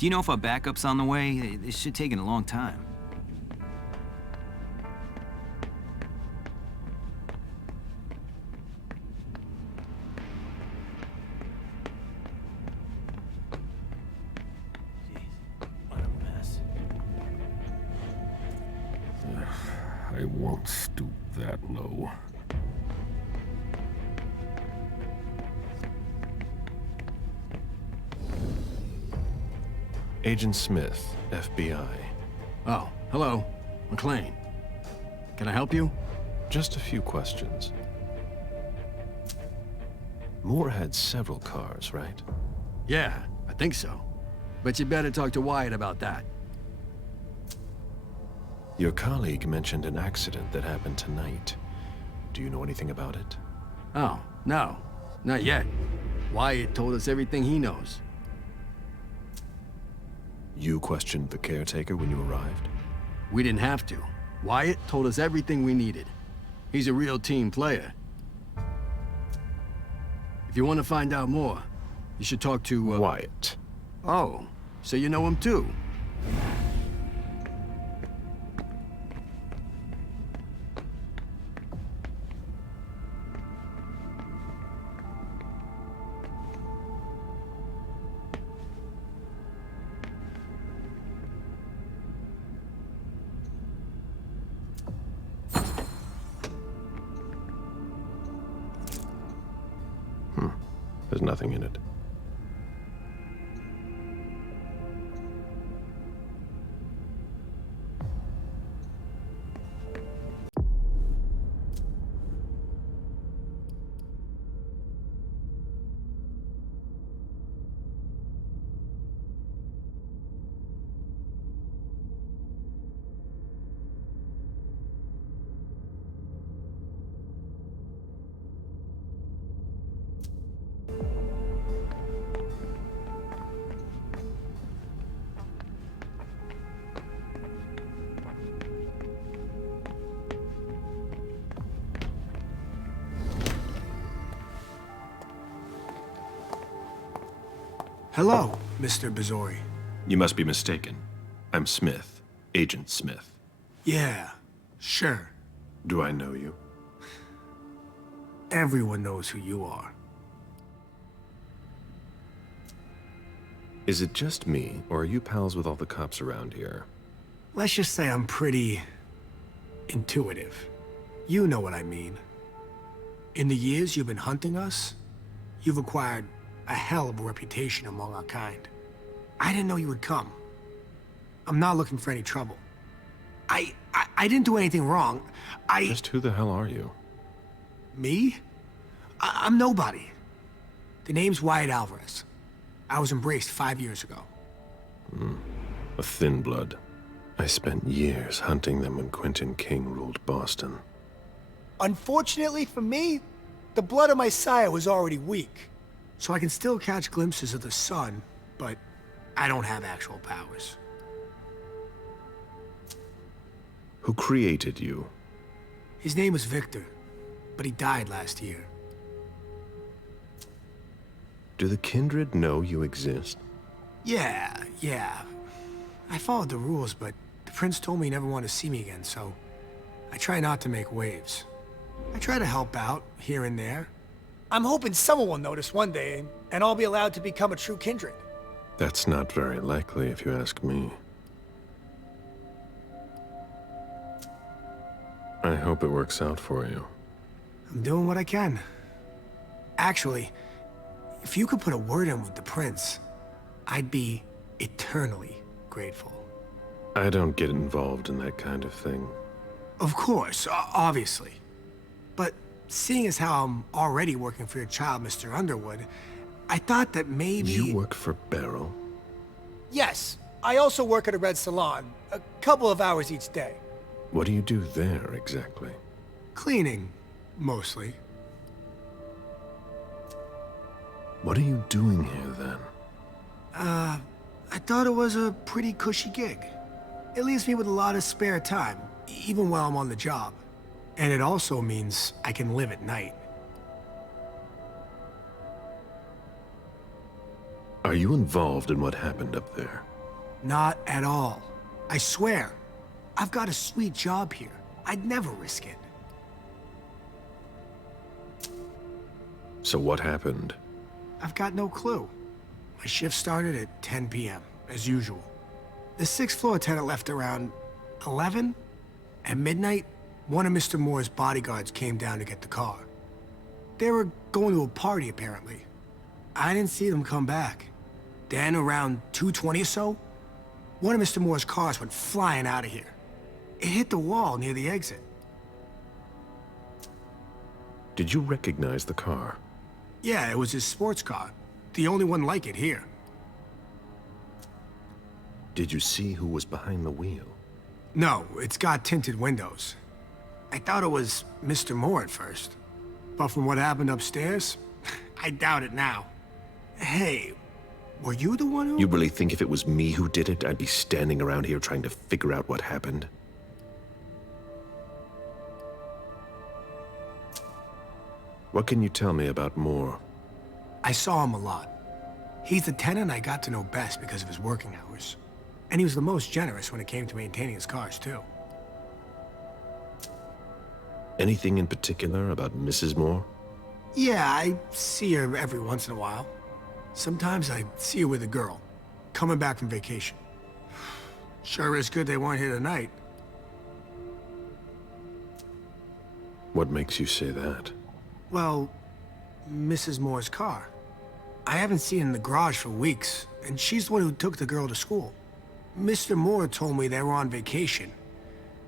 Do you know if a backup's on the way? This should take a long time. I won't stoop that low. Agent Smith, FBI. Oh, hello. McLean. Can I help you? Just a few questions. Moore had several cars, right? Yeah, I think so. But you better talk to Wyatt about that. Your colleague mentioned an accident that happened tonight. Do you know anything about it? Oh, no. Not yet. Wyatt told us everything he knows. You questioned the caretaker when you arrived? We didn't have to. Wyatt told us everything we needed. He's a real team player. If you want to find out more, you should talk to, Wyatt. Oh, so you know him too? There's nothing in it. Hello, Mr. Bizori. You must be mistaken. I'm Smith, Agent Smith. Yeah, sure. Do I know you? Everyone knows who you are. Is it just me, or are you pals with all the cops around here? Let's just say I'm pretty intuitive. You know what I mean. In the years you've been hunting us, you've acquired a hell of a reputation among our kind. I didn't know you would come. I'm not looking for any trouble. I didn't do anything wrong. Just who the hell are you? Me? I'm nobody. The name's Wyatt Alvarez. I was embraced 5 years ago. A thin blood. I spent years hunting them when Quentin King ruled Boston. Unfortunately for me, the blood of my sire was already weak. So I can still catch glimpses of the sun, but I don't have actual powers. Who created you? His name was Victor, but he died last year. Do the Kindred know you exist? Yeah. I followed the rules, but the prince told me he never wanted to see me again, so I try not to make waves. I try to help out, here and there. I'm hoping someone will notice one day, and I'll be allowed to become a true kindred. That's not very likely, if you ask me. I hope it works out for you. I'm doing what I can. Actually, if you could put a word in with the prince, I'd be eternally grateful. I don't get involved in that kind of thing. Of course, obviously. But seeing as how I'm already working for your child, Mr. Underwood, I thought that maybe... You work for Beryl? Yes. I also work at a red salon, a couple of hours each day. What do you do there, exactly? Cleaning, mostly. What are you doing here, then? I thought it was a pretty cushy gig. It leaves me with a lot of spare time, even while I'm on the job. And it also means I can live at night. Are you involved in what happened up there? Not at all. I swear. I've got a sweet job here. I'd never risk it. So what happened? I've got no clue. My shift started at 10 p.m., as usual. The sixth floor tenant left around 11. At midnight, one of Mr. Moore's bodyguards came down to get the car. They were going to a party, apparently. I didn't see them come back. Then, around 2:20 or so, one of Mr. Moore's cars went flying out of here. It hit the wall near the exit. Did you recognize the car? Yeah, it was his sports car. The only one like it here. Did you see who was behind the wheel? No, it's got tinted windows. I thought it was Mr. Moore at first. But from what happened upstairs, I doubt it now. Hey, were you the one who... You really think if it was me who did it, I'd be standing around here trying to figure out what happened? What can you tell me about Moore? I saw him a lot. He's the tenant I got to know best because of his working hours. And he was the most generous when it came to maintaining his cars, too. Anything in particular about Mrs. Moore? Yeah, I see her every once in a while. Sometimes I see her with a girl, coming back from vacation. Sure is good they weren't here tonight. What makes you say that? Well, Mrs. Moore's car. I haven't seen it in the garage for weeks, and she's the one who took the girl to school. Mr. Moore told me they were on vacation,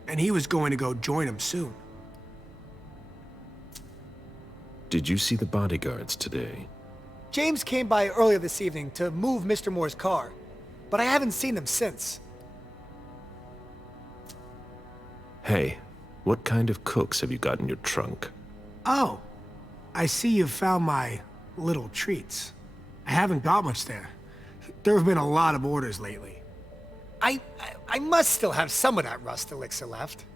and he was going to go join them soon. Did you see the bodyguards today? James came by earlier this evening to move Mr. Moore's car, but I haven't seen them since. Hey, what kind of cooks have you got in your trunk? Oh, I see you've found my little treats. I haven't got much there. There have been a lot of orders lately. I must still have some of that rust elixir left.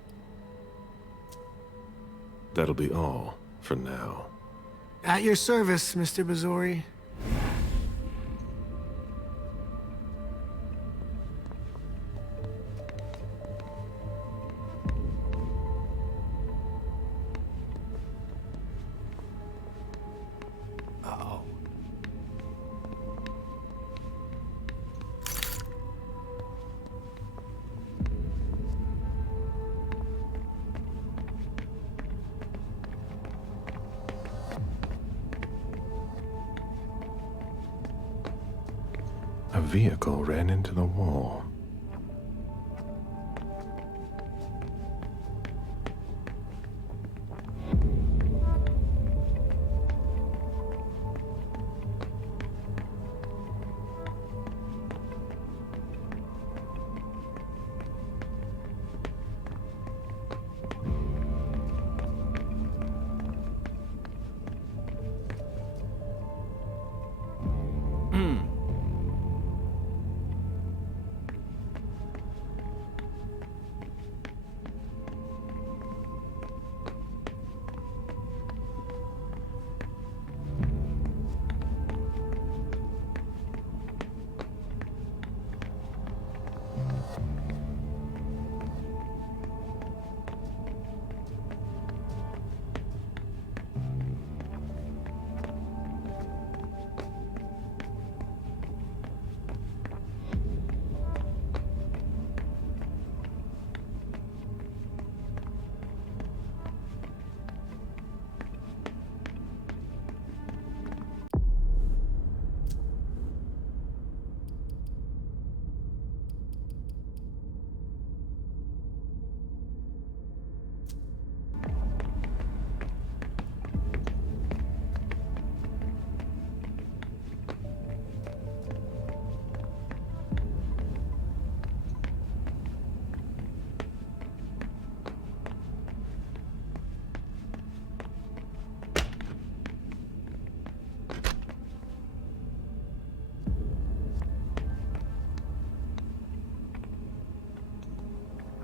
That'll be all for now. At your service, Mr. Bazori. Uh-oh. A vehicle ran into the wall.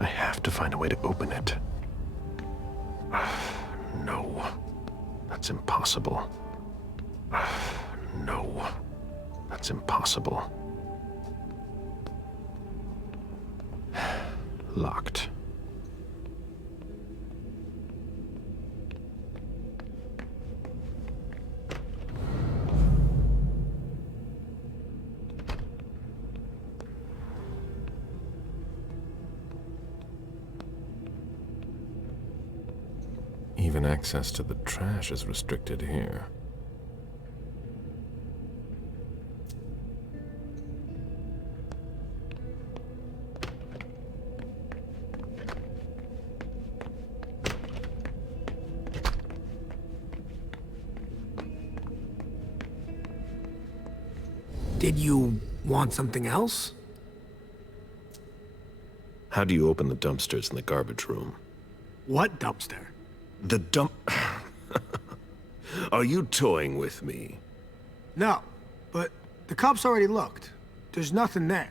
I have to find a way to open it. No, that's impossible. No, that's That's impossible. Locked. Even access to the trash is restricted here. Did you want something else? How do you open the dumpsters in the garbage room? What dumpster? The dump... Are you toying with me? No, but the cops already looked. There's nothing there.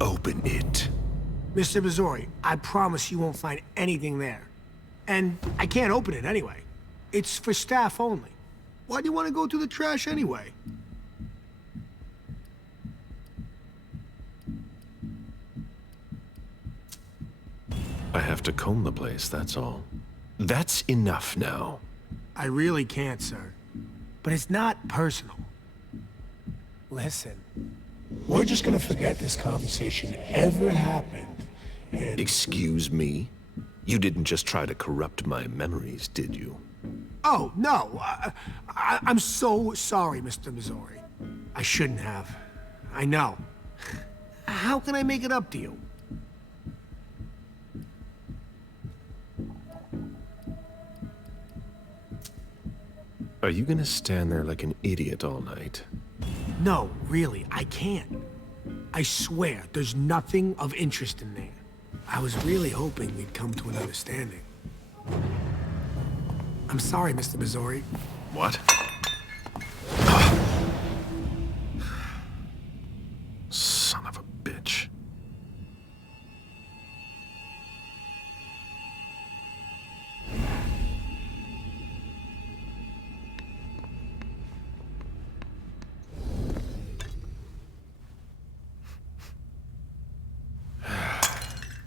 Open it. Mr. Missouri, I promise you won't find anything there. And I can't open it anyway. It's for staff only. Why do you want to go through the trash anyway? I have to comb the place, that's all. That's enough now. I really can't, sir. But it's not personal. Listen, we're just gonna forget this conversation ever happened, and... Excuse me? You didn't just try to corrupt my memories, did you? Oh, no. I'm so sorry, Mr. Missouri. I shouldn't have. I know. How can I make it up to you? Are you gonna stand there like an idiot all night? No, really, I can't. I swear, there's nothing of interest in there. I was really hoping we'd come to an understanding. I'm sorry, Mr. Missouri. What? Son of a bitch.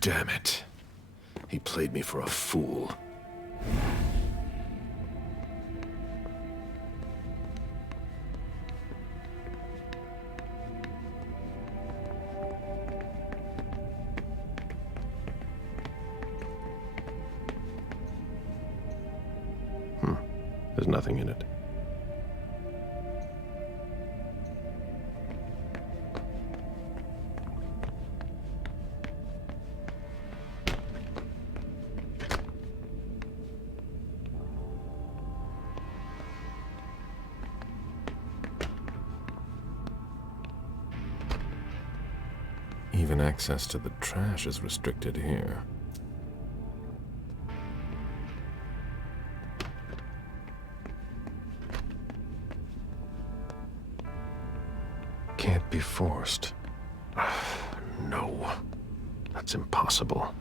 Damn it. He played me for a fool. There's nothing in it. Even access to the trash is restricted here. Can't be forced. No, that's impossible.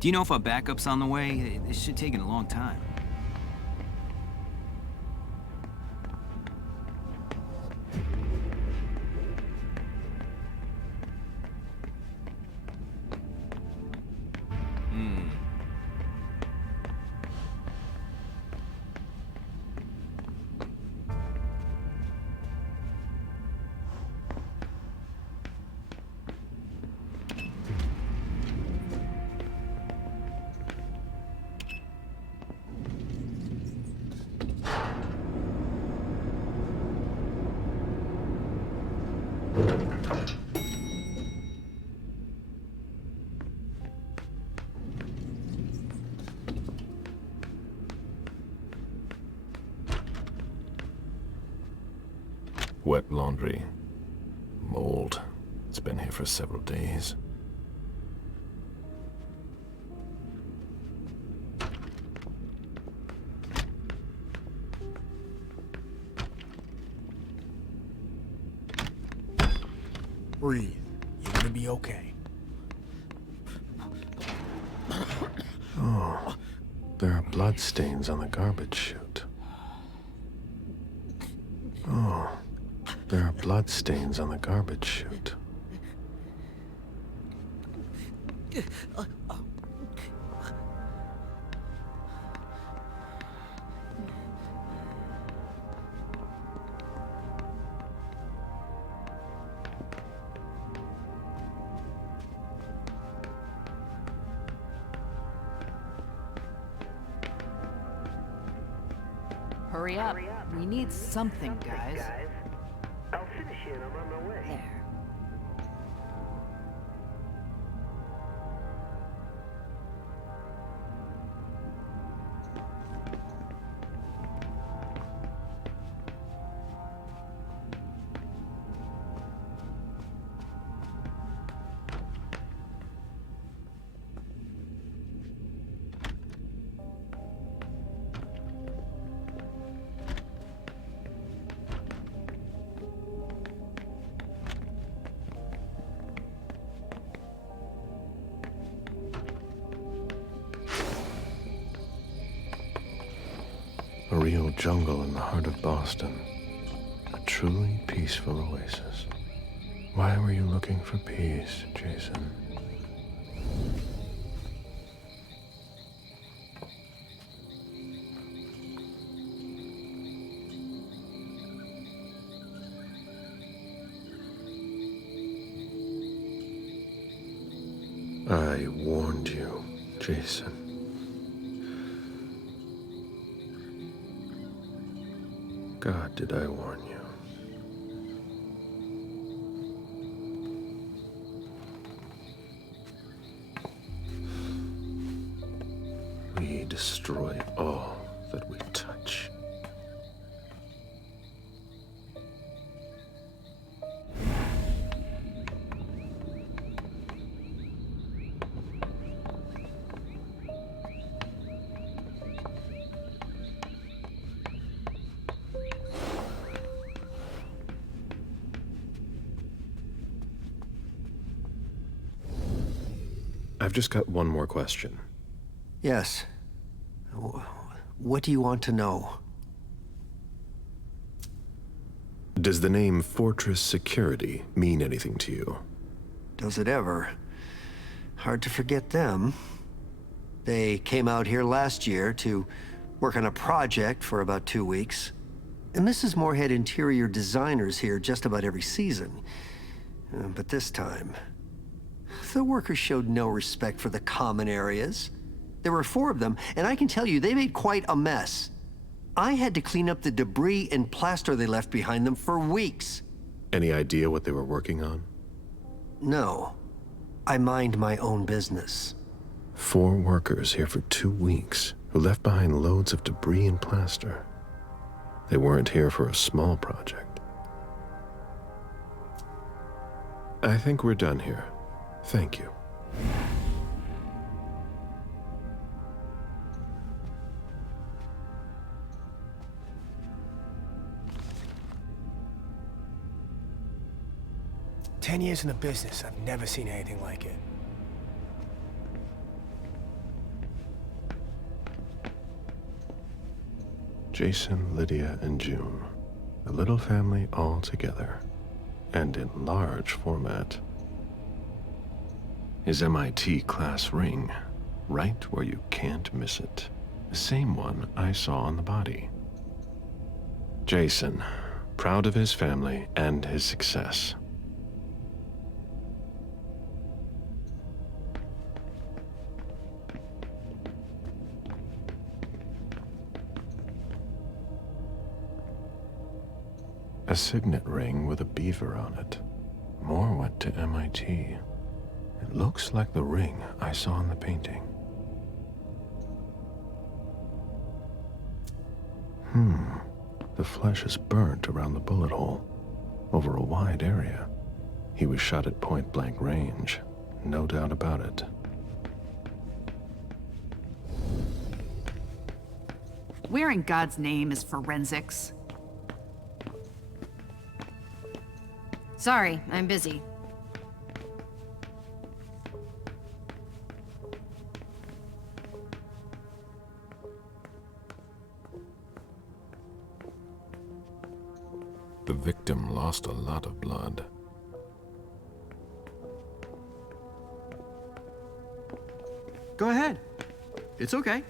Do you know if a backup's on the way? This should take a long time. Wet laundry. Mold. It's been here for several days. Breathe. You're gonna be okay. Oh, there are blood stains on the garbage chute. Oh, there are blood stains on the garbage chute. Hurry up. We need something, guys. I'll finish it. I'm on my way. There. A real jungle in the heart of Boston. A truly peaceful oasis. Why were you looking for peace, Jason? I warned you, Jason. God, did I warn you? We destroy all that we touch. I've just got one more question. Yes. What do you want to know? Does the name Fortress Security mean anything to you? Does it ever? Hard to forget them. They came out here last year to work on a project for about 2 weeks. And Mrs. Moore had interior designers here just about every season. But this time, the workers showed no respect for the common areas. There were 4 of them, and I can tell you, they made quite a mess. I had to clean up the debris and plaster they left behind them for weeks. Any idea what they were working on? No. I mind my own business. 4 workers here for 2 weeks who left behind loads of debris and plaster. They weren't here for a small project. I think we're done here. Thank you. "10 years in the business, I've never seen anything like it." Jason, Lydia, and June. A little family all together. And in large format. His MIT class ring, right where you can't miss it. The same one I saw on the body. Jason, proud of his family and his success. A signet ring with a beaver on it. Moore went to MIT. It looks like the ring I saw in the painting. The flesh is burnt around the bullet hole. over a wide area. He was shot at point-blank range, no doubt about it. Where in God's name is forensics? Sorry, I'm busy. The victim lost a lot of blood. Go ahead. It's okay.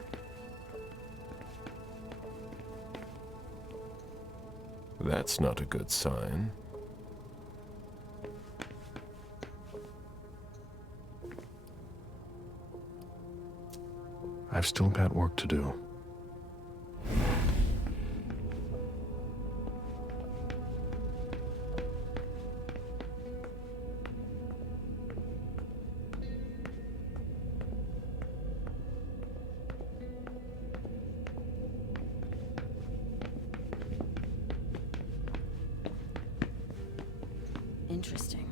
That's not a good sign. I've still got work to do. Interesting.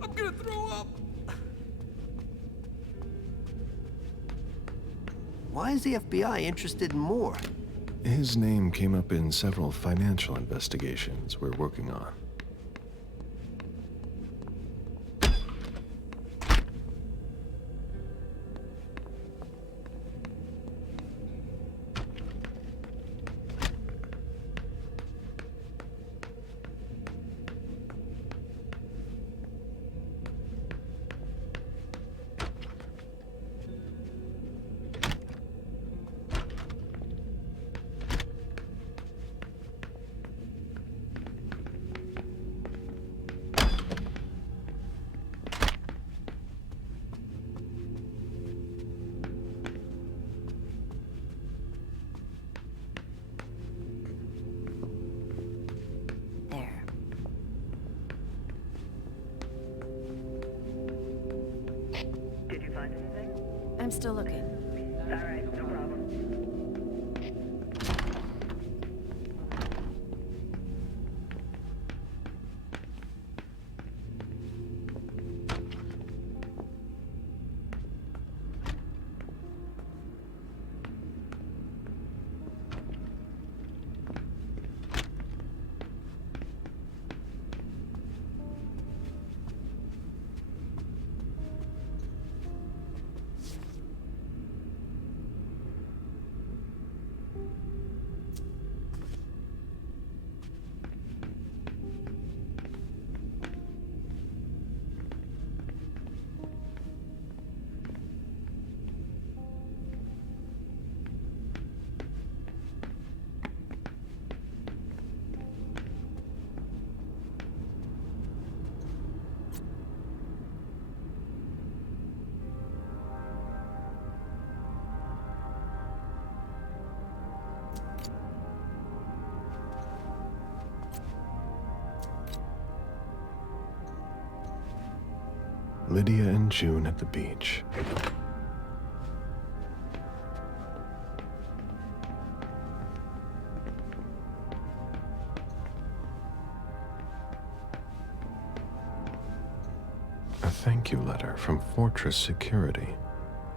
I'm gonna throw up! Why is the FBI interested in Moore? His name came up in several financial investigations we're working on. There. Did you find anything? I'm still looking. All right, no problem. Lydia and June at the beach. A thank you letter from Fortress Security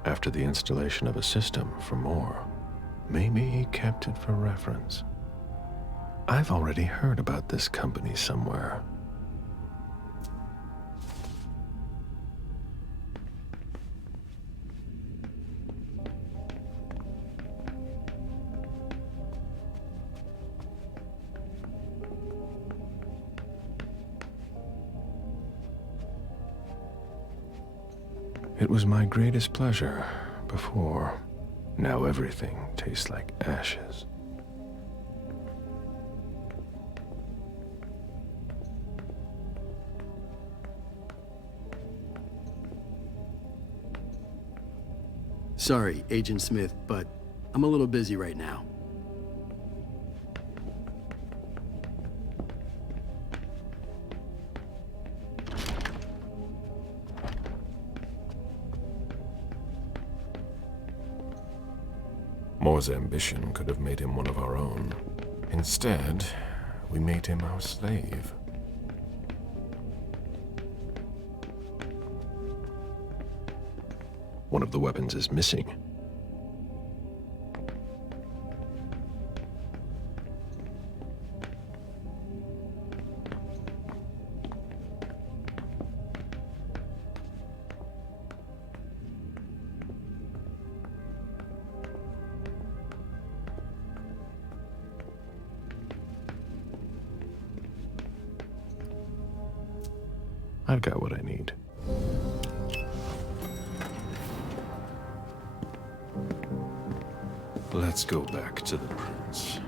after the installation of a system for more. Maybe he kept it for reference. I've already heard about this company somewhere. It was my greatest pleasure before. Now everything tastes like ashes. Sorry, Agent Smith, but I'm a little busy right now. Moore's ambition could have made him one of our own. Instead, we made him our slave. One of the weapons is missing. I've got what I need. Let's go back to the prince.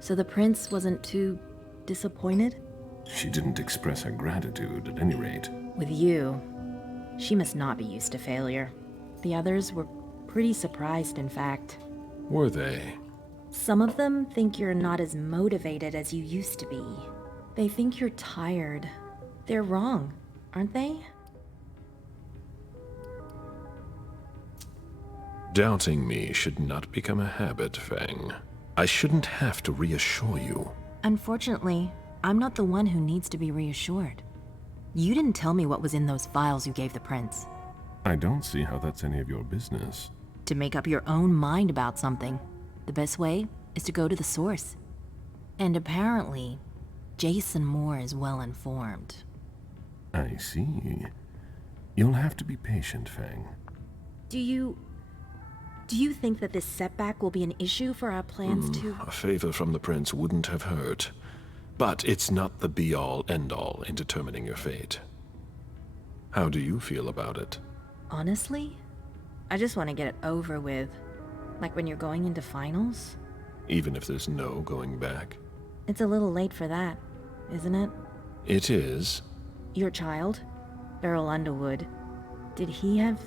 So the prince wasn't too disappointed? She didn't express her gratitude, at any rate. With you, she must not be used to failure. The others were pretty surprised, in fact. Were they? Some of them think you're not as motivated as you used to be. They think you're tired. They're wrong, aren't they? Doubting me should not become a habit, Fang. I shouldn't have to reassure you. Unfortunately, I'm not the one who needs to be reassured. You didn't tell me what was in those files you gave the prince. I don't see how that's any of your business. To make up your own mind about something, the best way is to go to the source. And apparently, Jason Moore is well informed. I see. You'll have to be patient, Fang. Do you think that this setback will be an issue for our plans to... A favor from the prince wouldn't have hurt. But it's not the be-all, end-all in determining your fate. How do you feel about it? Honestly, I just want to get it over with. Like when you're going into finals. Even if there's no going back? It's a little late for that, isn't it? It is. Your child, Beryl Underwood, did he have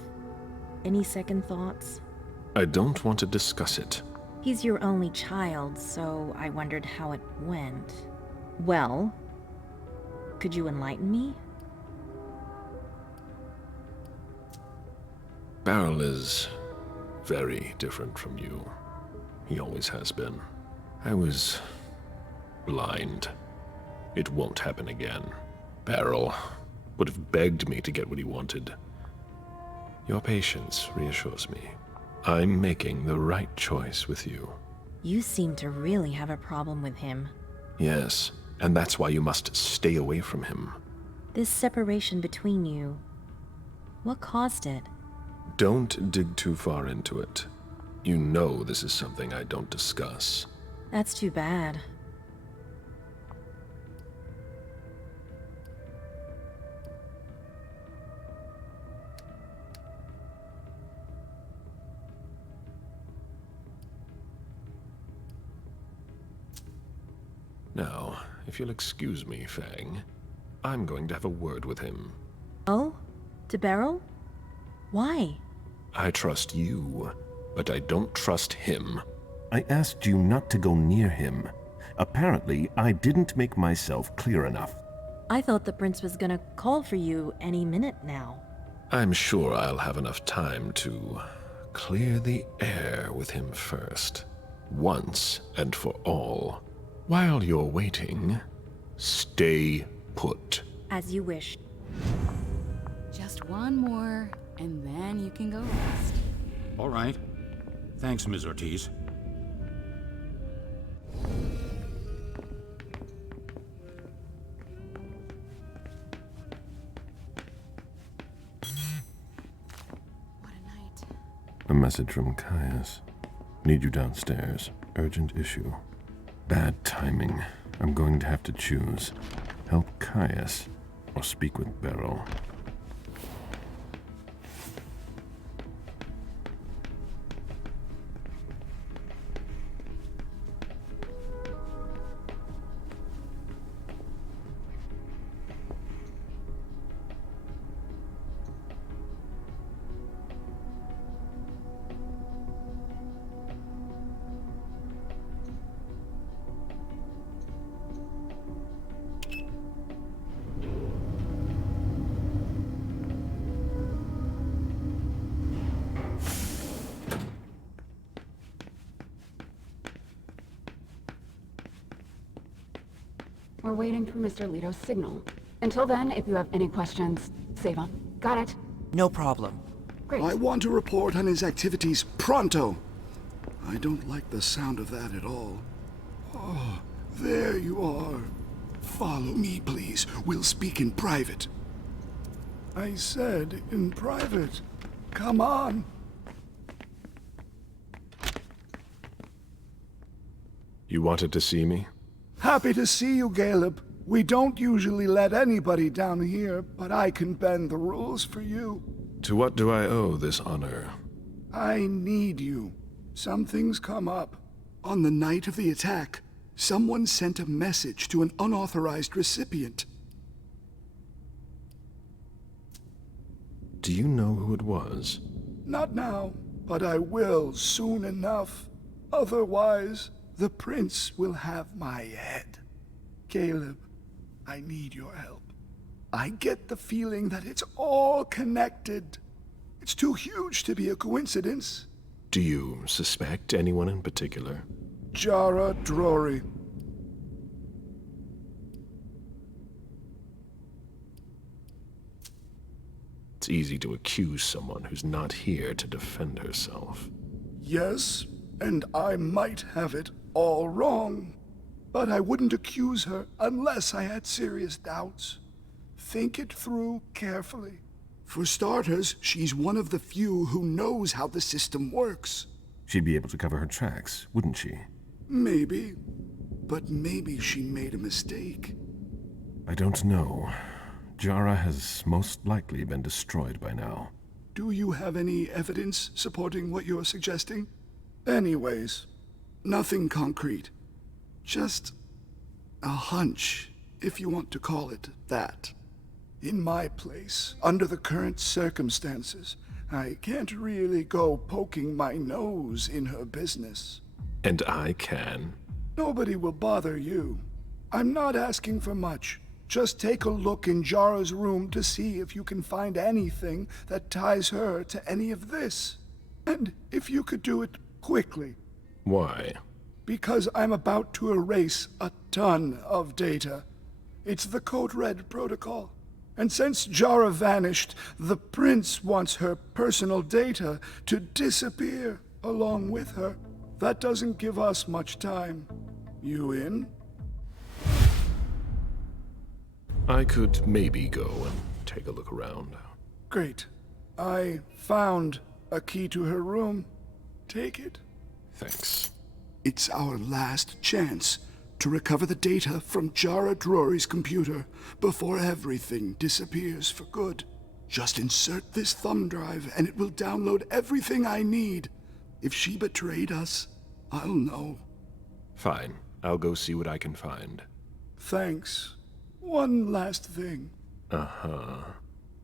any second thoughts? I don't want to discuss it. He's your only child, so I wondered how it went. Well, could you enlighten me? Beryl is very different from you. He always has been. I was blind. It won't happen again. Beryl would have begged me to get what he wanted. Your patience reassures me. I'm making the right choice with you. You seem to really have a problem with him. Yes, and that's why you must stay away from him. This separation between you, what caused it? Don't dig too far into it. You know this is something I don't discuss. That's too bad. Now, if you'll excuse me, Fang, I'm going to have a word with him. Oh? To Beryl? Why? I trust you, but I don't trust him. I asked you not to go near him. Apparently, I didn't make myself clear enough. I thought the prince was gonna call for you any minute now. I'm sure I'll have enough time to clear the air with him first, once and for all. While you're waiting, stay put. As you wish. Just one more, and then you can go rest. All right. Thanks, Ms. Ortiz. What a night. A message from Caius. Need you downstairs. Urgent issue. Bad timing. I'm going to have to choose. Help Caius or speak with Beryl. We're waiting for Mr. Leto's signal. Until then, if you have any questions, save them. Got it? No problem. Great. I want to report on his activities pronto. I don't like the sound of that at all. Oh, there you are. Follow me, please. We'll speak in private. I said in private. Come on. You wanted to see me? Happy to see you, Galeb. We don't usually let anybody down here, but I can bend the rules for you. To what do I owe this honor? I need you. Something's come up. On the night of the attack, someone sent a message to an unauthorized recipient. Do you know who it was? Not now, but I will soon enough. Otherwise, the prince will have my head. Galeb, I need your help. I get the feeling that it's all connected. It's too huge to be a coincidence. Do you suspect anyone in particular? Jara Drory. It's easy to accuse someone who's not here to defend herself. Yes, and I might have it all wrong. But I wouldn't accuse her unless I had serious doubts. Think it through carefully. For starters, she's one of the few who knows how the system works. She'd be able to cover her tracks, wouldn't she? Maybe. But maybe she made a mistake. I don't know. Jara has most likely been destroyed by now. Do you have any evidence supporting what you're suggesting? Anyways, nothing concrete. Just a hunch, if you want to call it that. In my place, under the current circumstances, I can't really go poking my nose in her business. And I can. Nobody will bother you. I'm not asking for much. Just take a look in Jara's room to see if you can find anything that ties her to any of this. And if you could do it quickly. Why? Because I'm about to erase a ton of data. It's the Code Red protocol. And since Jara vanished, the Prince wants her personal data to disappear along with her. That doesn't give us much time. You in? I could maybe go and take a look around. Great. I found a key to her room. Take it. Thanks. It's our last chance to recover the data from Jara Drury's computer before everything disappears for good. Just insert this thumb drive and it will download everything I need. If she betrayed us, I'll know. Fine. I'll go see what I can find. Thanks. One last thing. Uh-huh.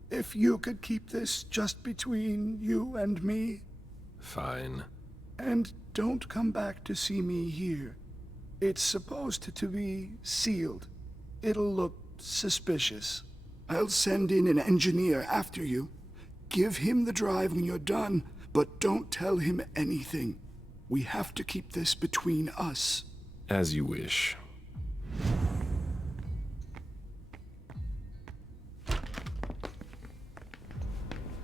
If you could keep this just between you and me. Fine. And don't come back to see me here. It's supposed to be sealed. It'll look suspicious. I'll send in an engineer after you. Give him the drive when you're done, but don't tell him anything. We have to keep this between us. As you wish.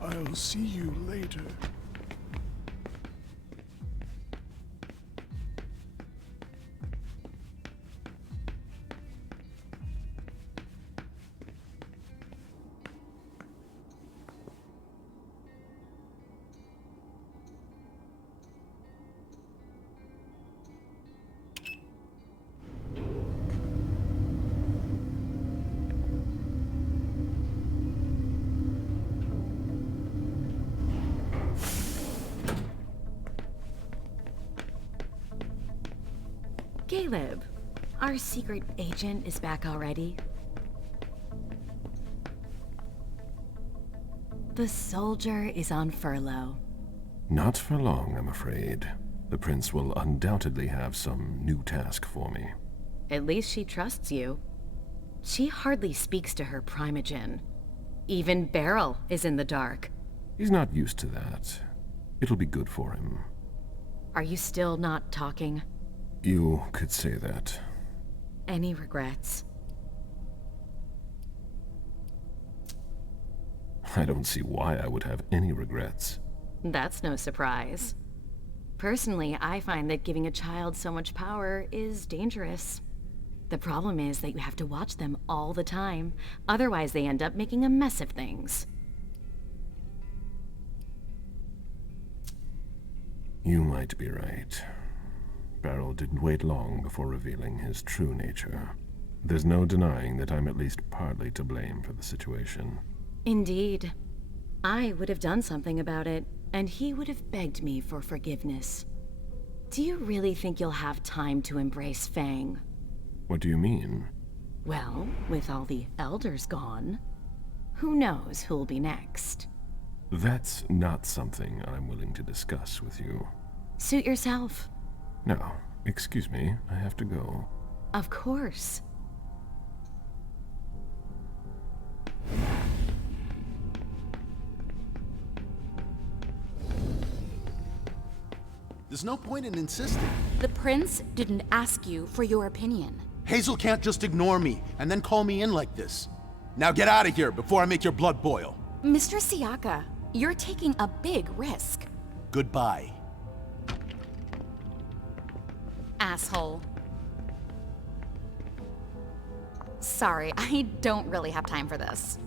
I'll see you later. Galeb, our secret agent is back already. The soldier is on furlough. Not for long, I'm afraid. The prince will undoubtedly have some new task for me. At least she trusts you. She hardly speaks to her primogen. Even Beryl is in the dark. He's not used to that. It'll be good for him. Are you still not talking? You could say that. Any regrets? I don't see why I would have any regrets. That's no surprise. Personally, I find that giving a child so much power is dangerous. The problem is that you have to watch them all the time. Otherwise, they end up making a mess of things. You might be right. Beryl didn't wait long before revealing his true nature. There's no denying that I'm at least partly to blame for the situation. Indeed. I would have done something about it, and he would have begged me for forgiveness. Do you really think you'll have time to embrace Fang? What do you mean? Well, with all the elders gone, who knows who'll be next? That's not something I'm willing to discuss with you. Suit yourself. No, excuse me, I have to go. Of course. There's no point in insisting. The prince didn't ask you for your opinion. Hazel can't just ignore me and then call me in like this. Now get out of here before I make your blood boil. Mr. Siaka, you're taking a big risk. Goodbye. Asshole. Sorry, I don't really have time for this.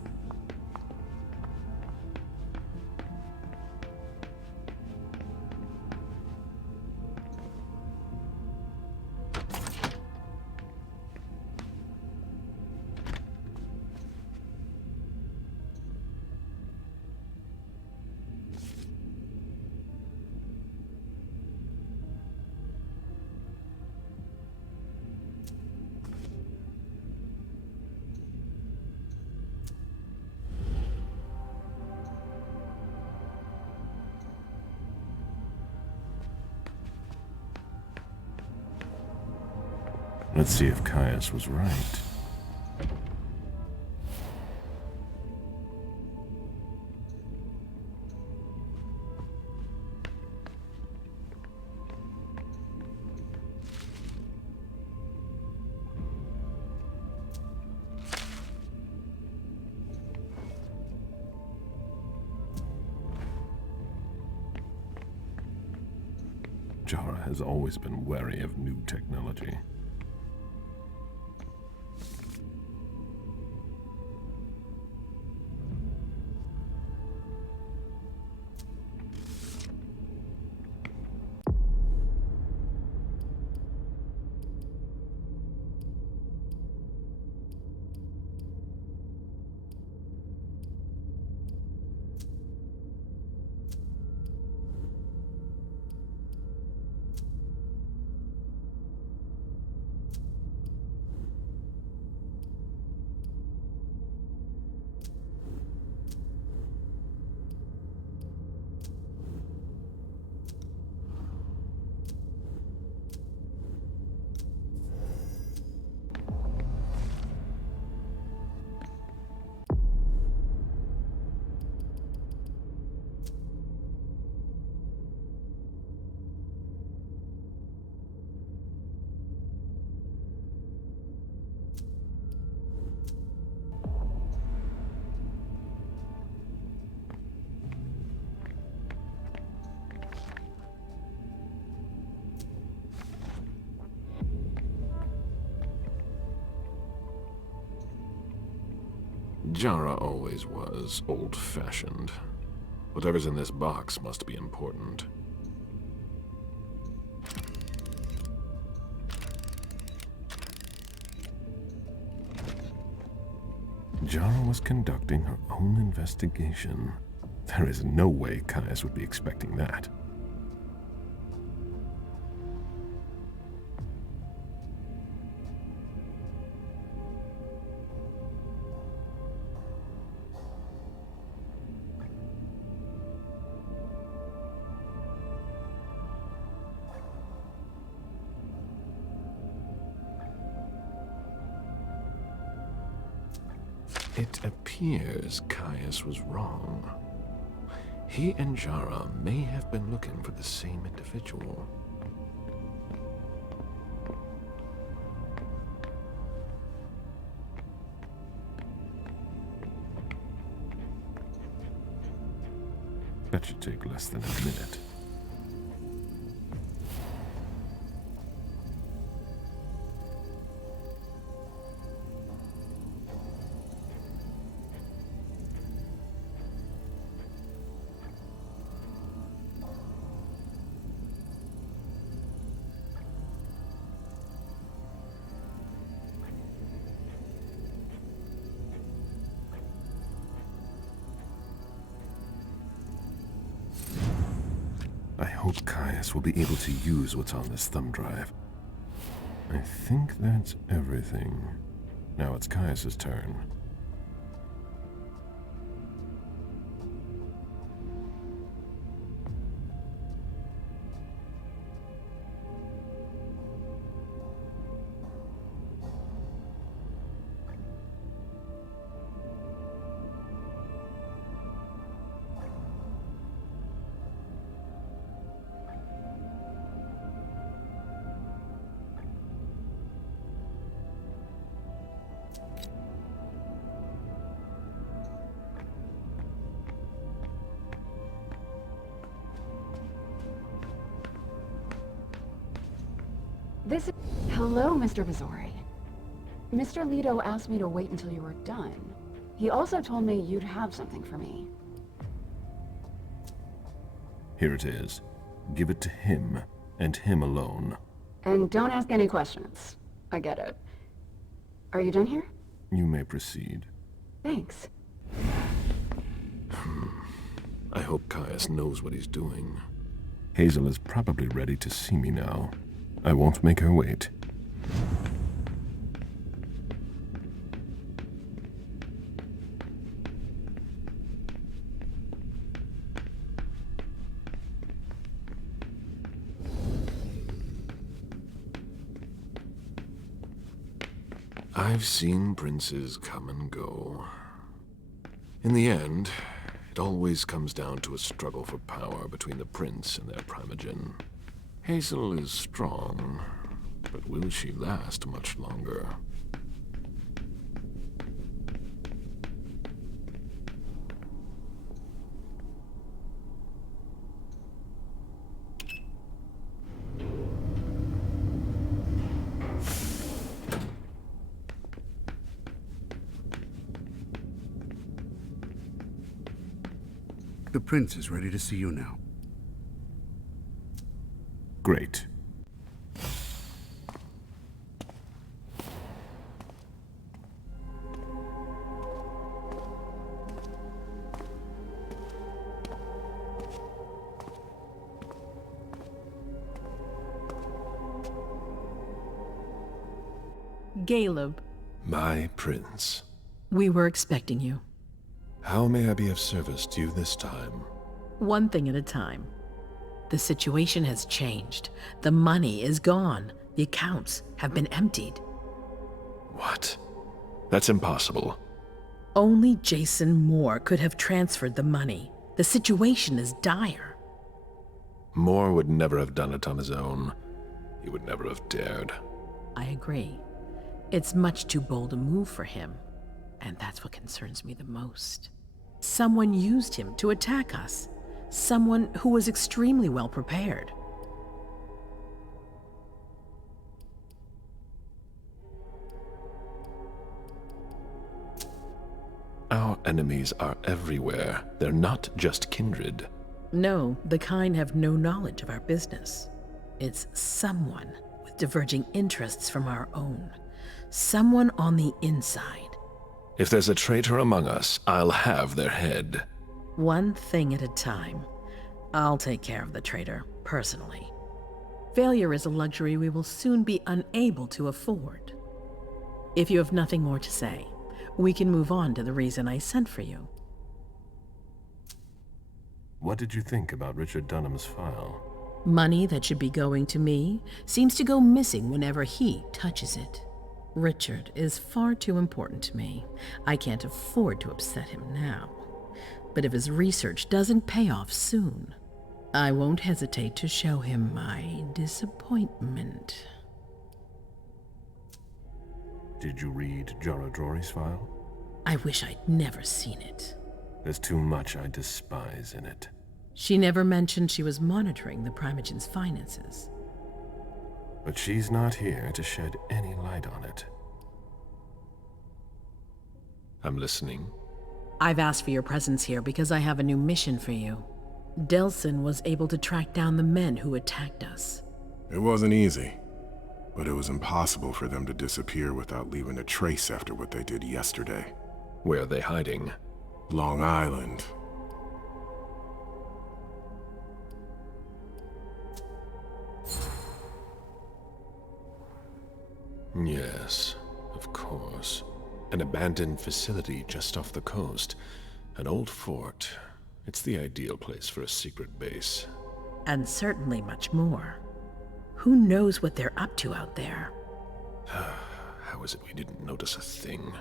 Let's see if Caius was right. Jara has always been wary of new technology. Jara always was old-fashioned. Whatever's in this box must be important. Jara was conducting her own investigation. There is no way Caius would be expecting that. It appears Caius was wrong. He and Jara may have been looking for the same individual. That should take less than a minute. I hope Caius will be able to use what's on this thumb drive. I think that's everything. Now it's Caius's turn. Hello, Mr. Vizori. Mr. Leto asked me to wait until you were done. He also told me you'd have something for me. Here it is. Give it to him, and him alone. And don't ask any questions. I get it. Are you done here? You may proceed. Thanks. I hope Caius knows what he's doing. Hazel is probably ready to see me now. I won't make her wait. I've seen princes come and go. In the end, it always comes down to a struggle for power between the prince and their primogen. Hazel is strong, but will she last much longer? The prince is ready to see you now. Great. Galeb. My prince. We were expecting you. How may I be of service to you this time? One thing at a time. The situation has changed. The money is gone. The accounts have been emptied. What? That's impossible. Only Jason Moore could have transferred the money. The situation is dire. Moore would never have done it on his own. He would never have dared. I agree. It's much too bold a move for him, and that's what concerns me the most. Someone used him to attack us. Someone who was extremely well prepared. Our enemies are everywhere. They're not just kindred. No, the kind have no knowledge of our business. It's someone with diverging interests from our own. Someone on the inside. If there's a traitor among us, I'll have their head. One thing at a time. I'll take care of the traitor, personally. Failure is a luxury we will soon be unable to afford. If you have nothing more to say, we can move on to the reason I sent for you. What did you think about Richard Dunham's file? Money that should be going to me seems to go missing whenever he touches it. Richard is far too important to me. I can't afford to upset him now. But if his research doesn't pay off soon, I won't hesitate to show him my disappointment. Did you read Jara Drory's file? I wish I'd never seen it. There's too much I despise in it. She never mentioned she was monitoring the Primogen's finances. But she's not here to shed any light on it. I'm listening. I've asked for your presence here because I have a new mission for you. Delsin was able to track down the men who attacked us. It wasn't easy, but it was impossible for them to disappear without leaving a trace after what they did yesterday. Where are they hiding? Long Island. Yes, of course. An abandoned facility just off the coast. An old fort. It's the ideal place for a secret base. And certainly much more. Who knows what they're up to out there? How is it we didn't notice a thing?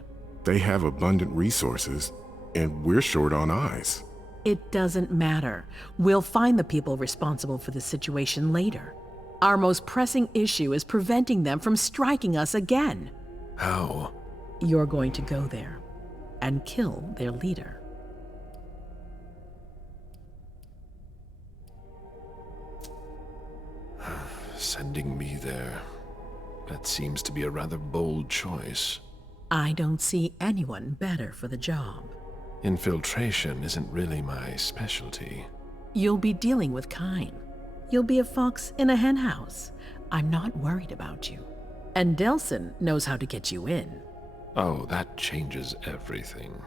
They have abundant resources, and we're short on eyes. It doesn't matter. We'll find the people responsible for the situation later. Our most pressing issue is preventing them from striking us again. How? You're going to go there and kill their leader. Sending me there. That seems to be a rather bold choice. I don't see anyone better for the job. Infiltration isn't really my specialty. You'll be dealing with Kine. You'll be a fox in a henhouse. I'm not worried about you. And Delsin knows how to get you in. Oh, that changes everything.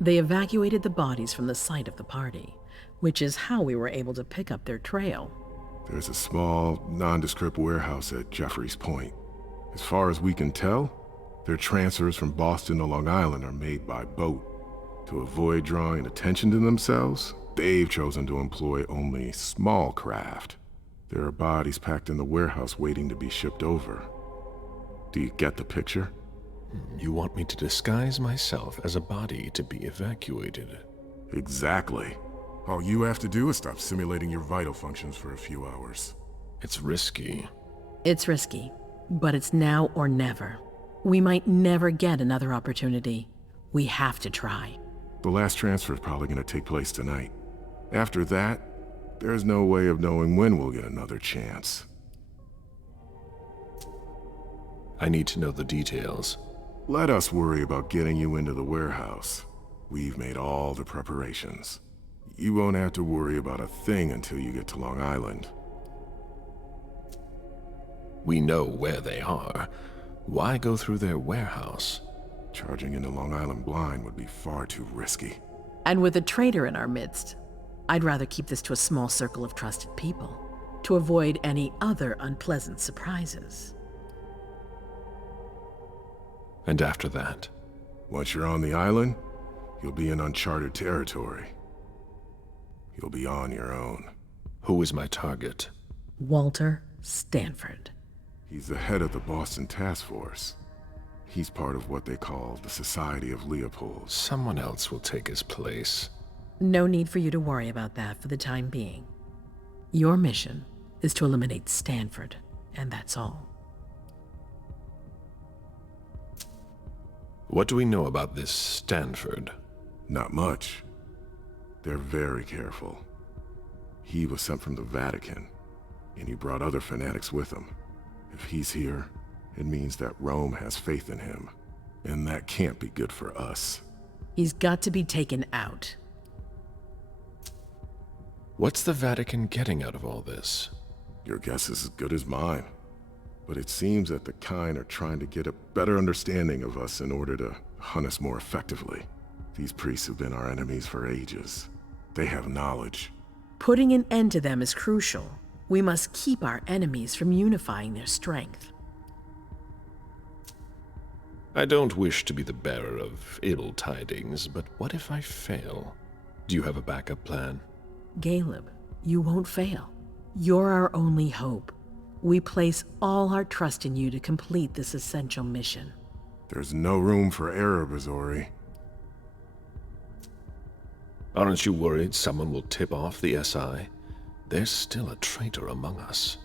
They evacuated the bodies from the site of the party, which is how we were able to pick up their trail. There's a small, nondescript warehouse at Jeffrey's Point. As far as we can tell, their transfers from Boston to Long Island are made by boat. To avoid drawing attention to themselves, they've chosen to employ only small craft. There are bodies packed in the warehouse waiting to be shipped over. Do you get the picture? You want me to disguise myself as a body to be evacuated? Exactly. All you have to do is stop simulating your vital functions for a few hours. It's risky. It's risky, but it's now or never. We might never get another opportunity. We have to try. The last transfer is probably going to take place tonight. After that, there's no way of knowing when we'll get another chance. I need to know the details. Let us worry about getting you into the warehouse. We've made all the preparations. You won't have to worry about a thing until you get to Long Island. We know where they are. Why go through their warehouse? Charging into Long Island blind would be far too risky. And with a traitor in our midst, I'd rather keep this to a small circle of trusted people, to avoid any other unpleasant surprises. And after that? Once you're on the island, you'll be in uncharted territory. You'll be on your own. Who is my target? Walter Stanford. He's the head of the Boston Task Force. He's part of what they call the Society of Leopold. Someone else will take his place. No need for you to worry about that for the time being. Your mission is to eliminate Stanford, and that's all. What do we know about this Stanford? Not much. They're very careful. He was sent from the Vatican, and he brought other fanatics with him. If he's here, it means that Rome has faith in him, and that can't be good for us. He's got to be taken out. What's the Vatican getting out of all this? Your guess is as good as mine. But it seems that the kind are trying to get a better understanding of us in order to hunt us more effectively. These priests have been our enemies for ages. They have knowledge. Putting an end to them is crucial. We must keep our enemies from unifying their strength. I don't wish to be the bearer of ill tidings, but what if I fail? Do you have a backup plan? Galeb, you won't fail. You're our only hope. We place all our trust in you to complete this essential mission. There's no room for error, Bazori. Aren't you worried someone will tip off the SI? There's still a traitor among us.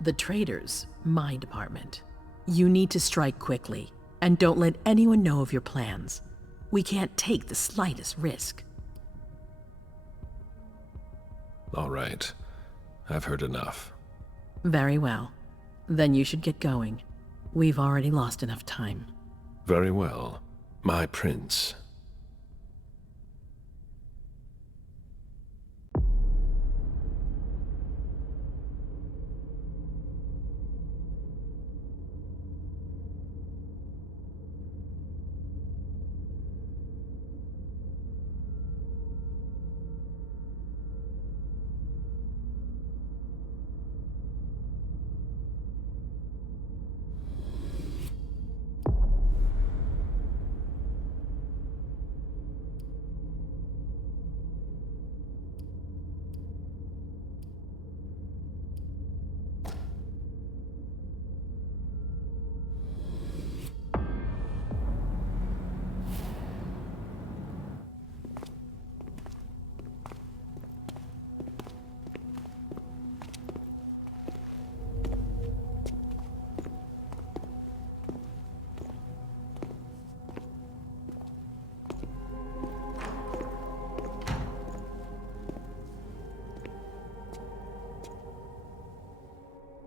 The traitors, my department. You need to strike quickly, and don't let anyone know of your plans. We can't take the slightest risk. All right. I've heard enough. Very well. Then you should get going. We've already lost enough time. Very well. My prince.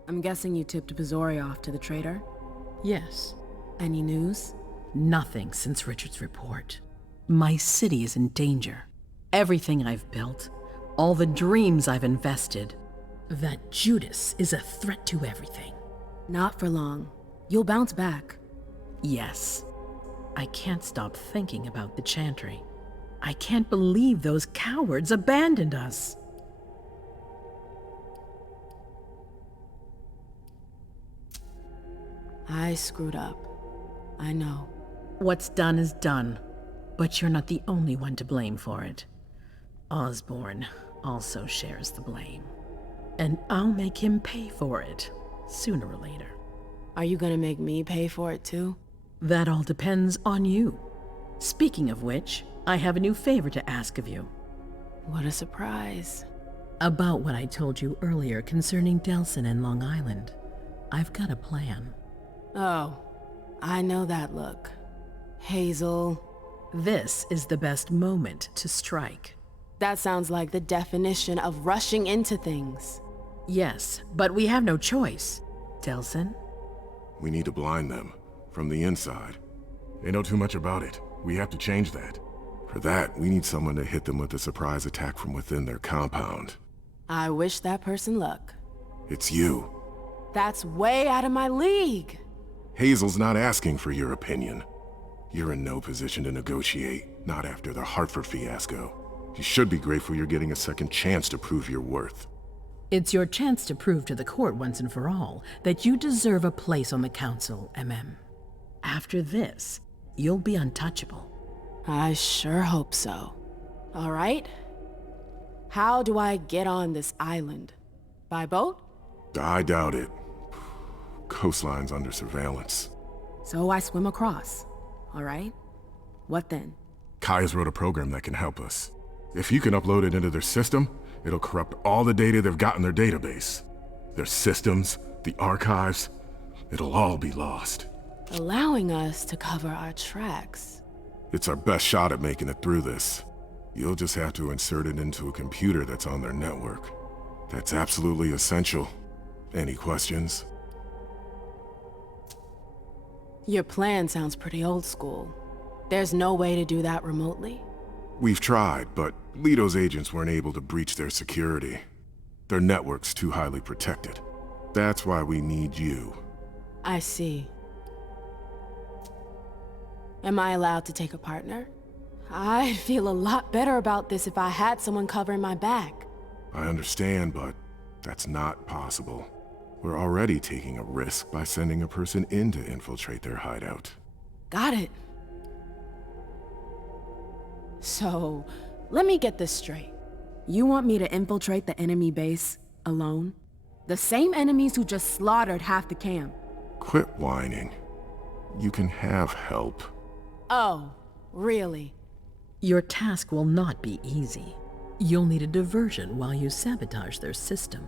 I'm guessing you tipped Bazori off to the traitor? Yes. Any news? Nothing since Richard's report. My city is in danger. Everything I've built, all the dreams I've invested. That Judas is a threat to everything. Not for long. You'll bounce back. Yes. I can't stop thinking about the Chantry. I can't believe those cowards abandoned us. I screwed up. I know. What's done is done, but you're not the only one to blame for it. Osborn also shares the blame. And I'll make him pay for it, sooner or later. Are you gonna make me pay for it too? That all depends on you. Speaking of which, I have a new favor to ask of you. What a surprise. About what I told you earlier concerning Delsin and Long Island. I've got a plan. Oh, I know that look. Hazel. This is the best moment to strike. That sounds like the definition of rushing into things. Yes, but we have no choice. Delsin? We need to blind them, from the inside. They know too much about it. We have to change that. For that, we need someone to hit them with a surprise attack from within their compound. I wish that person luck. It's you. That's way out of my league. Hazel's not asking for your opinion. You're in no position to negotiate, not after the Hartford fiasco. You should be grateful you're getting a second chance to prove your worth. It's your chance to prove to the court once and for all that you deserve a place on the council, Emem. After this, you'll be untouchable. I sure hope so. All right. How do I get on this island? By boat? I doubt it. Coastline's under surveillance. So I swim across. All right. What then? Kaya's wrote a program that can help us. If you can upload it into their system, it'll corrupt all the data they've got in their database. Their systems, the archives, it'll all be lost. Allowing us to cover our tracks. It's our best shot at making it through this. You'll just have to insert it into a computer that's on their network. That's absolutely essential. Any questions? Your plan sounds pretty old school. There's no way to do that remotely? We've tried, but Leto's agents weren't able to breach their security. Their network's too highly protected. That's why we need you. I see. Am I allowed to take a partner? I'd feel a lot better about this if I had someone covering my back. I understand, but that's not possible. We're already taking a risk by sending a person in to infiltrate their hideout. Got it. So, let me get this straight. You want me to infiltrate the enemy base alone? The same enemies who just slaughtered half the camp. Quit whining. You can have help. Oh, really? Your task will not be easy. You'll need a diversion while you sabotage their system.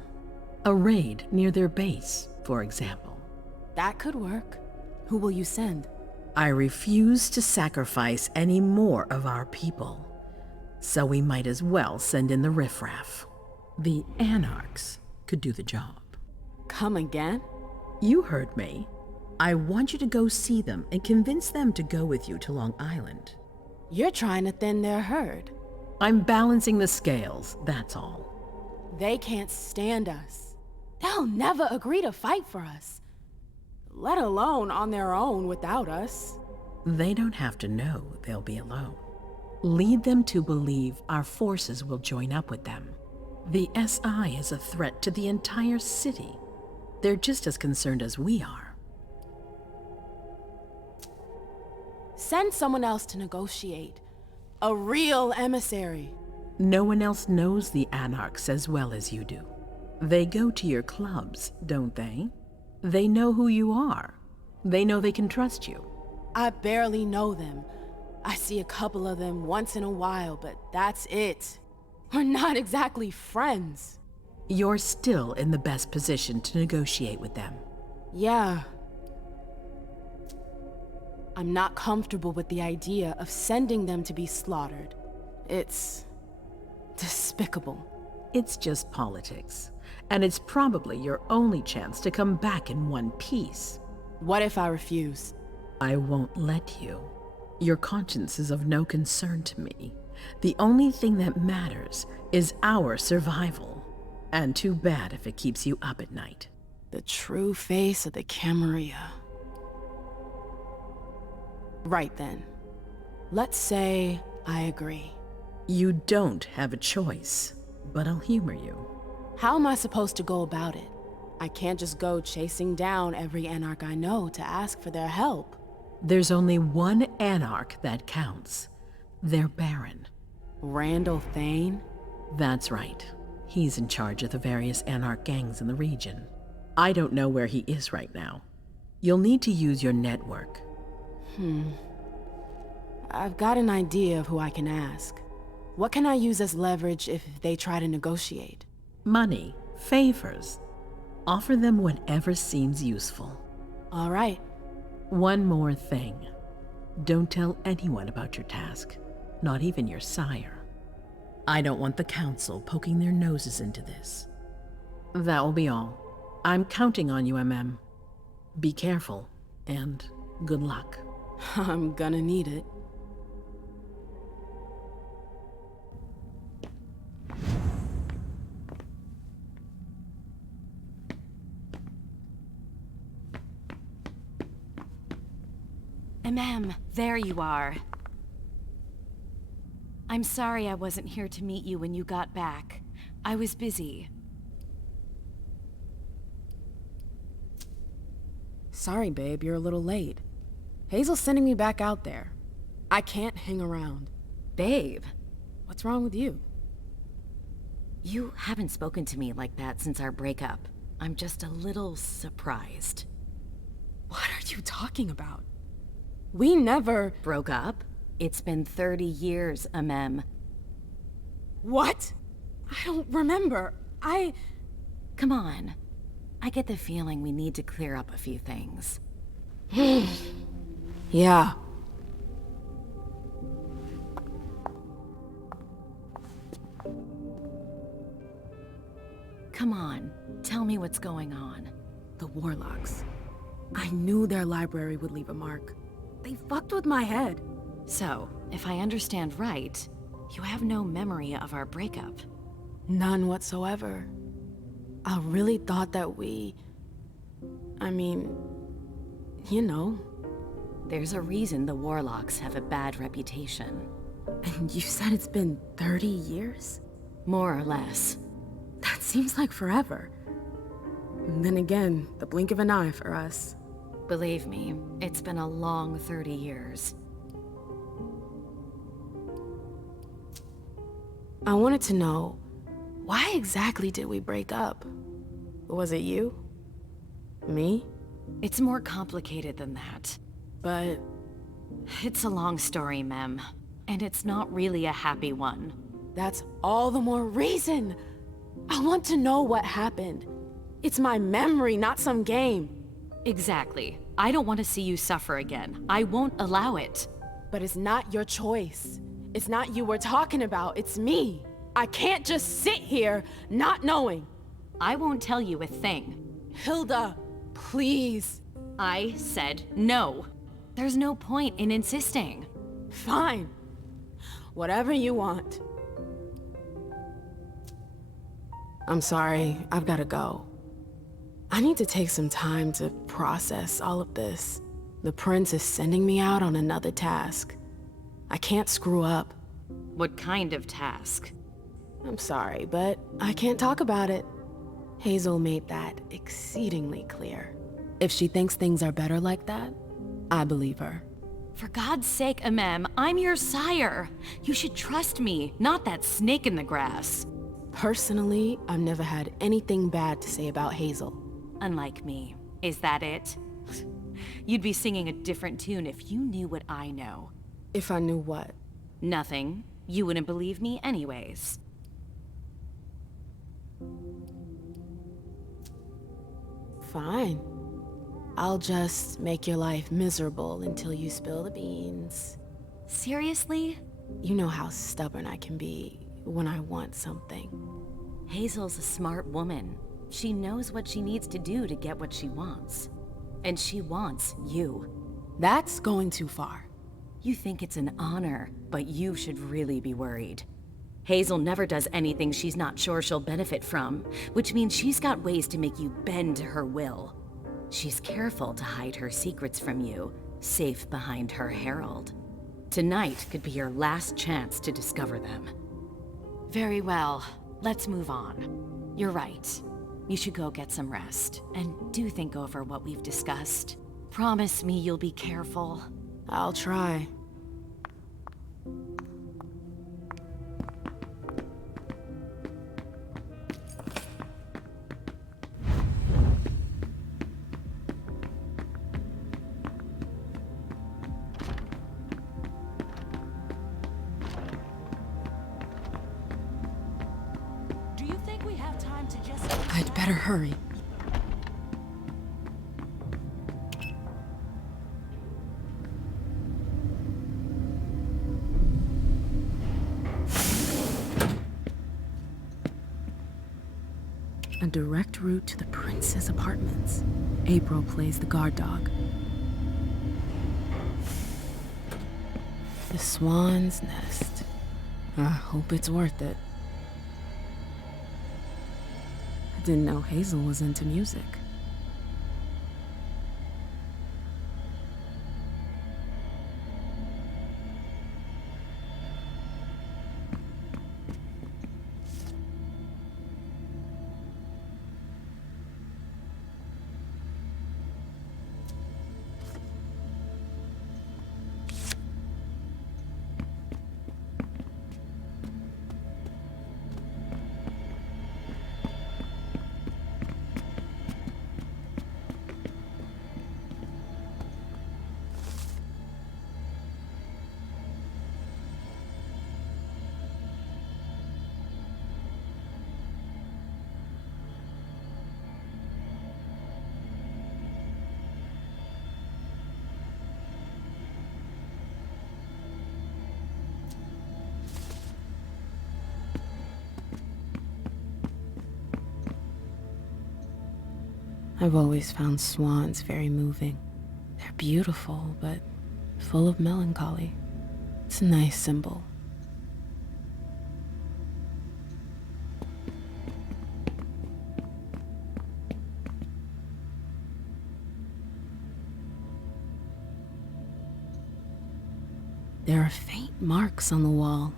A raid near their base, for example. That could work. Who will you send? I refuse to sacrifice any more of our people. So we might as well send in the riffraff. The Anarchs could do the job. Come again? You heard me. I want you to go see them and convince them to go with you to Long Island. You're trying to thin their herd. I'm balancing the scales, that's all. They can't stand us. They'll never agree to fight for us. Let alone on their own without us. They don't have to know they'll be alone. Lead them to believe our forces will join up with them. The SI is a threat to the entire city. They're just as concerned as we are. Send someone else to negotiate. A real emissary. No one else knows the Anarchs as well as you do. They go to your clubs, don't they? They know who you are. They know they can trust you. I barely know them. I see a couple of them once in a while, but that's it. We're not exactly friends. You're still in the best position to negotiate with them. Yeah. I'm not comfortable with the idea of sending them to be slaughtered. It's despicable. It's just politics. And it's probably your only chance to come back in one piece. What if I refuse? I won't let you. Your conscience is of no concern to me. The only thing that matters is our survival. And too bad if it keeps you up at night. The true face of the Camarilla. Right then. Let's say I agree. You don't have a choice, but I'll humor you. How am I supposed to go about it? I can't just go chasing down every Anarch I know to ask for their help. There's only one Anarch that counts. Their Baron. Randall Thane? That's right. He's in charge of the various Anarch gangs in the region. I don't know where he is right now. You'll need to use your network. I've got an idea of who I can ask. What can I use as leverage if they try to negotiate? Money, favors. Offer them whatever seems useful. All right. One more thing. Don't tell anyone about your task, not even your sire. I don't want the council poking their noses into this. That will be all. I'm counting on you, Emem. Be careful, and good luck. I'm gonna need it. Emem, there you are. I'm sorry I wasn't here to meet you when you got back. I was busy. Sorry, babe, you're a little late. Hazel's sending me back out there. I can't hang around. Babe. What's wrong with you? You haven't spoken to me like that since our breakup. I'm just a little surprised. What are you talking about? We never... Broke up? It's been 30 years, Emem. What? I don't remember. Come on. I get the feeling we need to clear up a few things. Yeah. Come on, tell me what's going on. The Warlocks. I knew their library would leave a mark. They fucked with my head. So, if I understand right, you have no memory of our breakup. None whatsoever. I really thought that I mean, you know. There's a reason the Warlocks have a bad reputation. And you said it's been 30 years? More or less. That seems like forever. And then again, the blink of an eye for us. Believe me, it's been a long 30 years. I wanted to know, why exactly did we break up? Was it you? Me? It's more complicated than that. But... It's a long story, Mem. And it's not really a happy one. That's all the more reason! I want to know what happened. It's my memory, not some game. Exactly. I don't want to see you suffer again. I won't allow it. But it's not your choice. It's not you we're talking about, it's me. I can't just sit here not knowing. I won't tell you a thing. Hilda, please. I said no. There's no point in insisting. Fine. Whatever you want. I'm sorry, I've gotta go. I need to take some time to process all of this. The prince is sending me out on another task. I can't screw up. What kind of task? I'm sorry, but I can't talk about it. Hazel made that exceedingly clear. If she thinks things are better like that, I believe her. For God's sake, Emem, I'm your sire. You should trust me, not that snake in the grass. Personally, I've never had anything bad to say about Hazel. Unlike me. Is that it? You'd be singing a different tune if you knew what I know. If I knew what? Nothing. You wouldn't believe me anyways. Fine. I'll just make your life miserable until you spill the beans. Seriously? You know how stubborn I can be when I want something. Hazel's a smart woman. She knows what she needs to do to get what she wants. And she wants you. That's going too far. You think it's an honor, but you should really be worried. Hazel never does anything she's not sure she'll benefit from, which means she's got ways to make you bend to her will. She's careful to hide her secrets from you, safe behind her herald. Tonight could be your last chance to discover them. Very well, let's move on. You're right. You should go get some rest, and do think over what we've discussed. Promise me you'll be careful. I'll try. Do you think we have time to just... I'd better hurry. A direct route to the prince's apartments. April plays the guard dog. The Swan's Nest. I hope it's worth it. I didn't know Hazel was into music. I've always found swans very moving. They're beautiful, but full of melancholy. It's a nice symbol. There are faint marks on the wall.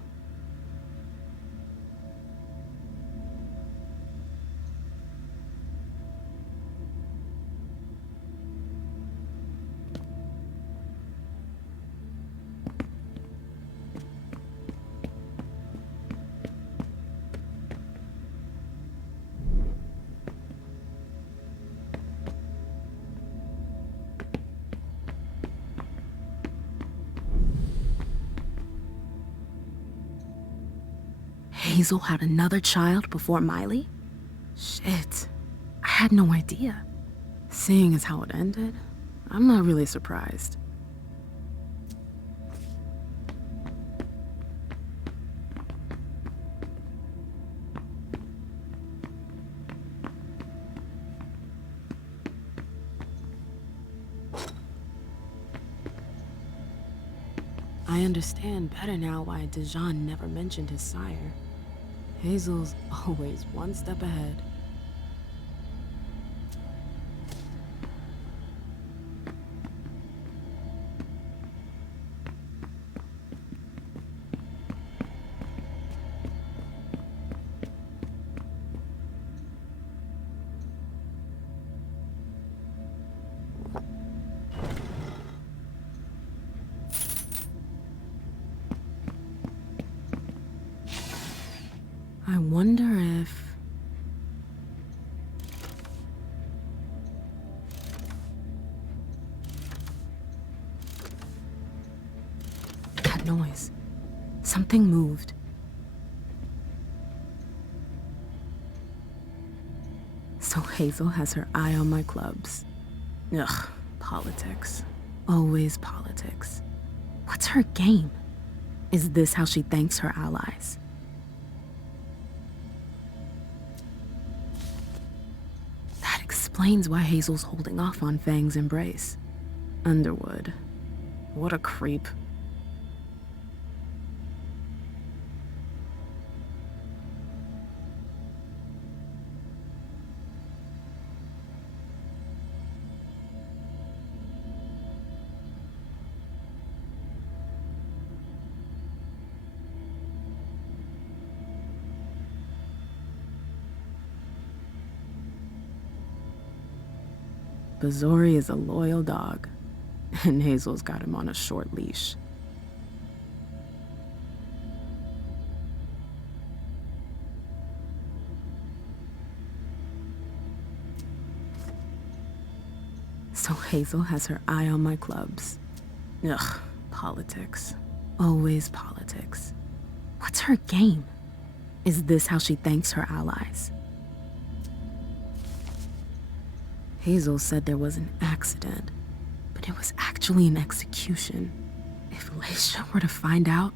Hazel had another child before Miley? Shit, I had no idea. Seeing as how it ended, I'm not really surprised. I understand better now why Dijon never mentioned his sire. Hazel's always one step ahead. I wonder if... That noise. Something moved. So Hazel has her eye on my clubs. Ugh, politics. Always politics. What's her game? Is this how she thanks her allies? Explains why Hazel's holding off on Fang's embrace. Underwood. What a creep. Bazori is a loyal dog, and Hazel's got him on a short leash. So Hazel has her eye on my clubs. Ugh, politics. Always politics. What's her game? Is this how she thanks her allies? Hazel said there was an accident, but it was actually an execution. If Leysha were to find out...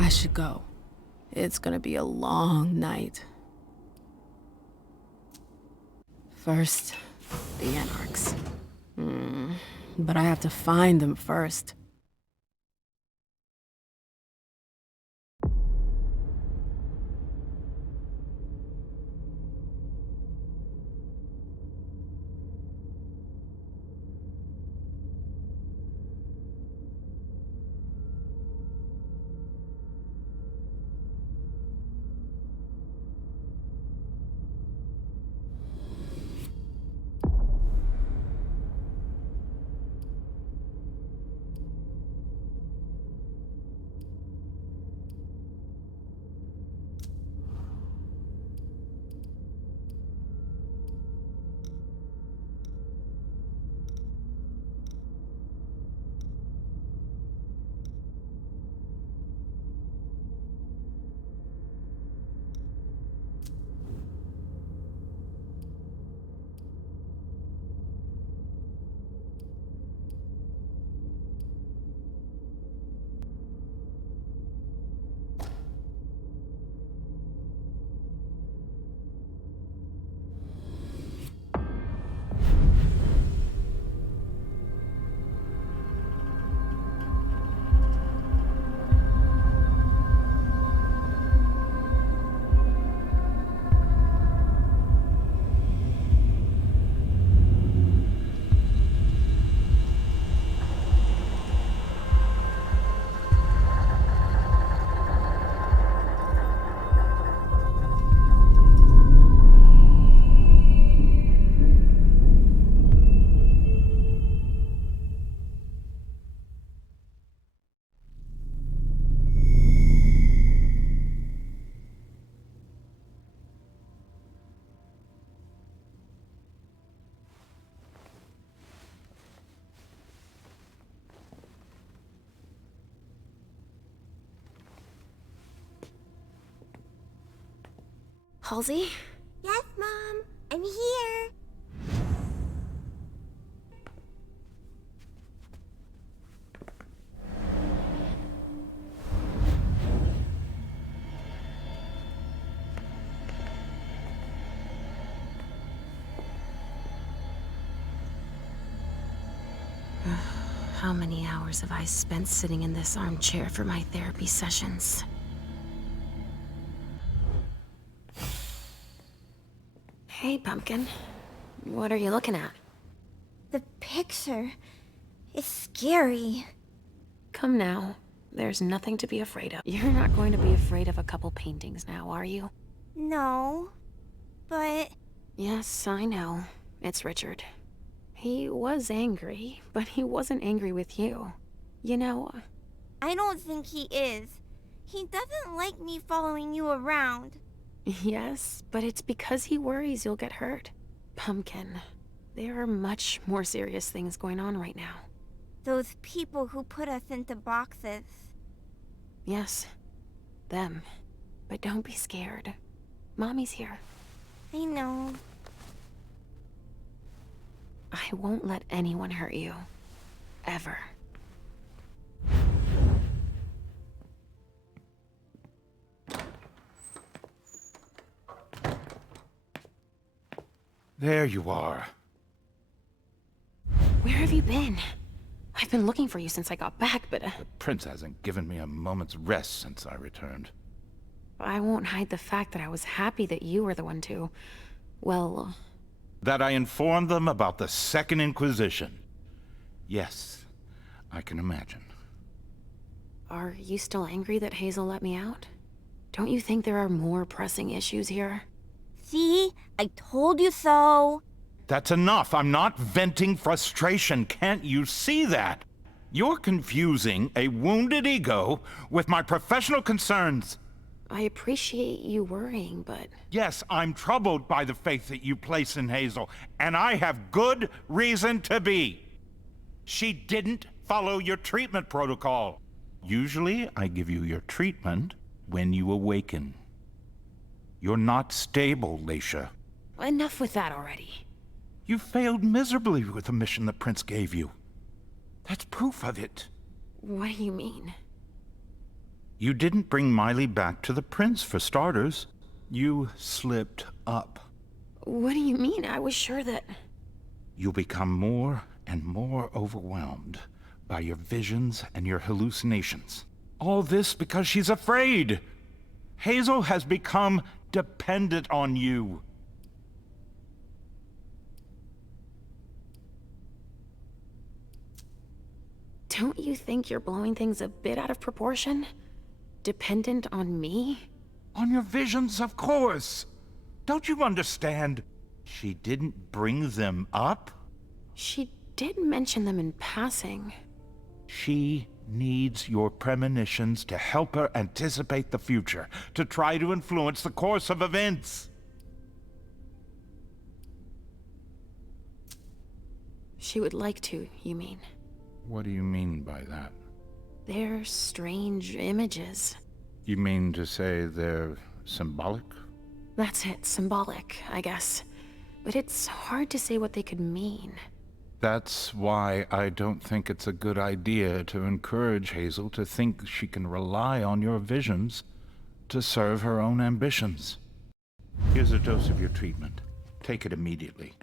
I should go. It's gonna be a long night. First, the Anarchs. But I have to find them first. Halsey? Yes, Mom. I'm here. How many hours have I spent sitting in this armchair for my therapy sessions? Hey, Pumpkin. What are you looking at? The picture is scary. Come now. There's nothing to be afraid of. You're not going to be afraid of a couple paintings now, are you? No, but... Yes, I know. It's Richard. He was angry, but he wasn't angry with you. You know... I don't think he is. He doesn't like me following you around. Yes, but it's because he worries you'll get hurt. Pumpkin, there are much more serious things going on right now. Those people who put us into boxes. Yes, them. But don't be scared. Mommy's here. I know. I won't let anyone hurt you. Ever. There you are. Where have you been? I've been looking for you since I got back, but... The prince hasn't given me a moment's rest since I returned. I won't hide the fact that I was happy that you were the one to... well... That I informed them about the Second Inquisition. Yes, I can imagine. Are you still angry that Hazel let me out? Don't you think there are more pressing issues here? See? I told you so. That's enough. I'm not venting frustration. Can't you see that? You're confusing a wounded ego with my professional concerns. I appreciate you worrying, but... Yes, I'm troubled by the faith that you place in Hazel, and I have good reason to be. She didn't follow your treatment protocol. Usually, I give you your treatment when you awaken. You're not stable, Leysha. Enough with that already. You failed miserably with the mission the Prince gave you. That's proof of it. What do you mean? You didn't bring Miley back to the Prince, for starters. You slipped up. What do you mean? I was sure that... You'll become more and more overwhelmed by your visions and your hallucinations. All this because she's afraid. Hazel has become dependent on you. Don't you think you're blowing things a bit out of proportion? Dependent on me? On your visions, of course. Don't you understand? She didn't bring them up. She did mention them in passing. She needs your premonitions to help her anticipate the future, to try to influence the course of events. She would like to, you mean? What do you mean by that? They're strange images. You mean to say they're symbolic? That's it, symbolic, I guess. But it's hard to say what they could mean. That's why I don't think it's a good idea to encourage Hazel to think she can rely on your visions to serve her own ambitions. Here's a dose of your treatment. Take it immediately.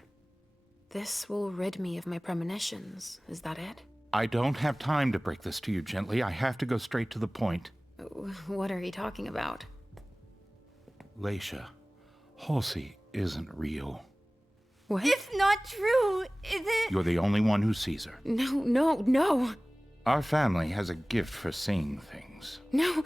This will rid me of my premonitions, is that it? I don't have time to break this to you gently. I have to go straight to the point. What are you talking about? Leysha, Halsey isn't real. What? It's not true, is it? You're the only one who sees her. No. Our family has a gift for seeing things. No,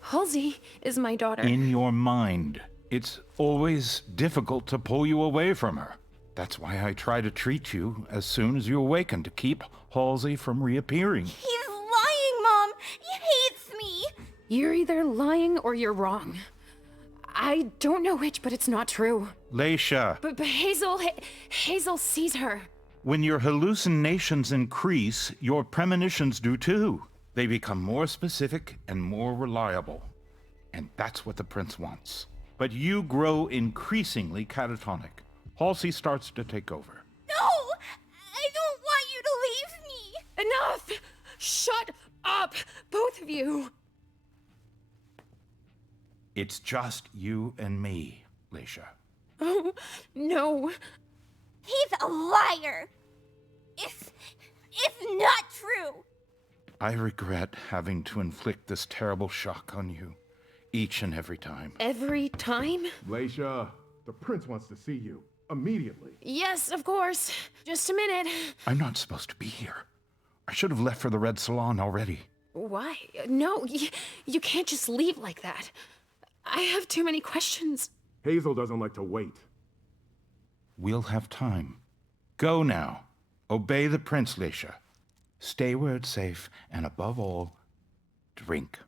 Halsey is my daughter. In your mind. It's always difficult to pull you away from her. That's why I try to treat you as soon as you awaken, to keep Halsey from reappearing. He's lying, Mom! He hates me! You're either lying or you're wrong. I don't know which, but it's not true. Leysha. But Hazel sees her. When your hallucinations increase, your premonitions do too. They become more specific and more reliable. And that's what the Prince wants. but you grow increasingly catatonic. Halsey starts to take over. No! I don't want you to leave me! Enough! Shut up, both of you! It's just you and me, Leysha. Oh, no. He's a liar! It's not true! I regret having to inflict this terrible shock on you, each and every time. Every time? Leysha, the prince wants to see you. Immediately. Yes, of course. Just a minute. I'm not supposed to be here. I should have left for the Red Salon already. Why? No, you can't just leave like that. I have too many questions. Hazel doesn't like to wait. We'll have time. Go now. Obey the prince, Leysha. Stay where it's safe, and above all, drink.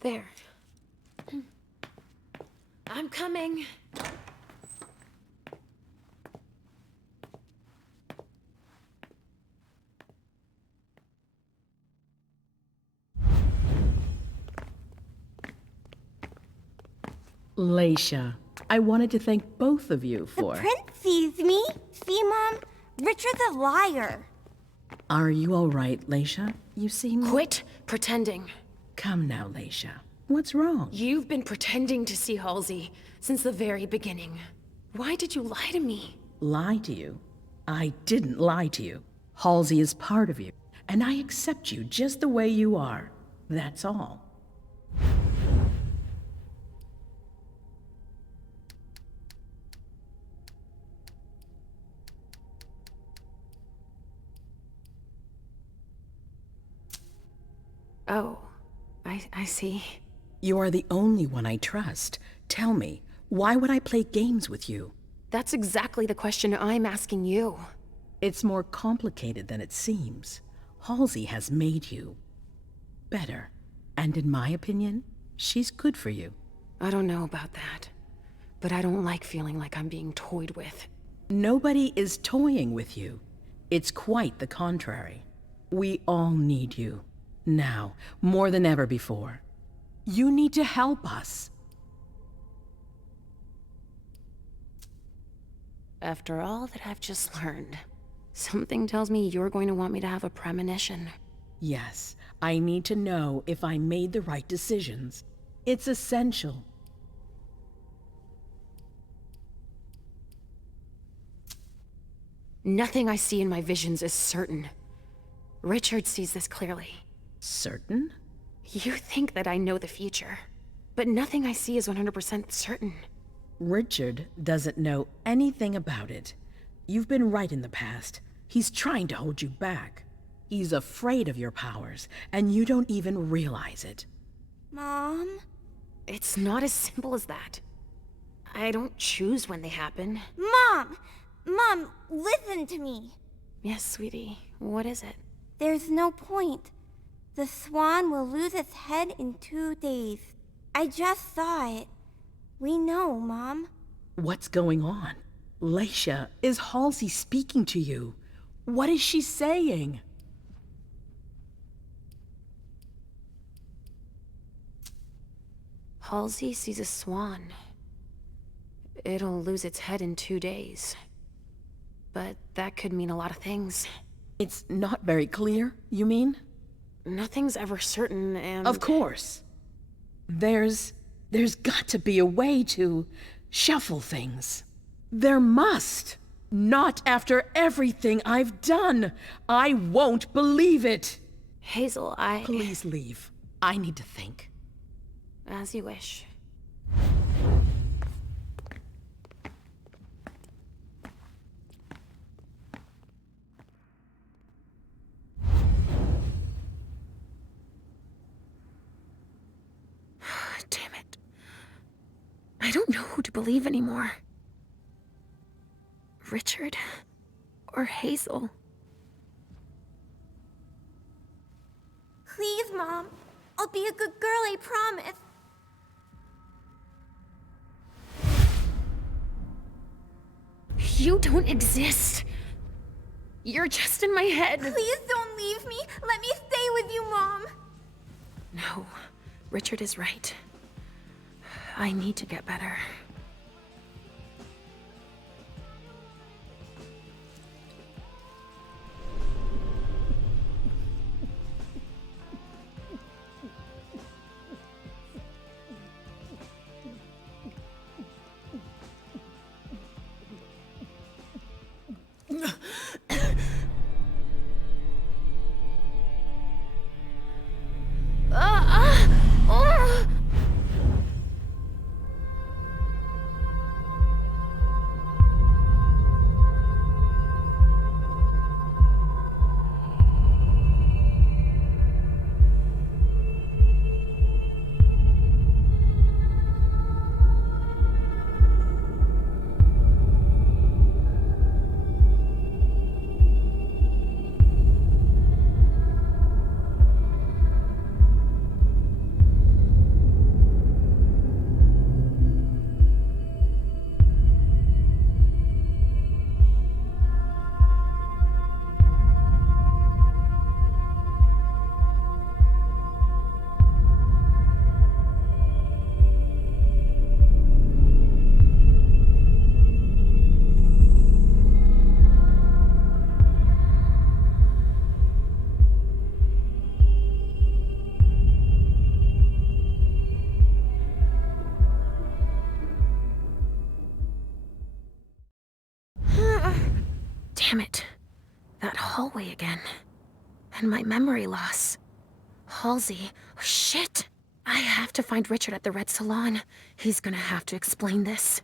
There. I'm coming. Leysha, I wanted to thank both of you for... The prince sees me. See, Mom? Richard's a liar. Are you all right, Leysha? You seem... Quit pretending. Come now, Leysha. What's wrong? You've been pretending to see Halsey since the very beginning. Why did you lie to me? Lie to you? I didn't lie to you. Halsey is part of you, and I accept you just the way you are. That's all. Oh, I see. You are the only one I trust. Tell me, why would I play games with you? That's exactly the question I'm asking you. It's more complicated than it seems. Halsey has made you better. And in my opinion, she's good for you. I don't know about that, but I don't like feeling like I'm being toyed with. Nobody is toying with you. It's quite the contrary. We all need you. Now, more than ever before. You need to help us. After all that I've just learned, something tells me you're going to want me to have a premonition. Yes, I need to know if I made the right decisions. It's essential. Nothing I see in my visions is certain. Richard sees this clearly. Certain? You think that I know the future, but nothing I see is 100% certain. Richard doesn't know anything about it. You've been right in the past. He's trying to hold you back. He's afraid of your powers, and you don't even realize it. Mom? It's not as simple as that. I don't choose when they happen. Mom! Mom, listen to me. Yes, sweetie. What is it? There's no point. The swan will lose its head in 2 days. I just saw it. We know, Mom. What's going on? Leysha, is Halsey speaking to you? What is she saying? Halsey sees a swan. It'll lose its head in 2 days. But that could mean a lot of things. It's not very clear, you mean? Nothing's ever certain, and... Of course. There's got to be a way to shuffle things. There must. Not after everything I've done. I won't believe it. Hazel, Please leave. I need to think. As you wish. Damn it. I don't know who to believe anymore. Richard or Hazel. Please, Mom. I'll be a good girl, I promise. You don't exist. You're just in my head. Please don't leave me. Let me stay with you, Mom. No. Richard is right. I need to get better. Damn it. That hallway again. And my memory loss. Halsey. Oh, shit! I have to find Richard at the Red Salon. He's gonna have to explain this.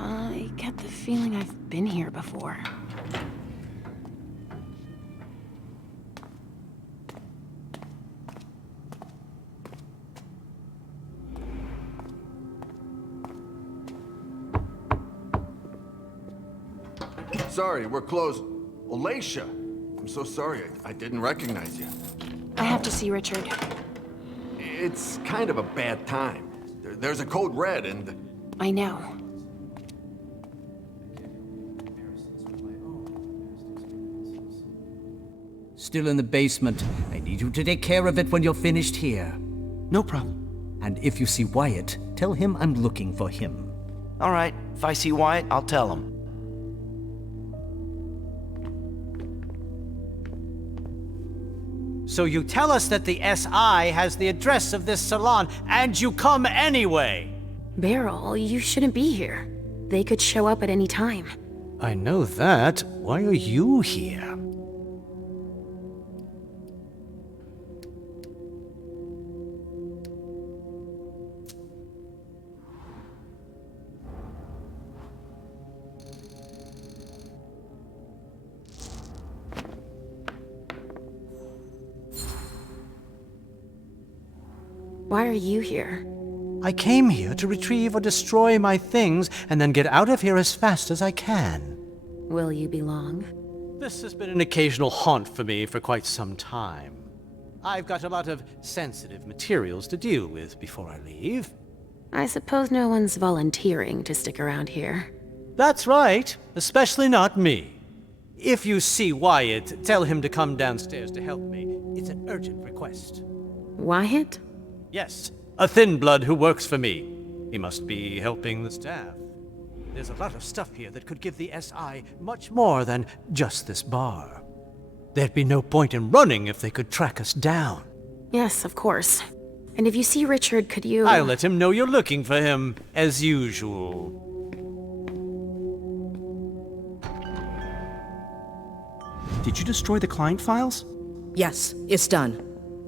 I get the feeling I've been here before. Sorry, we're closed. Oh, Leysha, I'm so sorry. I didn't recognize you. I have to see Richard. It's kind of a bad time. There's a code red and... I know. Still in the basement. I need you to take care of it when you're finished here. No problem. And if you see Wyatt, tell him I'm looking for him. All right. If I see Wyatt, I'll tell him. So you tell us that the SI has the address of this salon, and you come anyway! Beryl, you shouldn't be here. They could show up at any time. I know that. Why are you here? Why are you here? I came here to retrieve or destroy my things, and then get out of here as fast as I can. Will you be long? This has been an occasional haunt for me for quite some time. I've got a lot of sensitive materials to deal with before I leave. I suppose no one's volunteering to stick around here. That's right, especially not me. If you see Wyatt, tell him to come downstairs to help me. It's an urgent request. Wyatt? Yes, a thin blood who works for me. He must be helping the staff. There's a lot of stuff here that could give the SI much more than just this bar. There'd be no point in running if they could track us down. Yes, of course. And if you see Richard, could you... I'll let him know you're looking for him, as usual. Did you destroy the client files? Yes, it's done.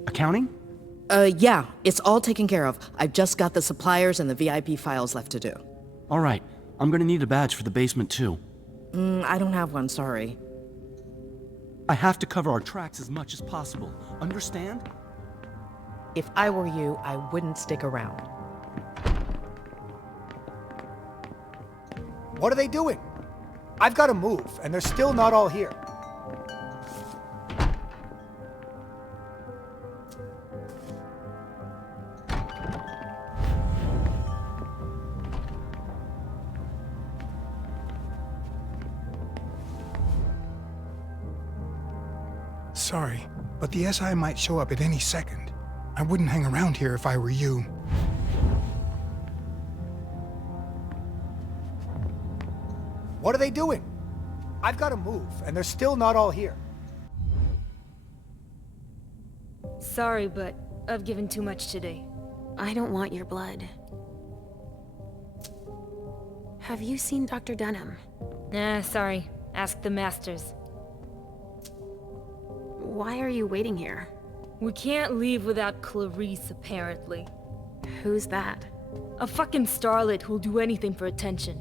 Accounting? Yeah, it's all taken care of. I've just got the suppliers and the VIP files left to do. All right. I'm gonna need a badge for the basement, too. I don't have one, sorry. I have to cover our tracks as much as possible. Understand? If I were you, I wouldn't stick around. What are they doing? I've got to move, and they're still not all here. Sorry, but the SI might show up at any second. I wouldn't hang around here if I were you. What are they doing? I've got to move, and they're still not all here. Sorry, but I've given too much today. I don't want your blood. Have you seen Dr. Dunham? Nah, sorry. Ask the masters. Why are you waiting here? We can't leave without Clarice, apparently. Who's that? A fucking starlet who'll do anything for attention.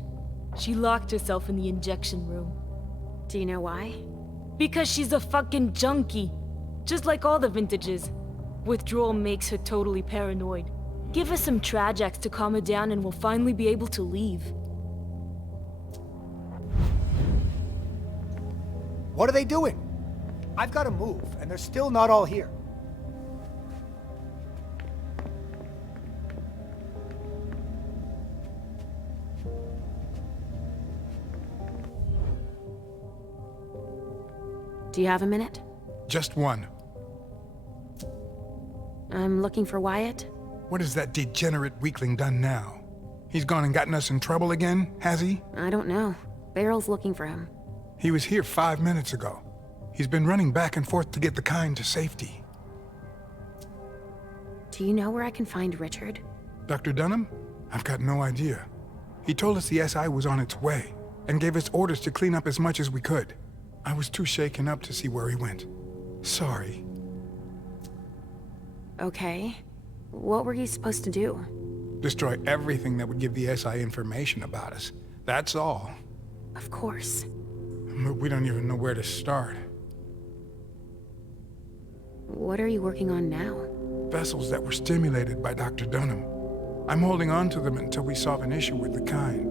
She locked herself in the injection room. Do you know why? Because she's a fucking junkie. Just like all the vintages. Withdrawal makes her totally paranoid. Give her some Trajax to calm her down and we'll finally be able to leave. What are they doing? I've got to move, and they're still not all here. Do you have a minute? Just one. I'm looking for Wyatt. What has that degenerate weakling done now? He's gone and gotten us in trouble again, has he? I don't know. Barrel's looking for him. He was here 5 minutes ago. He's been running back and forth to get the kind to safety. Do you know where I can find Richard? Dr. Dunham? I've got no idea. He told us the SI was on its way, and gave us orders to clean up as much as we could. I was too shaken up to see where he went. Sorry. Okay. What were you supposed to do? Destroy everything that would give the SI information about us. That's all. Of course. But we don't even know where to start. What are you working on now? Vessels that were stimulated by Dr. Dunham. I'm holding on to them until we solve an issue with the kind.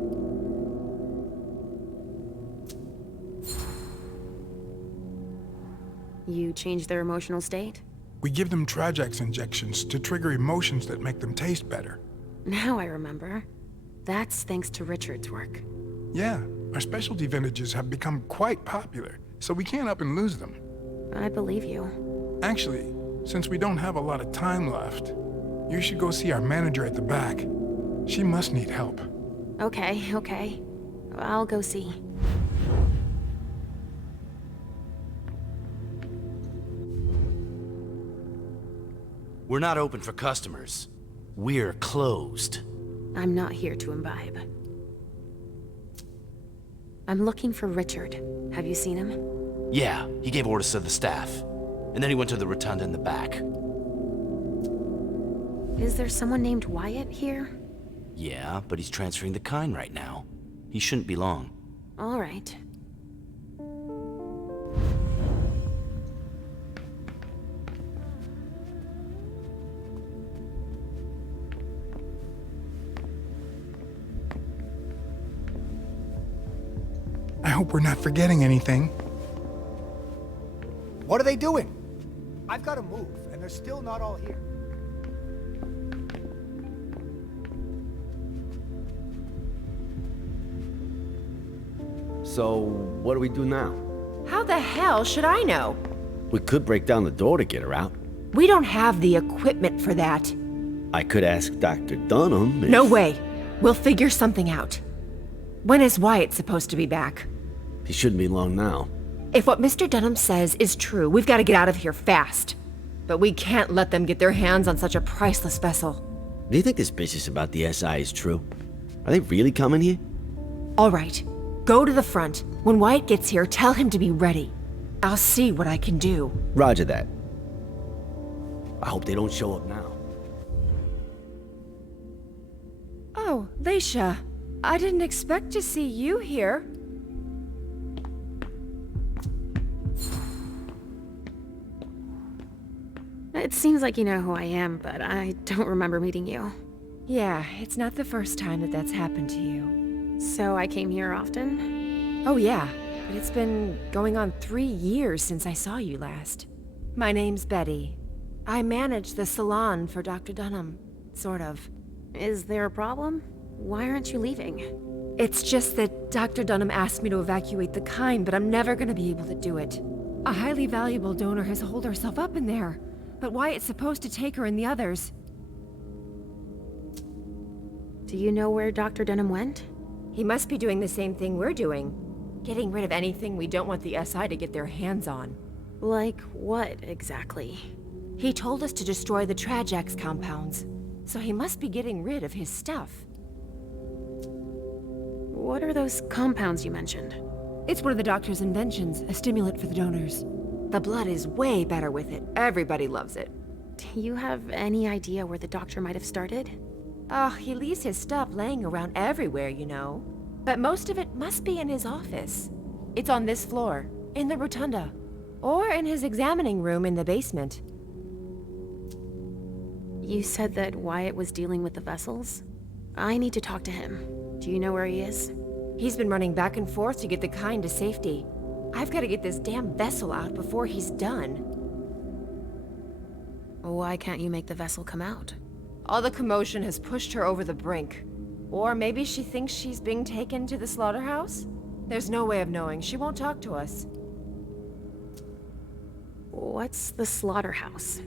You change their emotional state? We give them Trajax injections to trigger emotions that make them taste better. Now I remember. That's thanks to Richard's work. Yeah, our specialty vintages have become quite popular, so we can't up and lose them. I believe you. Actually, since we don't have a lot of time left, you should go see our manager at the back. She must need help. Okay. I'll go see. We're not open for customers. We're closed. I'm not here to imbibe. I'm looking for Richard. Have you seen him? Yeah, he gave orders to the staff. And then he went to the rotunda in the back. Is there someone named Wyatt here? Yeah, but he's transferring the kind right now. He shouldn't be long. All right. I hope we're not forgetting anything. What are they doing? I've got to move, and they're still not all here. So, what do we do now? How the hell should I know? We could break down the door to get her out. We don't have the equipment for that. I could ask Dr. Dunham if... No way. We'll figure something out. When is Wyatt supposed to be back? He shouldn't be long now. If what Mr. Dunham says is true, we've got to get out of here fast. But we can't let them get their hands on such a priceless vessel. Do you think this business about the SI is true? Are they really coming here? All right. Go to the front. When Wyatt gets here, tell him to be ready. I'll see what I can do. Roger that. I hope they don't show up now. Oh, Leysha. I didn't expect to see you here. It seems like you know who I am, but I don't remember meeting you. Yeah, it's not the first time that that's happened to you. So I came here often? Oh yeah, but it's been going on 3 years since I saw you last. My name's Betty. I manage the salon for Dr. Dunham. Sort of. Is there a problem? Why aren't you leaving? It's just that Dr. Dunham asked me to evacuate the kind, but I'm never gonna be able to do it. A highly valuable donor has holed herself up in there, but Wyatt's supposed to take her and the others. Do you know where Dr. Dunham went? He must be doing the same thing we're doing. Getting rid of anything we don't want the SI to get their hands on. Like what, exactly? He told us to destroy the Trajax compounds, so he must be getting rid of his stuff. What are those compounds you mentioned? It's one of the doctor's inventions, a stimulant for the donors. The blood is way better with it. Everybody loves it. Do you have any idea where the doctor might have started? Oh, he leaves his stuff laying around everywhere, you know. But most of it must be in his office. It's on this floor, in the rotunda, or in his examining room in the basement. You said that Wyatt was dealing with the vessels? I need to talk to him. Do you know where he is? He's been running back and forth to get the kind to safety. I've got to get this damn vessel out before he's done. Why can't you make the vessel come out? All the commotion has pushed her over the brink. Or maybe she thinks she's being taken to the slaughterhouse? There's no way of knowing. She won't talk to us. What's the slaughterhouse?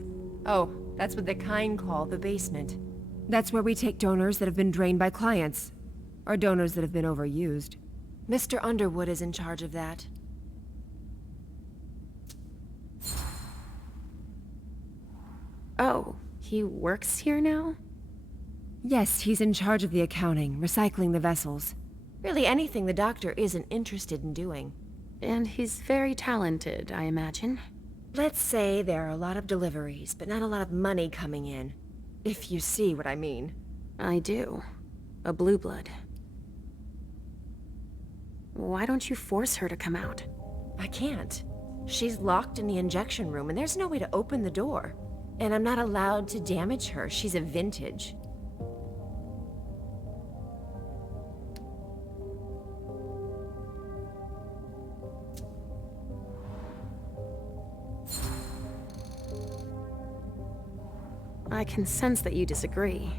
Oh, that's what the kind call the basement. That's where we take donors that have been drained by clients. Or donors that have been overused. Mr. Underwood is in charge of that. Oh, he works here now? Yes, he's in charge of the accounting, recycling the vessels. Really anything the doctor isn't interested in doing. And he's very talented, I imagine. Let's say there are a lot of deliveries, but not a lot of money coming in. If you see what I mean. I do. A blue blood. Why don't you force her to come out? I can't. She's locked in the injection room and there's no way to open the door. And I'm not allowed to damage her. She's a vintage. I can sense that you disagree.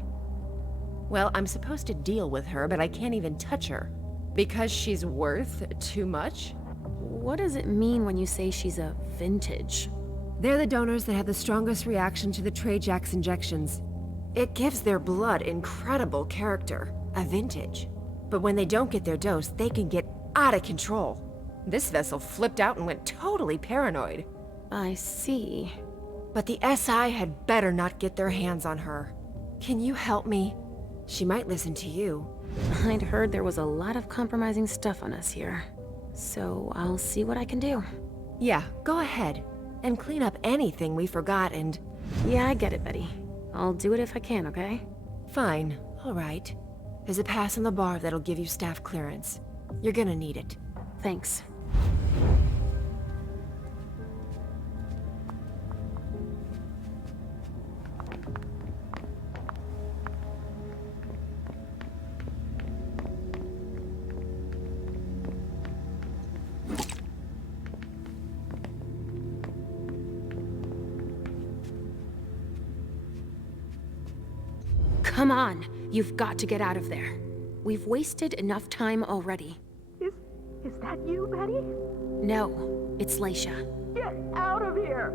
Well, I'm supposed to deal with her, but I can't even touch her. Because she's worth too much? What does it mean when you say she's a vintage? They're the donors that have the strongest reaction to the Trajax injections. It gives their blood incredible character, a vintage. But when they don't get their dose, they can get out of control. This vessel flipped out and went totally paranoid. I see. But the SI had better not get their hands on her. Can you help me? She might listen to you. I'd heard there was a lot of compromising stuff on us here. So I'll see what I can do. Yeah, go ahead. And clean up anything we forgot and... Yeah, I get it, Betty. I'll do it if I can, okay? Fine. All right. There's a pass on the bar that'll give you staff clearance. You're gonna need it. Thanks. Come on, you've got to get out of there. We've wasted enough time already. Is that you, Betty? No, it's Leysha. Get out of here!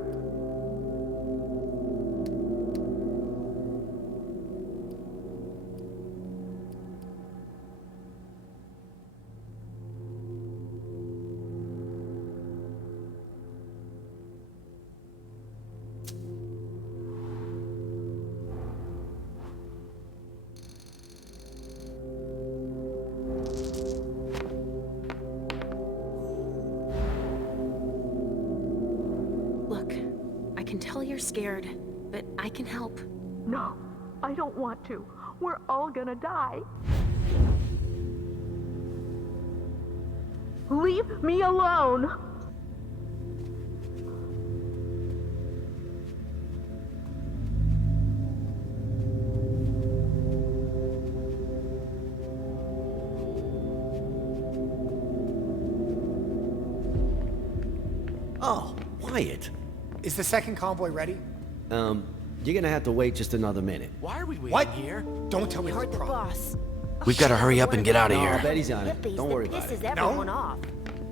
Look, I can tell you're scared, but I can help. No, I don't want to. We're all gonna die. Leave me alone! Oh, Wyatt. Is the second convoy ready? You're gonna have to wait just another minute. Why are we waiting What? here? Don't tell me You're the the problem. boss. We've got to hurry up and get out of No, here. Betty's on it. Hippies Don't that worry about pisses it. everyone No. off.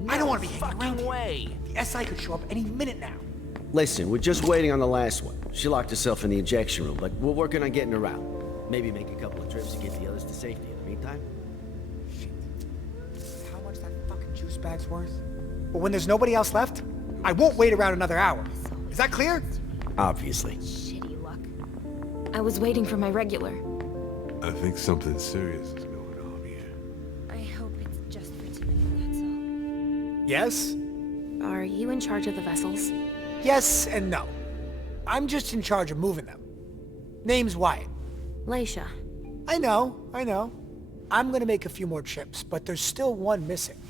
I don't want to be hanging around Fucking here. way. The SI could show up any minute now. Listen, we're just waiting on the last one. She locked herself in the injection room, but we're working on getting her out. Maybe make a couple of trips to get the others to safety in the meantime. Shit. How much that fucking juice bag's worth? But when there's nobody else left, I won't wait around another hour. Is that clear? Obviously. Shitty luck. I was waiting for my regular. I think something serious is going on here. I hope it's just for tonight, that's all. Yes? Are you in charge of the vessels? Yes and no. I'm just in charge of moving them. Name's Wyatt. Leysha. I know. I'm gonna make a few more trips, but there's still one missing.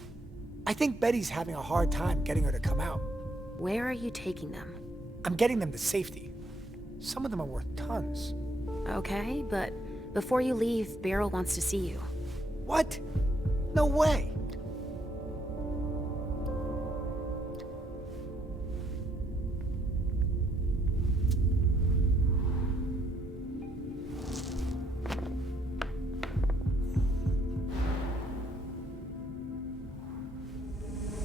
I think Betty's having a hard time getting her to come out. Where are you taking them? I'm getting them to safety. Some of them are worth tons. Okay, but before you leave, Beryl wants to see you. What? No way.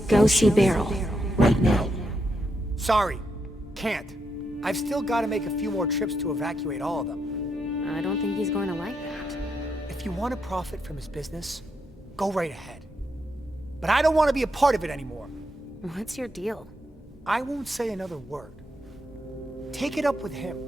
Go see Beryl. Right now. Sorry. Can't. I've still got to make a few more trips to evacuate all of them. I don't think he's going to like that. If you want to profit from his business, go right ahead. But I don't want to be a part of it anymore. What's your deal? I won't say another word. Take it up with him.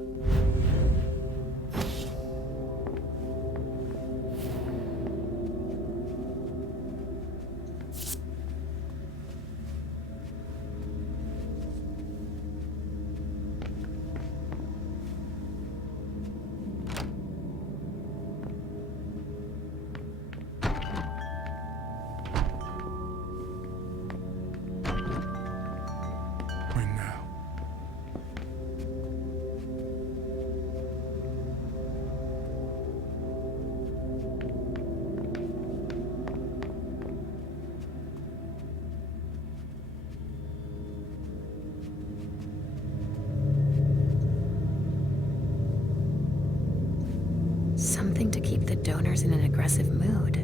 When now? Something to keep the donors in an aggressive mood.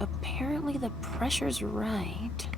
Apparently the pressure's right.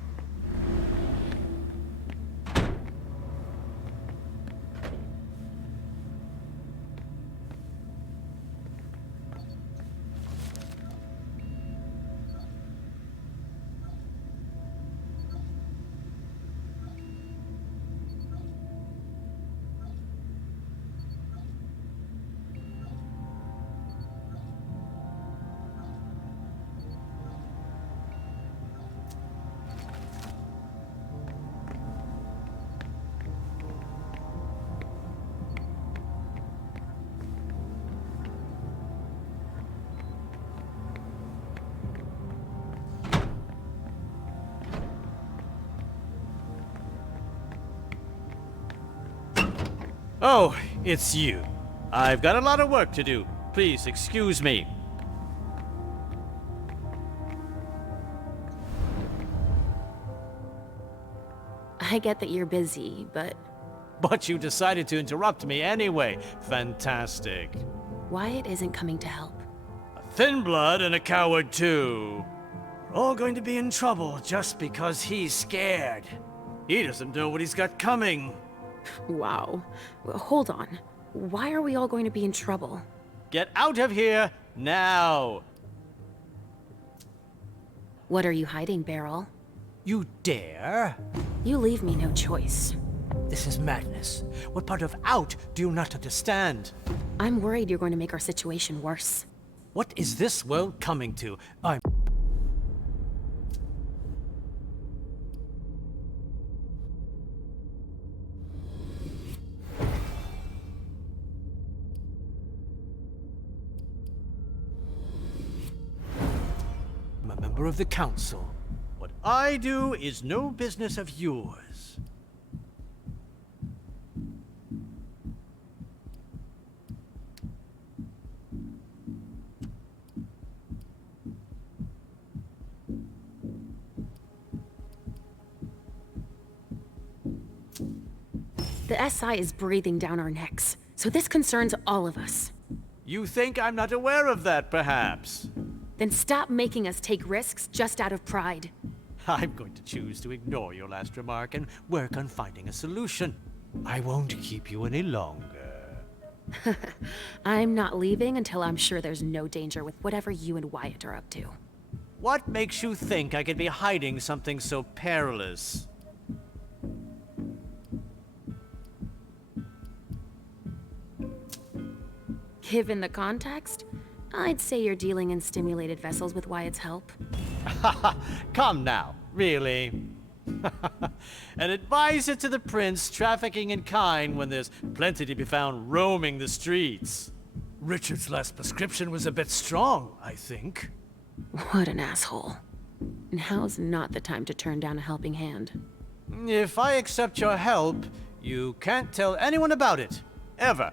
Oh, it's you. I've got a lot of work to do. Please excuse me. I get that you're busy, but But you decided to interrupt me anyway. Fantastic. Wyatt isn't coming to help. A thin blood and a coward too. We're all going to be in trouble just because he's scared. He doesn't know what he's got coming. Wow. Well, hold on. Why are we all going to be in trouble? Get out of here now. What are you hiding, Beryl? You dare? You leave me no choice. This is madness. What part of out do you not understand? I'm worried you're going to make our situation worse. What is this world coming to? I'm... I'm a member of the council. What I do is no business of yours. The SI is breathing down our necks, so this concerns all of us. You think I'm not aware of that, perhaps? Then stop making us take risks just out of pride. I'm going to choose to ignore your last remark and work on finding a solution. I won't keep you any longer. I'm not leaving until I'm sure there's no danger with whatever you and Wyatt are up to. What makes you think I could be hiding something so perilous? Given the context, I'd say you're dealing in stimulated vessels with Wyatt's help. Come now, really? An advisor to the prince trafficking in kind when there's plenty to be found roaming the streets. Richard's last prescription was a bit strong, I think. What an asshole. Now's not the time to turn down a helping hand. If I accept your help, you can't tell anyone about it. Ever.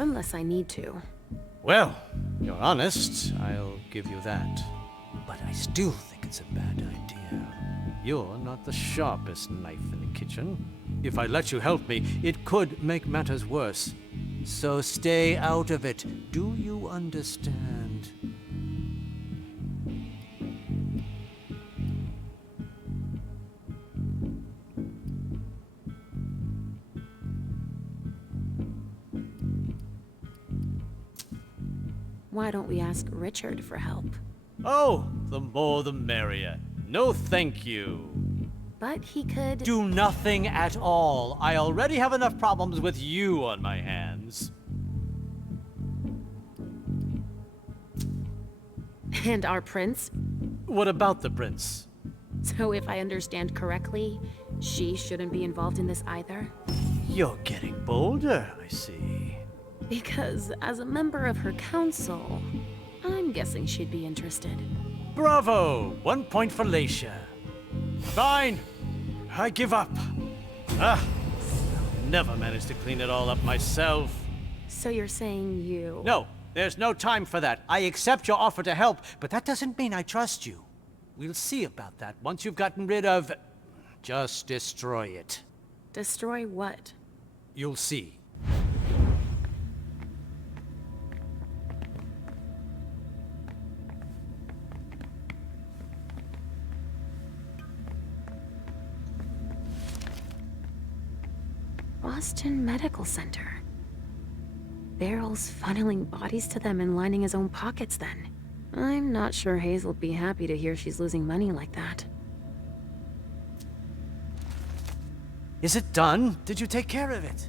Unless I need to. Well, you're honest, I'll give you that. But I still think it's a bad idea. You're not the sharpest knife in the kitchen. If I let you help me, it could make matters worse. So stay out of it. Do you understand? Why don't we ask Richard for help? Oh, the more the merrier. No thank you. But he could... Do nothing at all. I already have enough problems with you on my hands. And our prince? What about the prince? So if I understand correctly, she shouldn't be involved in this either? You're getting bolder, I see. Because as a member of her council, I'm guessing she'd be interested. Bravo! 1 point for Leysha. Fine. I give up. I'll never manage to clean it all up myself. So you're saying you... No, there's no time for that. I accept your offer to help, but that doesn't mean I trust you. We'll see about that once you've gotten rid of... Just destroy it. Destroy what? You'll see. Boston Medical Center. Beryl's funneling bodies to them and lining his own pockets then. I'm not sure Hazel'd be happy to hear she's losing money like that. Is it done? Did you take care of it?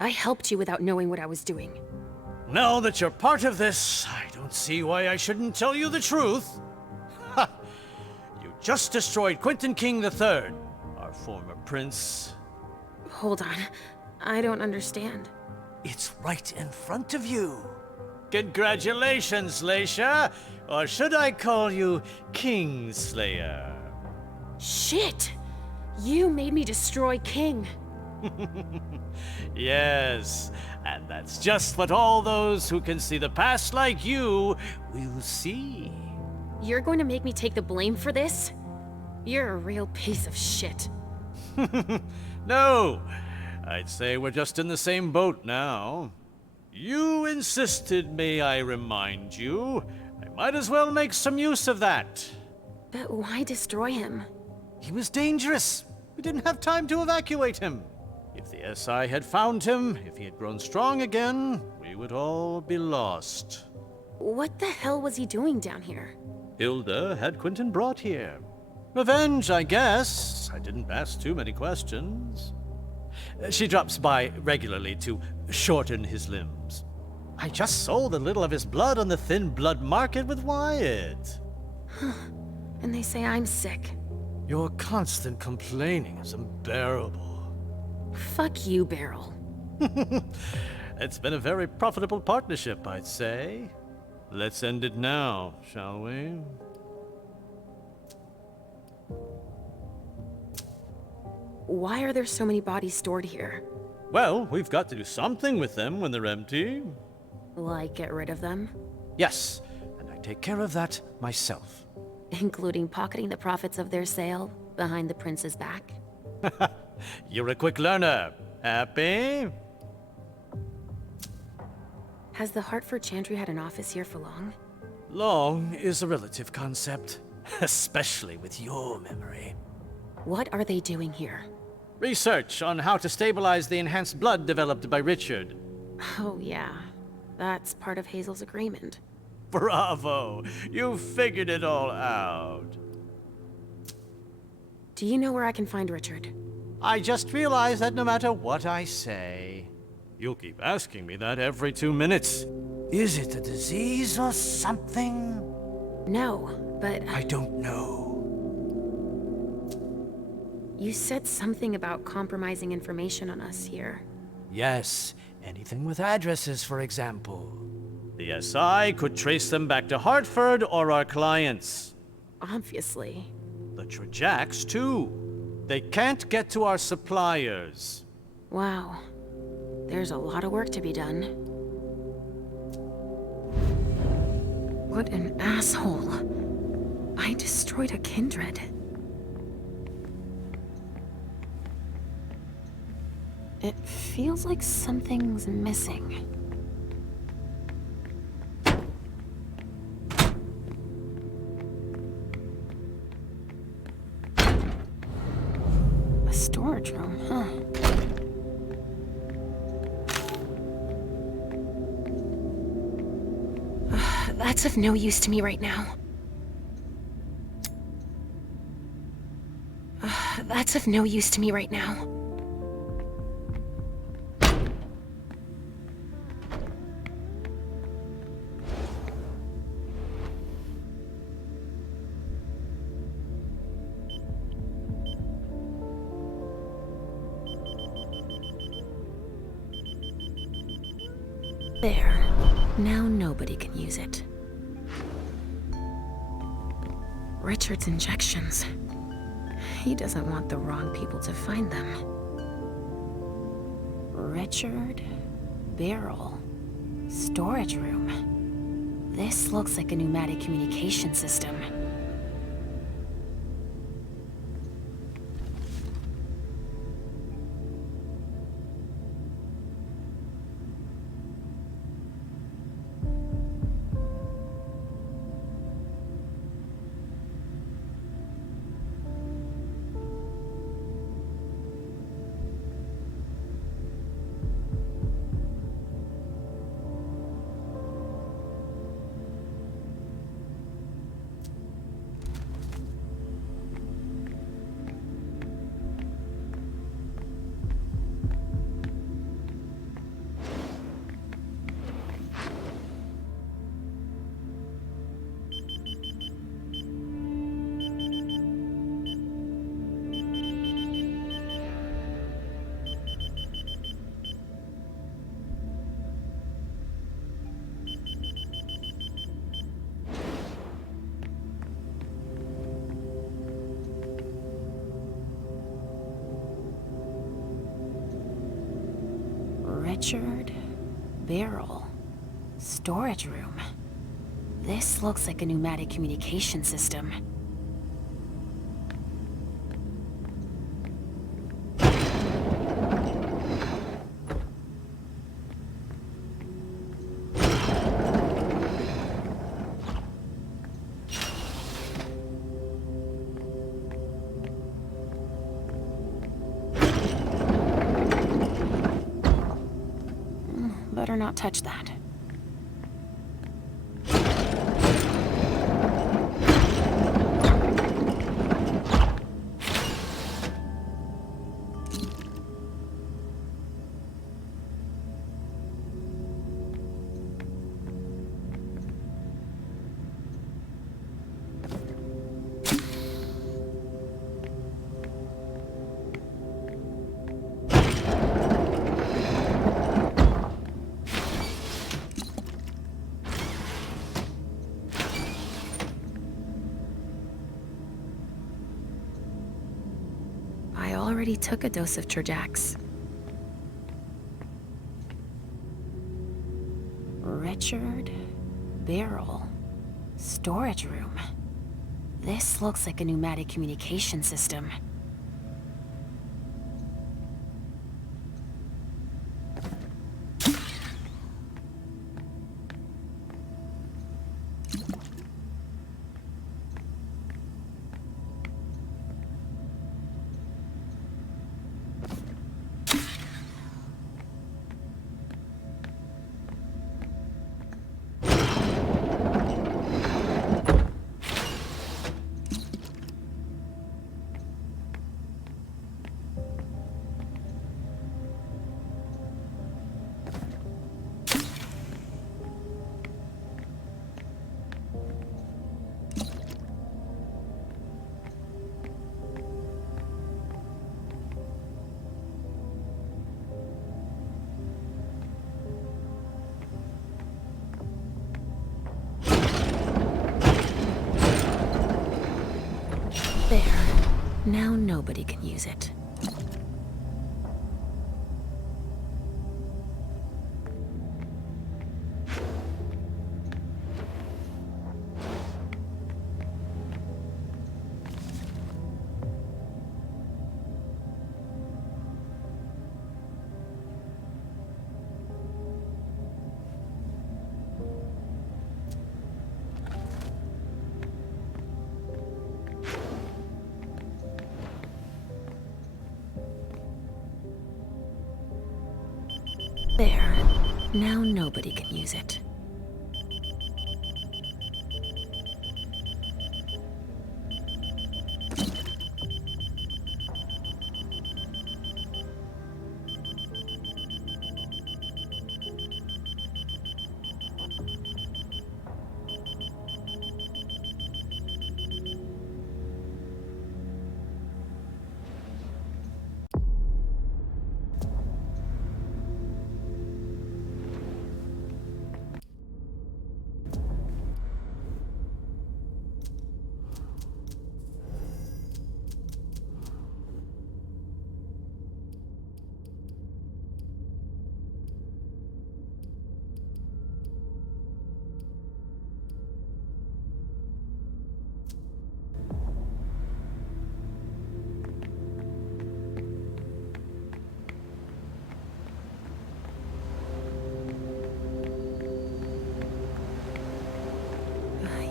I helped you without knowing what I was doing. Now that you're part of this, I don't see why I shouldn't tell you the truth. Ha! You just destroyed Quentin King III, our former prince. Hold on. I don't understand. It's right in front of you. Congratulations, Leysha. Or should I call you Kingslayer? Shit! You made me destroy King. Yes, and that's just what all those who can see the past like you will see. You're going to make me take the blame for this? You're a real piece of shit. No, I'd say we're just in the same boat now. You insisted, may I remind you. I might as well make some use of that. But why destroy him? He was dangerous. We didn't have time to evacuate him. If the SI had found him, if he had grown strong again, we would all be lost. What the hell was he doing down here? Hilda had Quentin brought here. Revenge, I guess. I didn't ask too many questions. She drops by regularly to shorten his limbs. I just sold a little of his blood on the thin blood market with Wyatt. And they say I'm sick. Your constant complaining is unbearable. Fuck you, Beryl. It's been a very profitable partnership, I'd say. Let's end it now, shall we? Why are there so many bodies stored here? Well, we've got to do something with them when they're empty. Like get rid of them? Yes, and I take care of that myself. Including pocketing the profits of their sale behind the prince's back? You're a quick learner. Happy? Has the Hartford Chantry had an office here for long? Long is a relative concept, especially with your memory. What are they doing here? Research on how to stabilize the enhanced blood developed by Richard. Oh, yeah. That's part of Hazel's agreement. Bravo! You figured it all out. Do you know where I can find Richard? I just realized that no matter what I say, you'll keep asking me that every 2 minutes. Is it a disease or something? No, but... I don't know. You said something about compromising information on us here. Yes, anything with addresses, for example. The SI could trace them back to Hartford or our clients. Obviously. The Trajacks, too. They can't get to our suppliers. Wow. There's a lot of work to be done. What an asshole. I destroyed a kindred. It feels like something's missing. A storage room, huh? That's of no use to me right now. That's of no use to me right now. There. Now nobody can use it. Richard's injections. He doesn't want the wrong people to find them. Richard, Beryl, storage room. This looks like a pneumatic communication system. Richard, barrel, storage room. This looks like a pneumatic communication system. Better not touch that. I already took a dose of Trojax. Richard, barrel, storage room. This looks like a pneumatic communication system. There. Now nobody can use it. There. Now nobody can use it.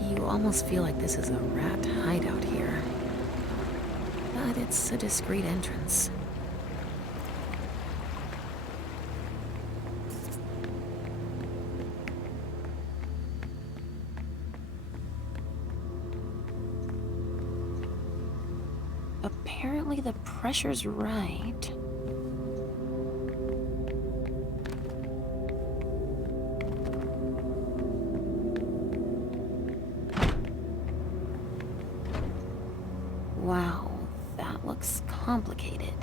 You almost feel like this is a rat hideout here. But it's a discreet entrance. Apparently the pressure's right. Wow, that looks complicated.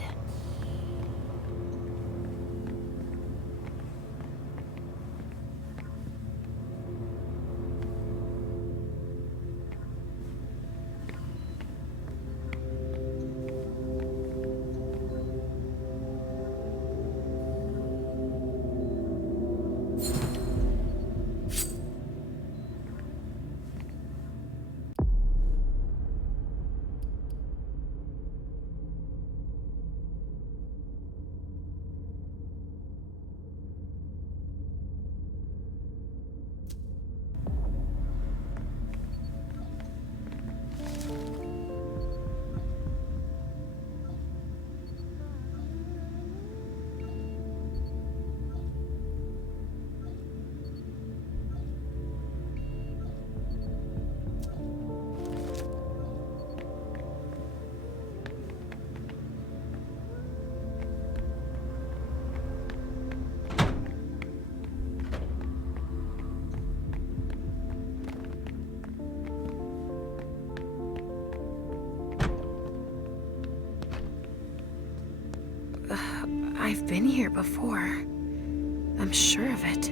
I've been here before. I'm sure of it.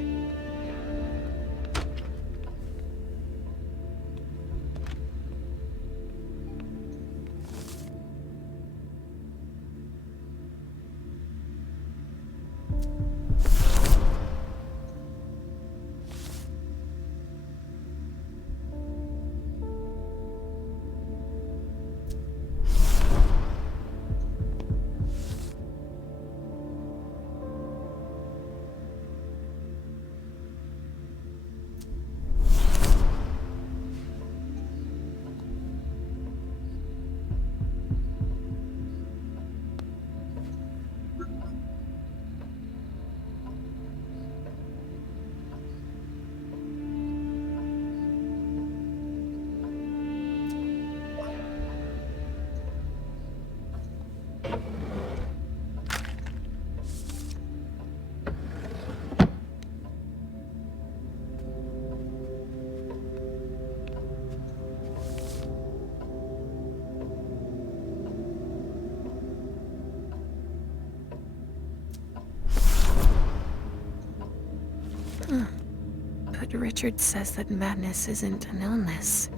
But Richard says that madness isn't an illness.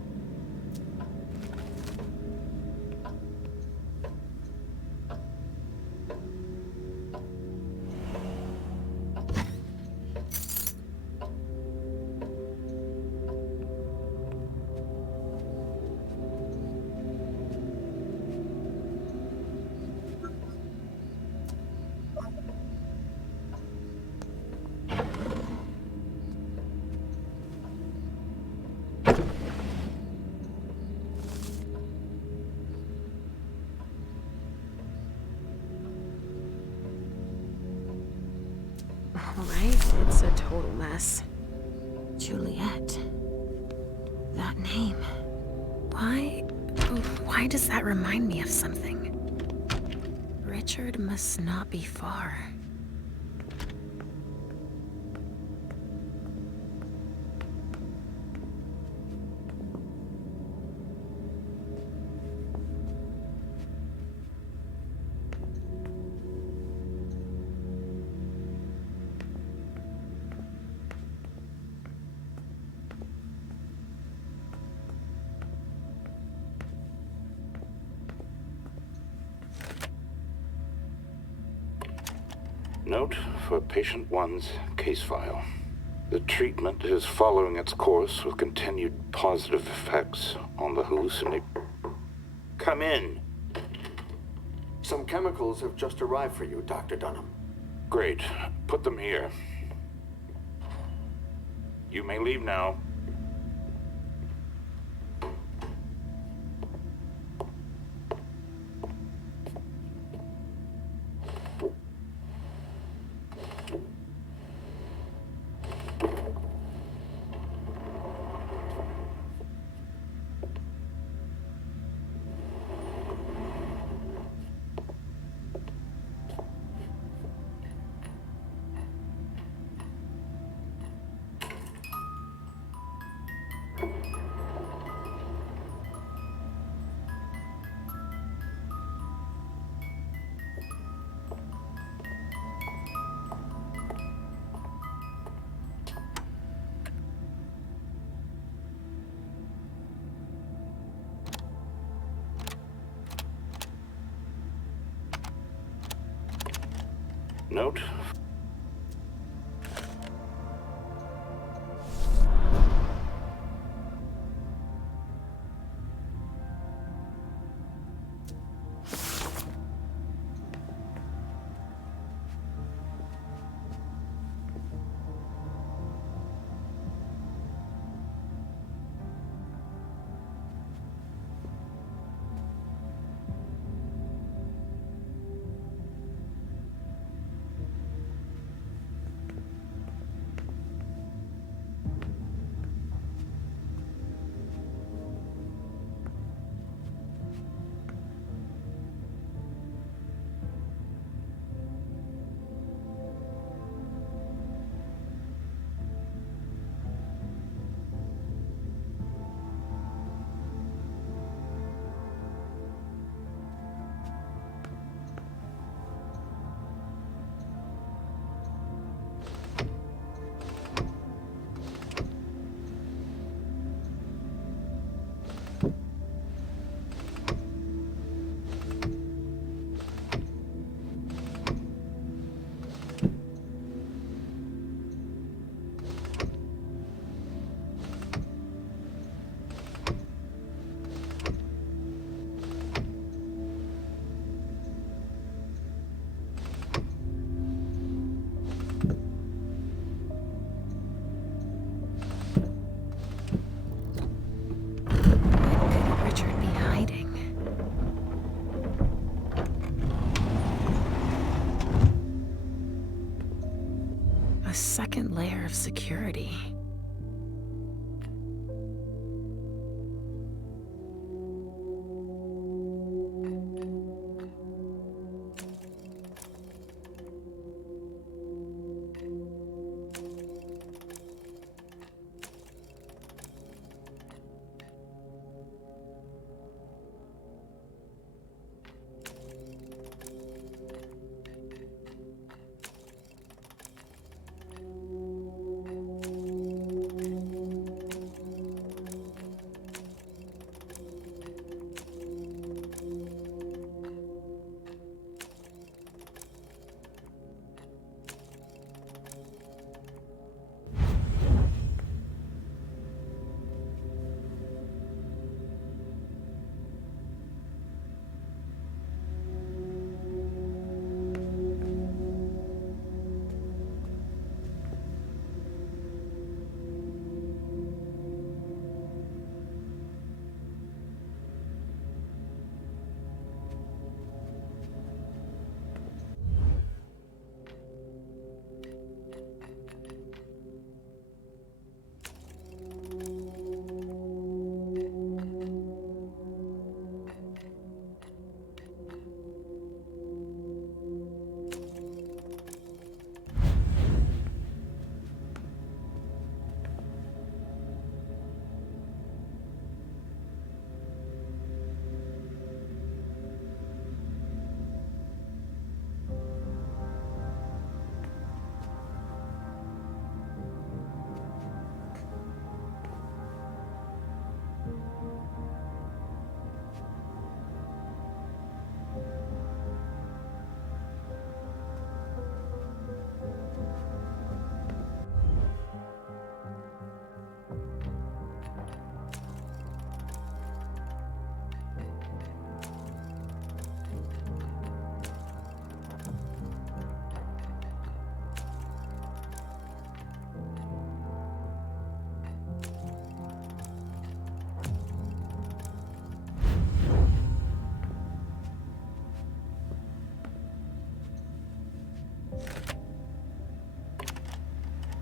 Alright, it's a total mess. Juliet. That name. Why does that remind me of something? Richard must not be far. Note for patient 1's case file. The treatment is following its course with continued positive effects on the hallucinate. Come in. Some chemicals have just arrived for you, Dr. Dunham. Great. Put them here. You may leave now. Note. of security.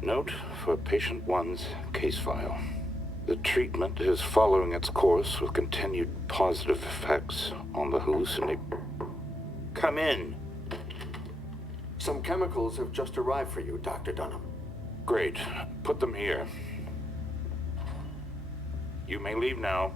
Note for patient one's case file. The treatment is following its course with continued positive effects on the hallucinate. Come in. Some chemicals have just arrived for you, Dr. Dunham. Great. Put them here. You may leave now.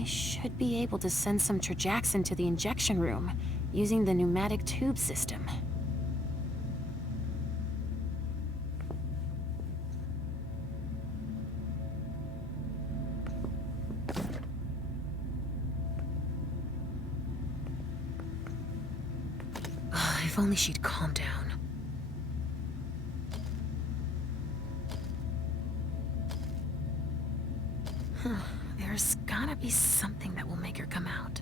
I should be able to send some Trajax into the injection room using the pneumatic tube system. If only she'd calm down. There's gotta be something that will make her come out.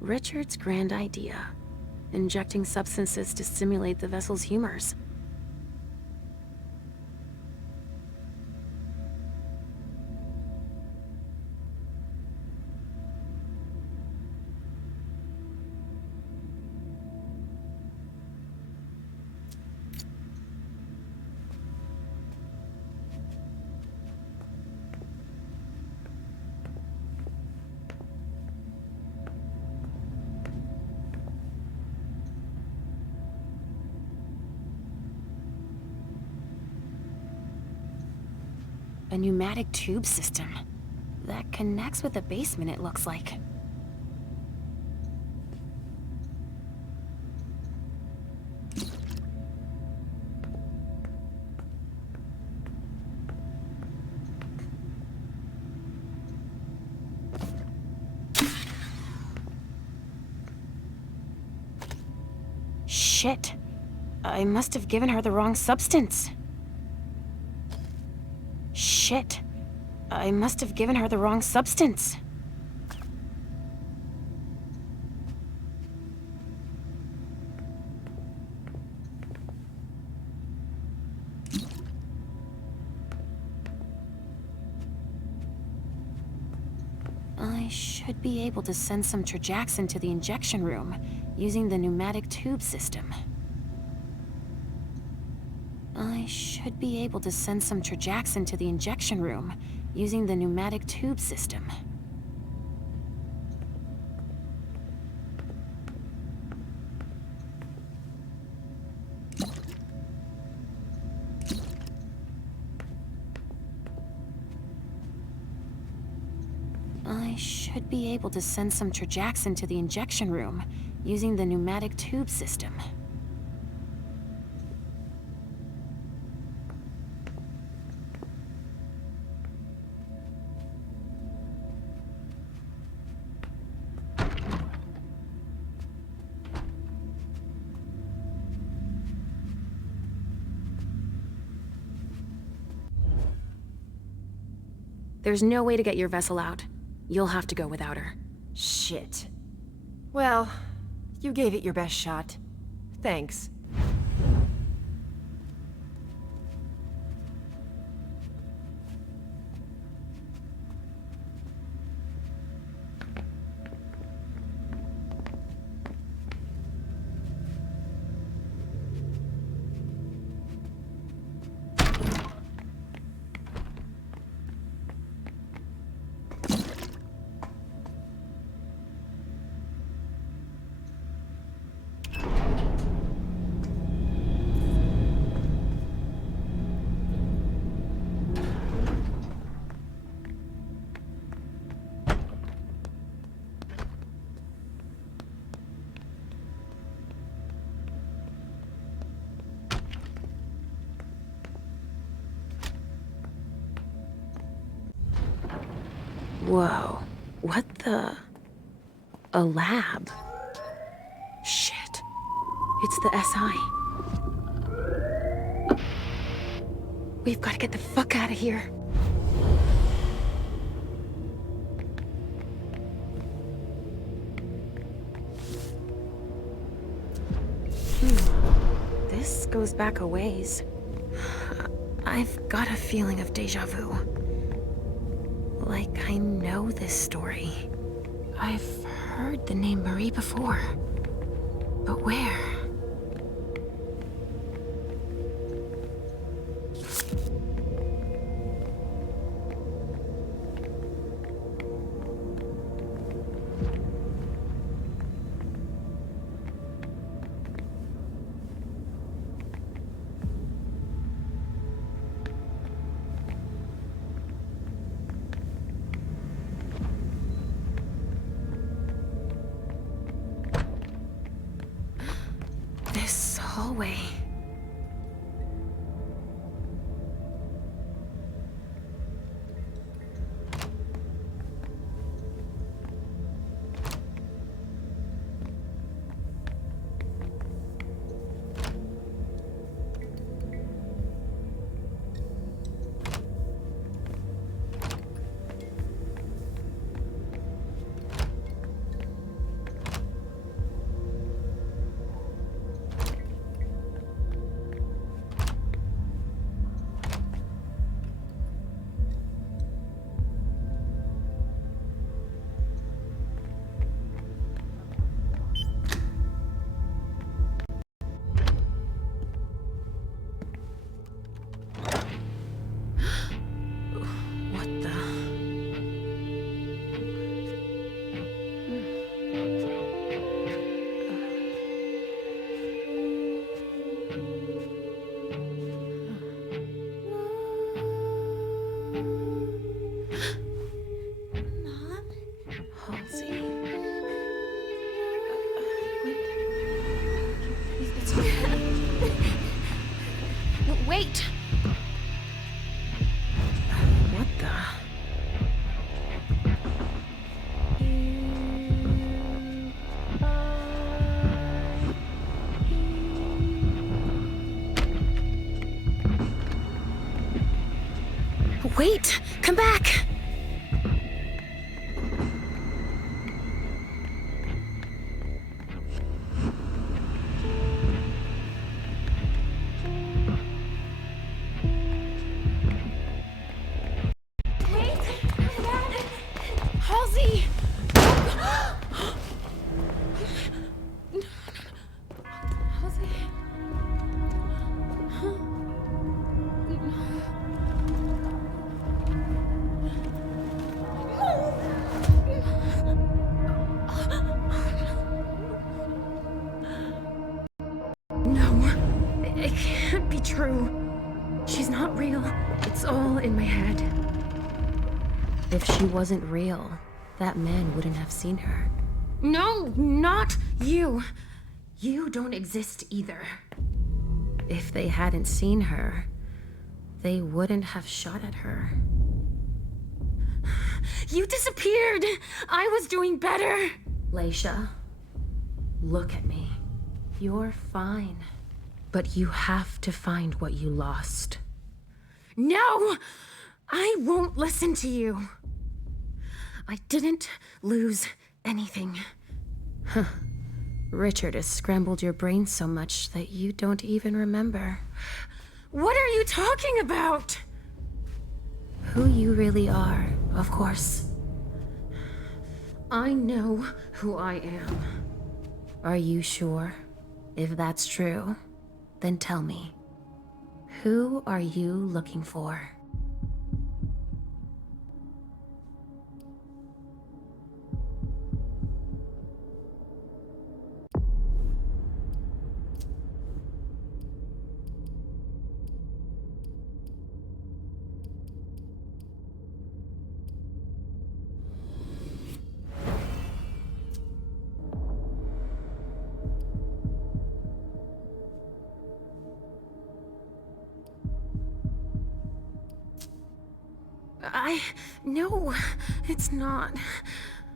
Richard's grand idea. Injecting substances to stimulate the vessel's humors. A pneumatic tube system that connects with the basement, it looks like. Shit. I must have given her the wrong substance. Shit. I must have given her the wrong substance. I should be able to send some Trajax into the injection room using the pneumatic tube system. I should be able to send some Trajax into the injection room using the pneumatic tube system. I should be able to send some Trajax into the injection room using the pneumatic tube system. There's no way to get your vessel out. You'll have to go without her. Shit. Well, you gave it your best shot. Thanks. Whoa. What the... A lab? Shit. It's the SI. We've got to get the fuck out of here. This goes back a ways. I've got a feeling of déjà vu. Like I know this story. I've heard the name Marie before. But where? This hallway. Wait! What the? Wait! Come back! If she wasn't real, that man wouldn't have seen her. No, not you! You don't exist either. If they hadn't seen her, they wouldn't have shot at her. You disappeared! I was doing better! Leysha, look at me. You're fine. But you have to find what you lost. No! I won't listen to you. I didn't lose anything. Huh. Richard has scrambled your brain so much that you don't even remember. What are you talking about? Who you really are, of course. I know who I am. Are you sure? If that's true, then tell me. Who are you looking for? No, it's not.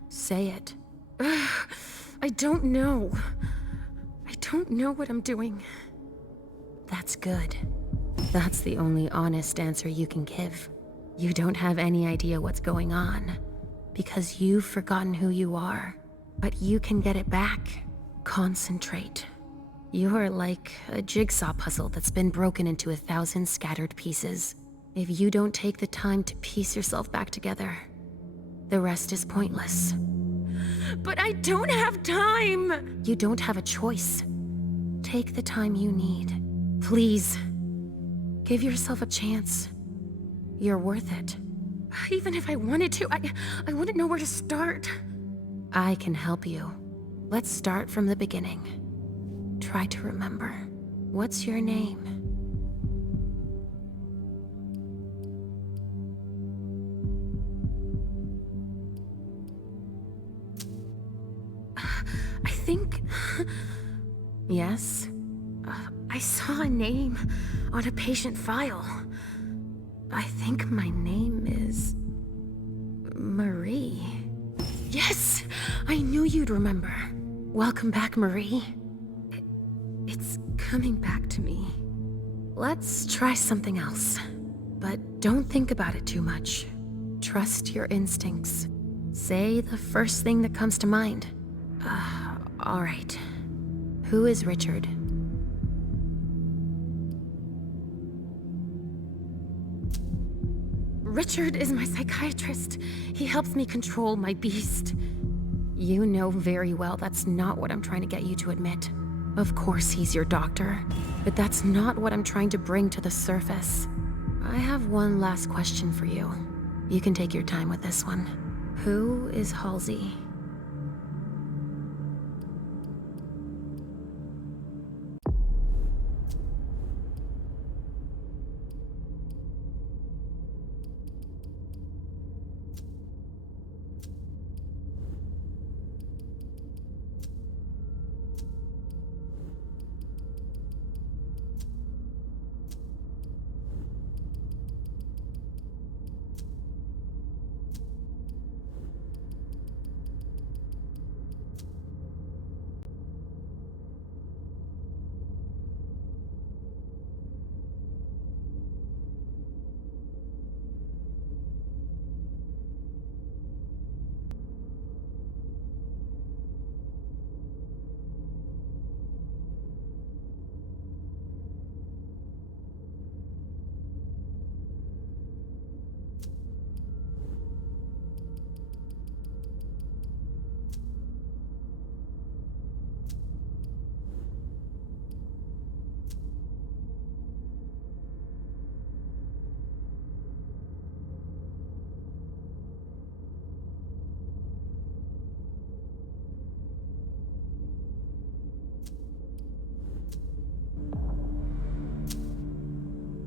Say it. I don't know. I don't know what I'm doing. That's good. That's the only honest answer you can give. You don't have any idea what's going on, because you've forgotten who you are. But you can get it back. Concentrate. You're like a jigsaw puzzle that's been broken into 1,000 scattered pieces. If you don't take the time to piece yourself back together, the rest is pointless. But I don't have time! You don't have a choice. Take the time you need. Please. Give yourself a chance. You're worth it. Even if I wanted to, I wouldn't know where to start. I can help you. Let's start from the beginning. Try to remember. What's your name? I think... Yes? I saw a name on a patient file. I think my name is... Marie. Yes! I knew you'd remember. Welcome back, Marie. It's coming back to me. Let's try something else. But don't think about it too much. Trust your instincts. Say the first thing that comes to mind. All right. Who is Richard? Richard is my psychiatrist. He helps me control my beast. You know very well that's not what I'm trying to get you to admit. Of course he's your doctor, but that's not what I'm trying to bring to the surface. I have one last question for you. You can take your time with this one. Who is Halsey?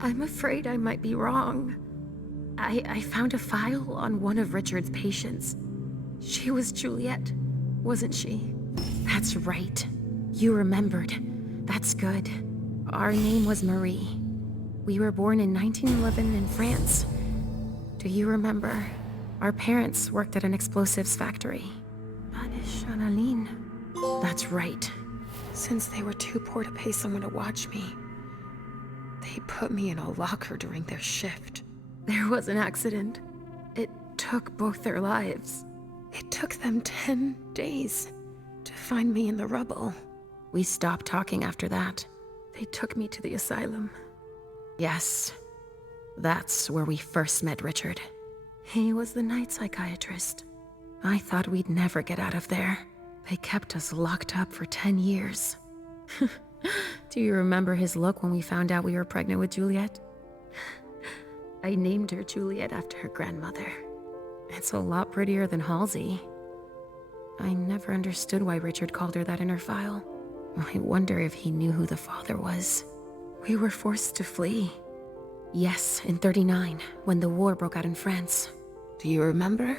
I'm afraid I might be wrong. I found a file on one of Richard's patients. She was Juliet, wasn't she? That's right. You remembered. That's good. Our name was Marie. We were born in 1911 in France. Do you remember? Our parents worked at an explosives factory. Channeline. That's right. Since they were too poor to pay someone to watch me, they put me in a locker during their shift. There was an accident. It took both their lives. It took them 10 days to find me in the rubble. We stopped talking after that. They took me to the asylum. Yes, that's where we first met Richard. He was the night psychiatrist. I thought we'd never get out of there. They kept us locked up for 10 years. Do you remember his look when we found out we were pregnant with Juliet? I named her Juliet after her grandmother. It's a lot prettier than Halsey. I never understood why Richard called her that in her file. I wonder if he knew who the father was. We were forced to flee. Yes, in '39, when the war broke out in France. Do you remember?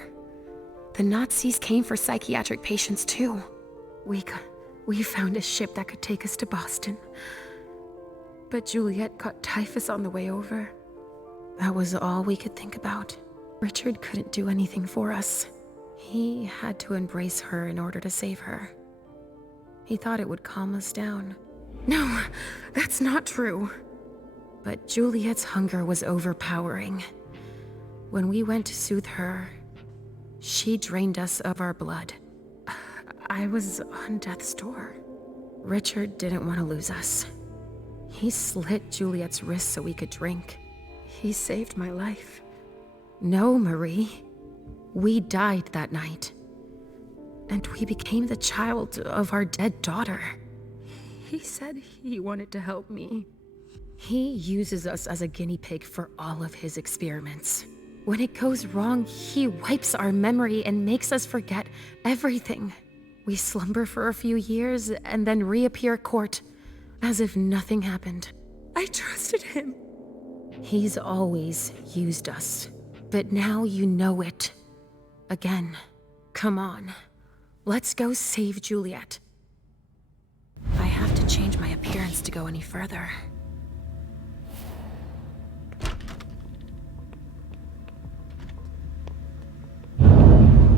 The Nazis came for psychiatric patients too. We found a ship that could take us to Boston. But Juliet caught typhus on the way over. That was all we could think about. Richard couldn't do anything for us. He had to embrace her in order to save her. He thought it would calm us down. No, that's not true. But Juliet's hunger was overpowering. When we went to soothe her, she drained us of our blood. I was on death's door. Richard didn't want to lose us. He slit Juliet's wrist so we could drink. He saved my life. No, Marie. We died that night. And we became the child of our dead daughter. He said he wanted to help me. He uses us as a guinea pig for all of his experiments. When it goes wrong, he wipes our memory and makes us forget everything. We slumber for a few years and then reappear court, as if nothing happened. I trusted him. He's always used us, but now you know it. Again. Come on. Let's go save Juliet. I have to change my appearance to go any further.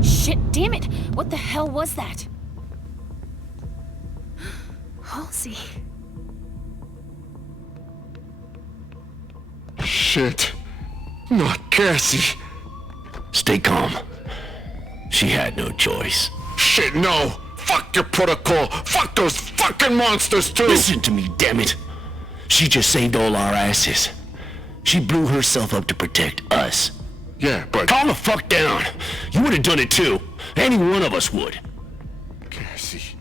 Shit, damn it! What the hell was that? Halsey. Shit. Not Cassie. Stay calm. She had no choice. Shit, no! Fuck your protocol! Fuck those fucking monsters too! Listen to me, damn it! She just saved all our asses. She blew herself up to protect us. Yeah, but... Calm the fuck down! You would have done it too. Any one of us would. Cassie.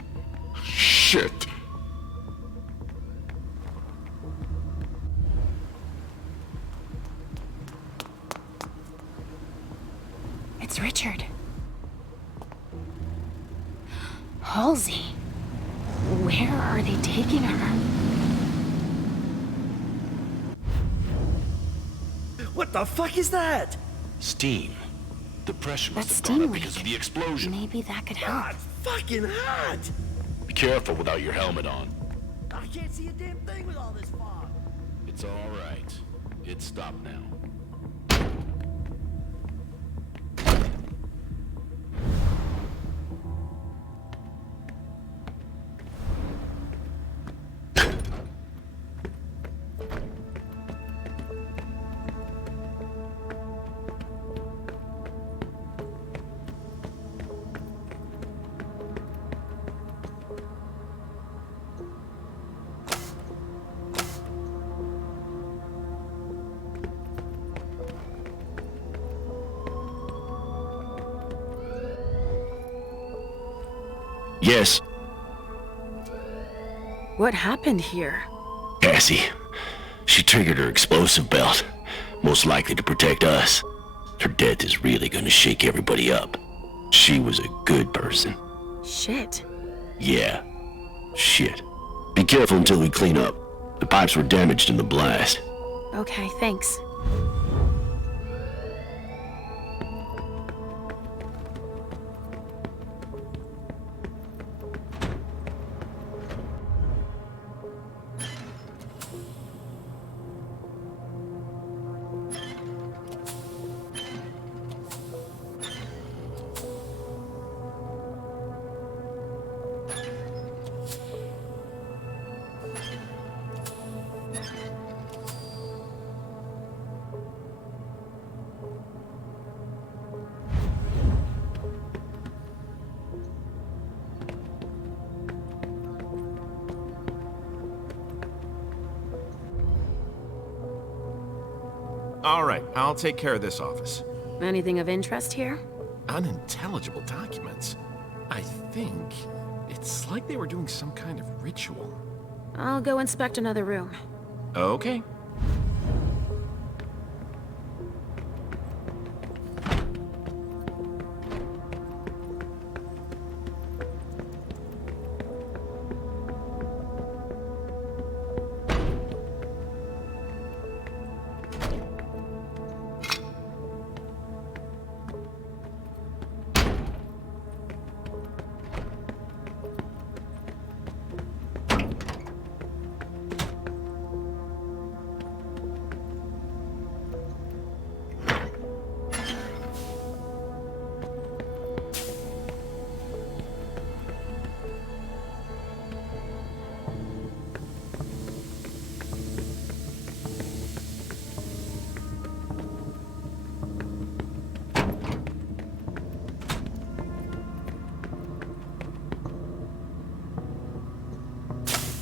Shit. It's Richard. Halsey. Where are they taking her? What the fuck is that? Steam. The pressure must That have gone steam up because of the explosion. Maybe that could help. God, fucking hot! Be careful without your helmet on. I can't see a damn thing with all this fog. It's all right. It's stopped now. Yes. What happened here? Cassie. She triggered her explosive belt. Most likely to protect us. Her death is really gonna shake everybody up. She was a good person. Shit. Yeah. Shit. Be careful until we clean up. The pipes were damaged in the blast. Okay, thanks. All right, I'll take care of this office. Anything of interest here? Unintelligible documents. I think it's like they were doing some kind of ritual. I'll go inspect another room. Okay.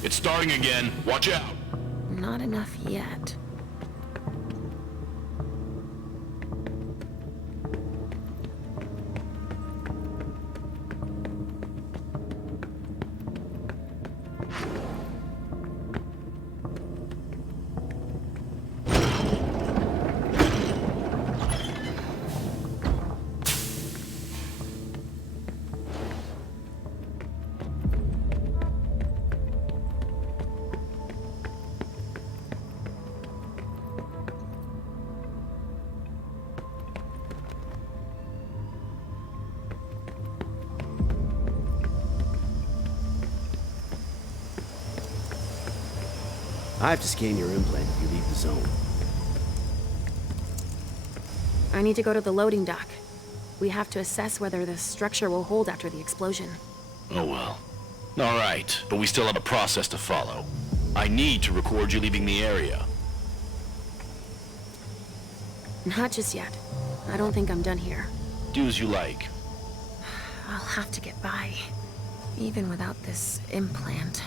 It's starting again. Watch out. Not enough yet. I have to scan your implant if you leave the zone. I need to go to the loading dock. We have to assess whether the structure will hold after the explosion. Oh well. All right, but we still have a process to follow. I need to record you leaving the area. Not just yet. I don't think I'm done here. Do as you like. I'll have to get by, even without this implant.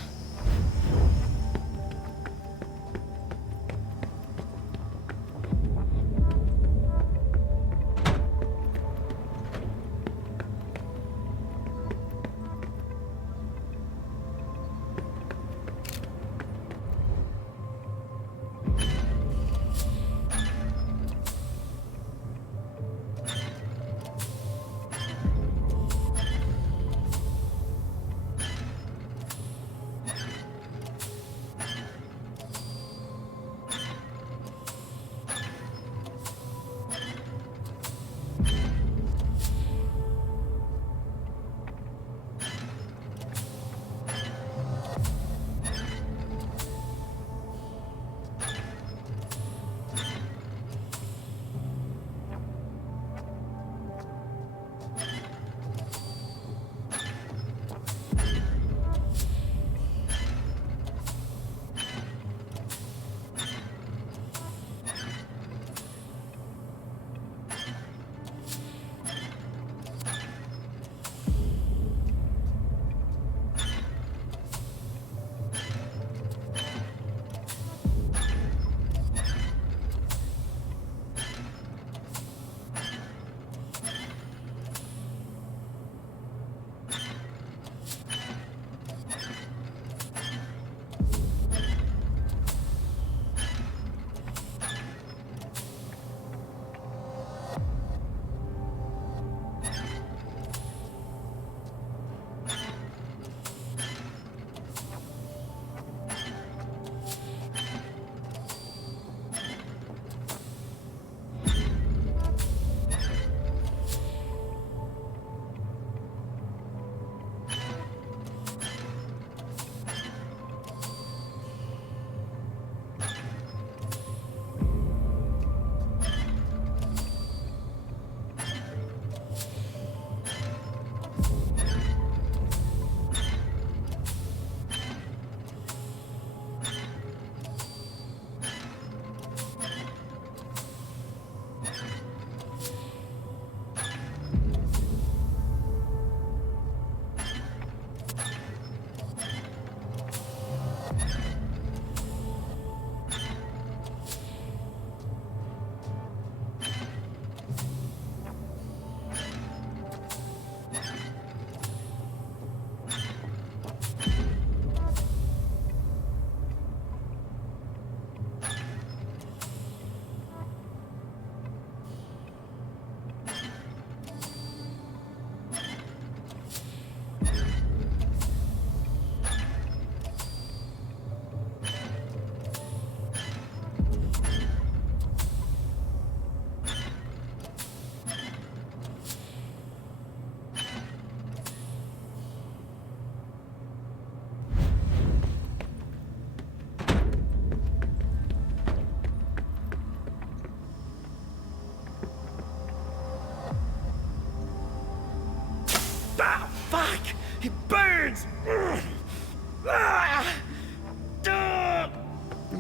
It burns!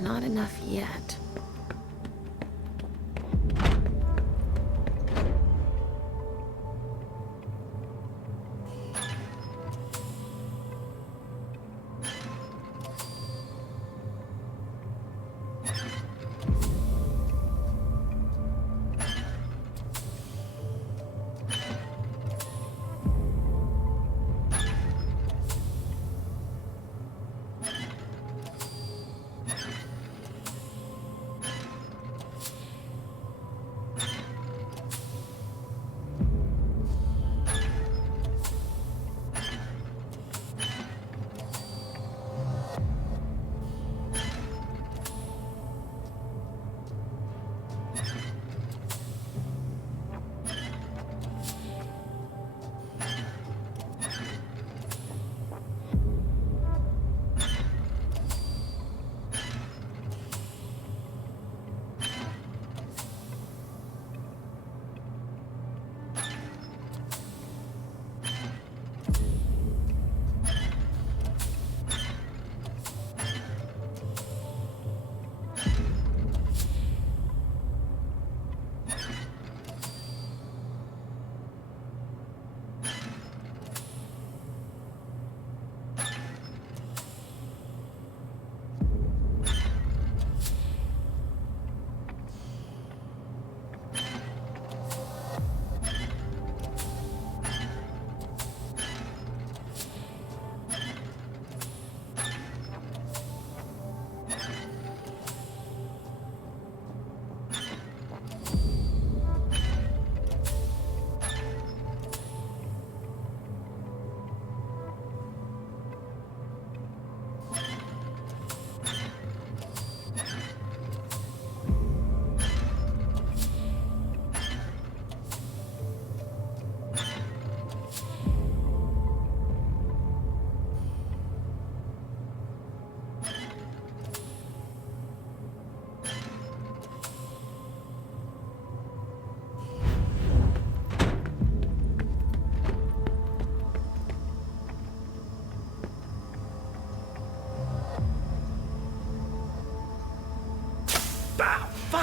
Not enough yet.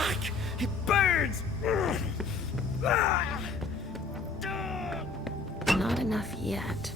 fuck! It burns! Not enough yet.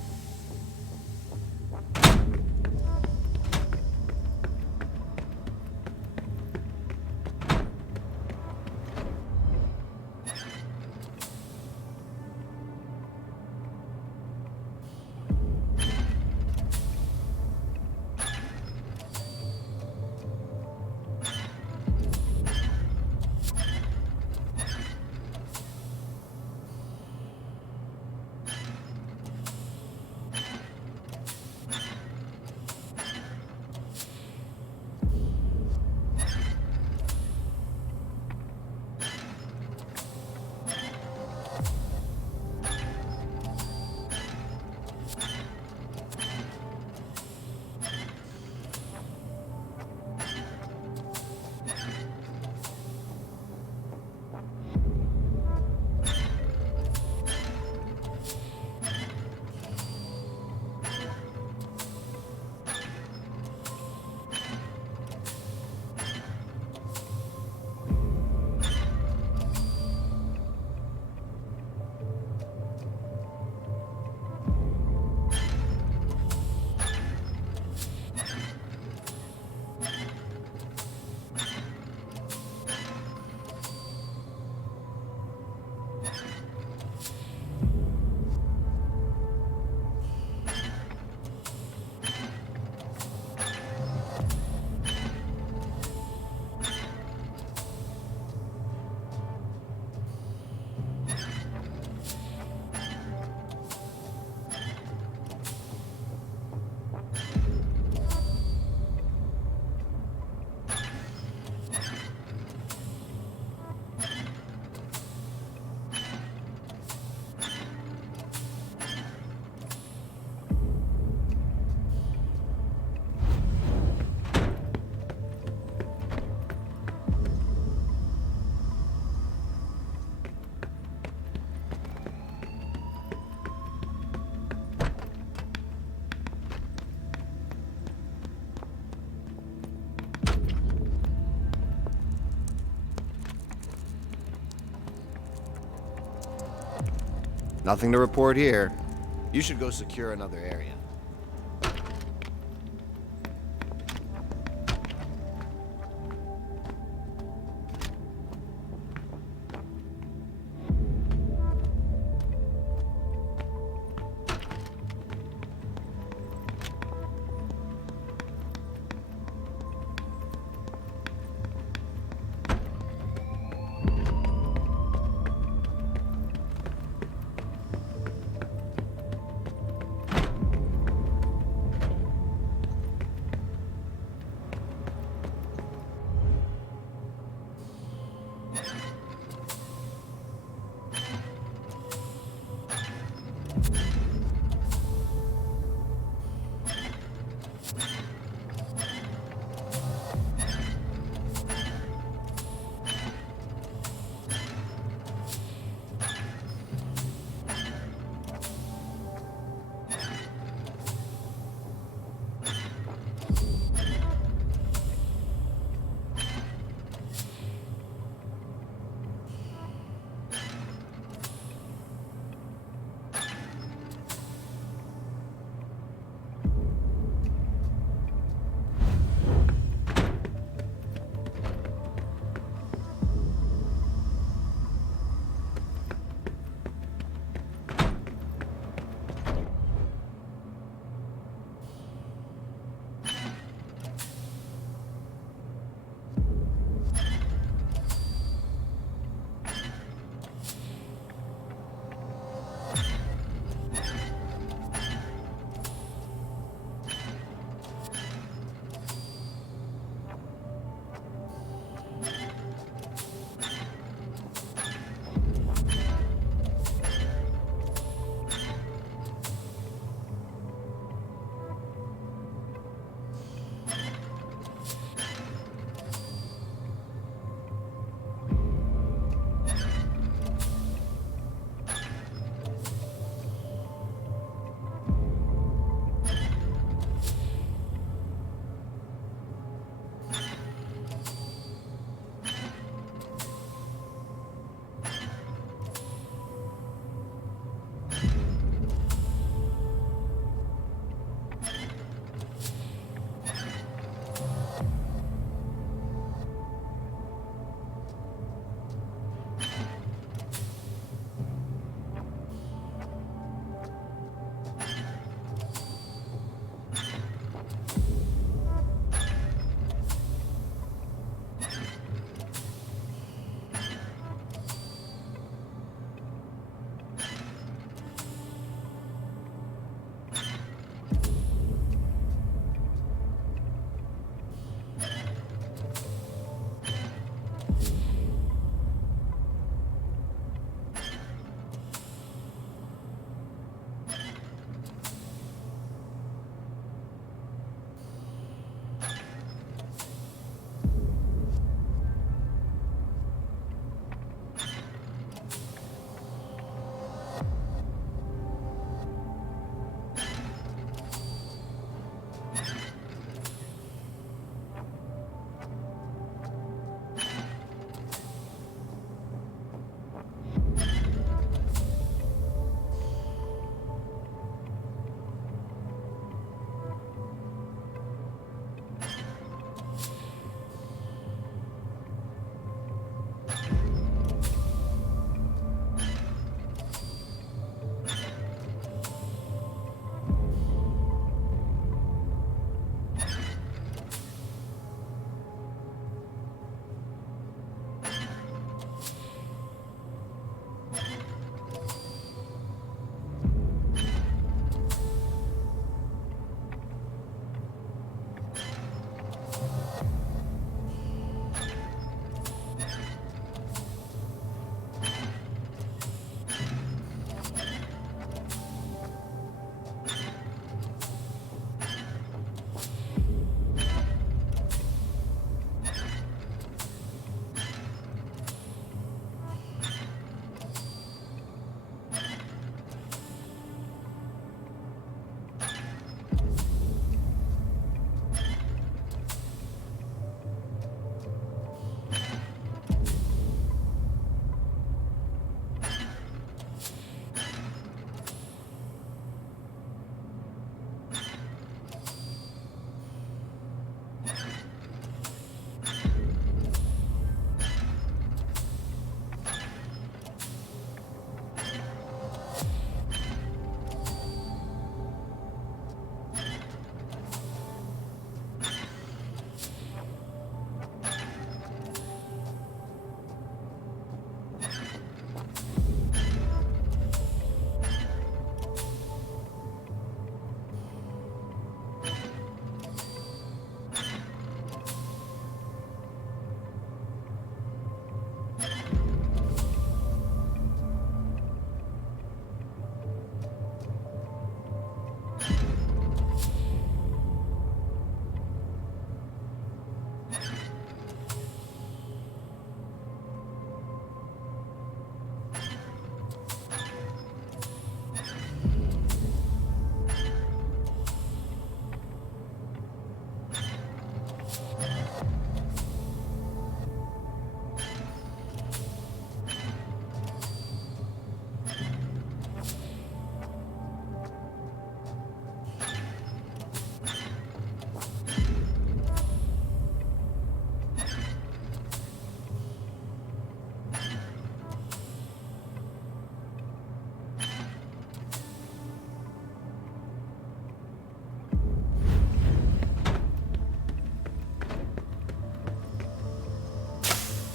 Nothing to report here. You should go secure another area.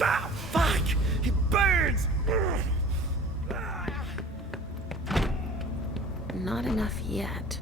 Ah, fuck! He burns! Not enough yet.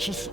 unconscious.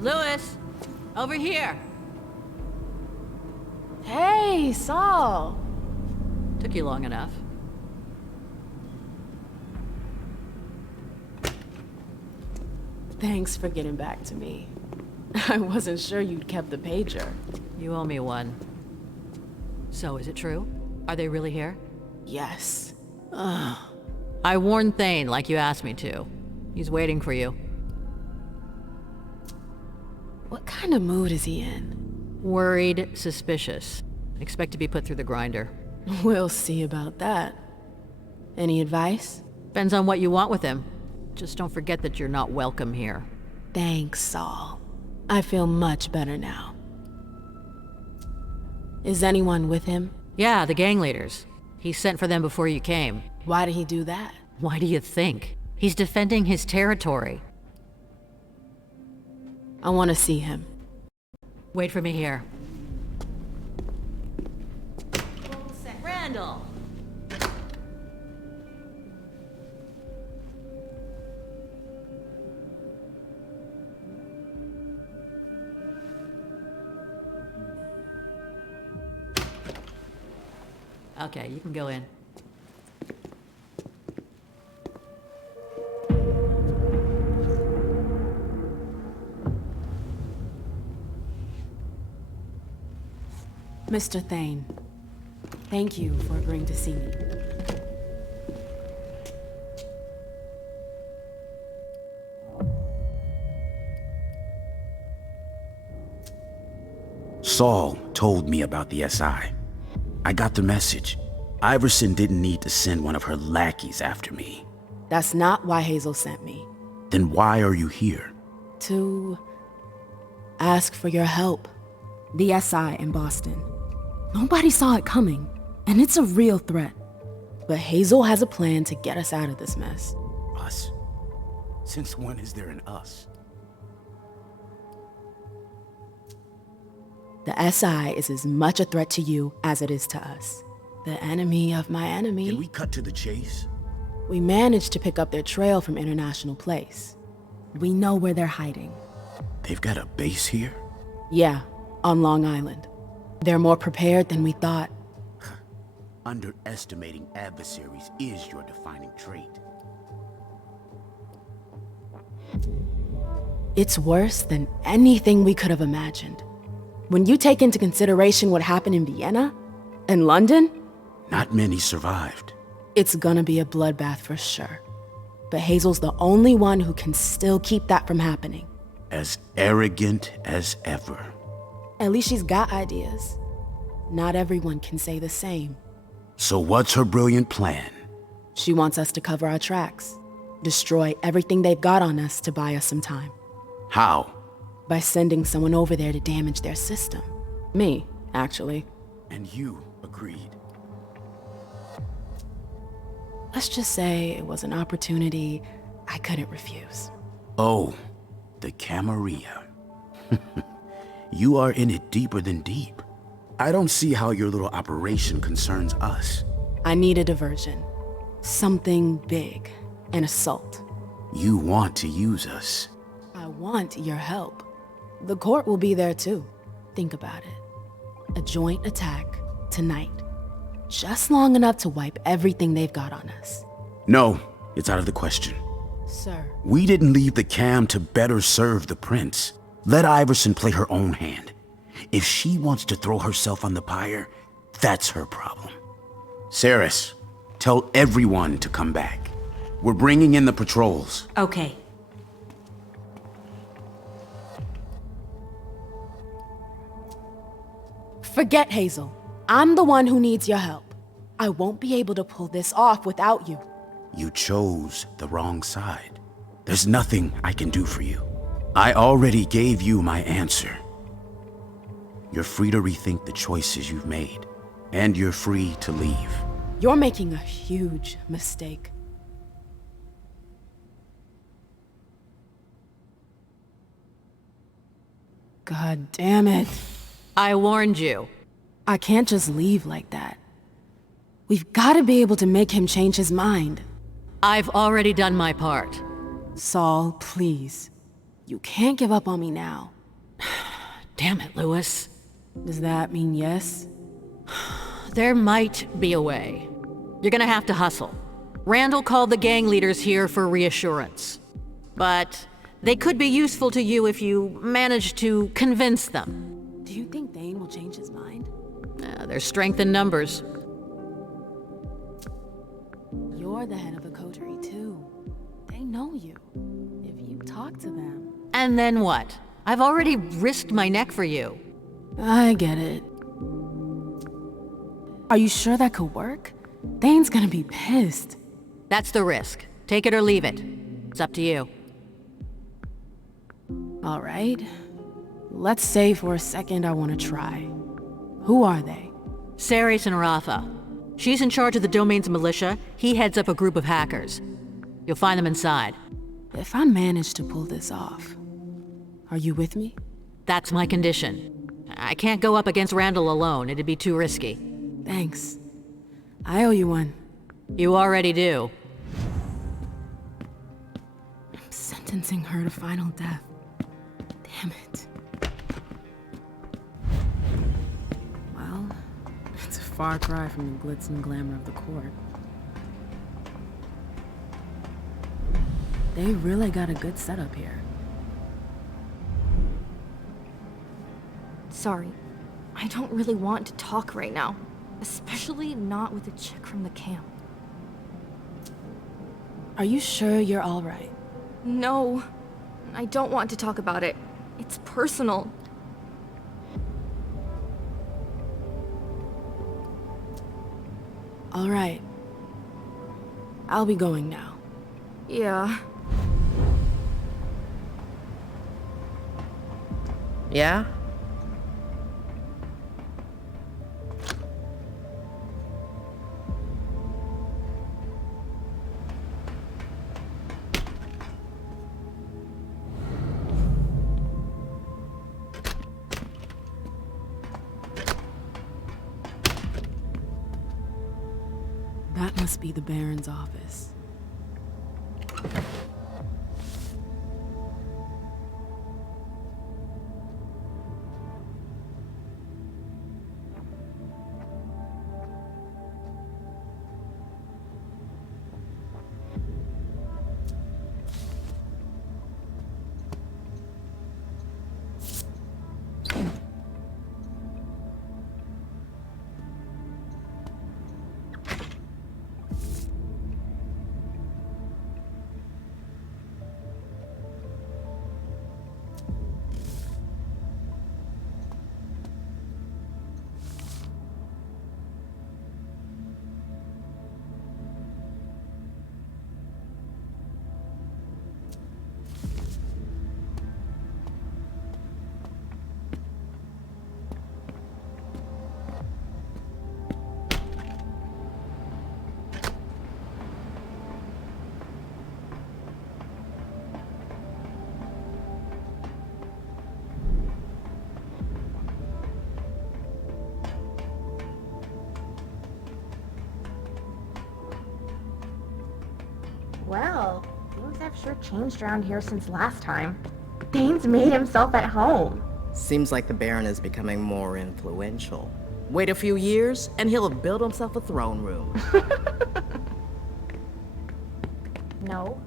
Lewis, over here. Hey, Saul. Took you long enough. Thanks for getting back to me. I wasn't sure you'd kept the pager. You owe me one. So, is it true? Are they really here? Yes. I warned Thane like you asked me to. He's waiting for you. What kind of mood is he in? Worried, suspicious. Expect to be put through the grinder. We'll see about that. Any advice? Depends on what you want with him. Just don't forget that you're not welcome here. Thanks, Saul. I feel much better now. Is anyone with him? Yeah, the gang leaders. He sent for them before you came. Why did he do that? Why do you think? He's defending his territory. I want to see him. Wait for me here. Randall! Okay, you can go in. Mr. Thane, thank you for agreeing to see me. Saul told me about the SI. I got the message. Iverson didn't need to send one of her lackeys after me. That's not why Hazel sent me. Then why are you here? To ask for your help. The SI in Boston. Nobody saw it coming, and it's a real threat. But Hazel has a plan to get us out of this mess. Us? Since when is there an us? The SI is as much a threat to you as it is to us. The enemy of my enemy. Can we cut to the chase? We managed to pick up their trail from International Place. We know where they're hiding. They've got a base here? Yeah, on Long Island. They're more prepared than we thought. Underestimating adversaries is your defining trait. It's worse than anything we could have imagined. When you take into consideration what happened in Vienna and London, not many survived. It's gonna be a bloodbath for sure. But Hazel's the only one who can still keep that from happening. As arrogant as ever. At least she's got ideas. Not everyone can say the same. So what's her brilliant plan? She wants us to cover our tracks. Destroy everything they've got on us to buy us some time. How? By sending someone over there to damage their system. Me, actually. And you agreed. Let's just say it was an opportunity I couldn't refuse. Oh, the Camarilla. You are in it deeper than deep. I don't see how your little operation concerns us. I need a diversion. Something big. An assault. You want to use us. I want your help. The court will be there too. Think about it. A joint attack tonight. Just long enough to wipe everything they've got on us. No, it's out of the question. Sir. We didn't leave the Cam to better serve the prince. Let Iverson play her own hand. If she wants to throw herself on the pyre, that's her problem. Saris, tell everyone to come back. We're bringing in the patrols. Okay. Forget Hazel. I'm the one who needs your help. I won't be able to pull this off without you. You chose the wrong side. There's nothing I can do for you. I already gave you my answer. You're free to rethink the choices you've made, and you're free to leave. You're making a huge mistake. God damn it. I warned you. I can't just leave like that. We've got to be able to make him change his mind. I've already done my part. Saul, please. You can't give up on me now. Damn it, Lewis. Does that mean yes? There might be a way. You're gonna have to hustle. Randall called the gang leaders here for reassurance. But they could be useful to you if you manage to convince them. Do you think Thane will change his mind? There's strength in numbers. You're the head of a coterie, too. They know you. If you talk to them... And then what? I've already risked my neck for you. I get it. Are you sure that could work? Thane's gonna be pissed. That's the risk. Take it or leave it. It's up to you. All right. Let's say for a second I want to try. Who are they? Saris and Rafa. She's in charge of the domain's militia. He heads up a group of hackers. You'll find them inside. If I manage to pull this off, are you with me? That's my condition. I can't go up against Randall alone. It'd be too risky. Thanks. I owe you one. You already do. I'm sentencing her to final death. Damn it. Well, it's a far cry from the glitz and glamour of the court. They really got a good setup here. Sorry. I don't really want to talk right now. Especially not with a chick from the camp. Are you sure you're all right? No. I don't want to talk about it. It's personal. All right. I'll be going now. Yeah. Yeah? That must be the Baron's office. Well, things have sure changed around here since last time. Dane's made himself at home. Seems like the Baron is becoming more influential. Wait a few years, and he'll have built himself a throne room. No.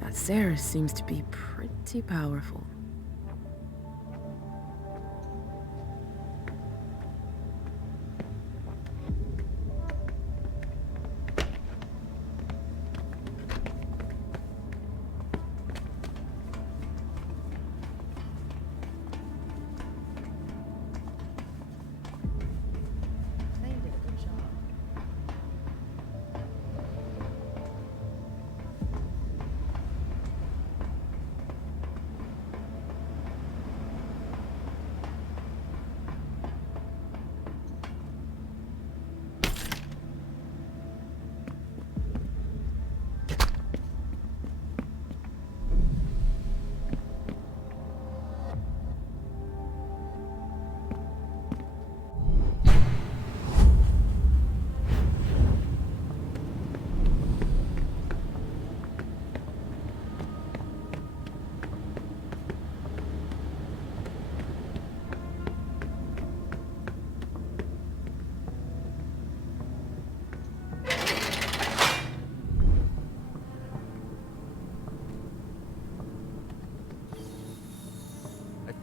That Sarah seems to be pretty powerful.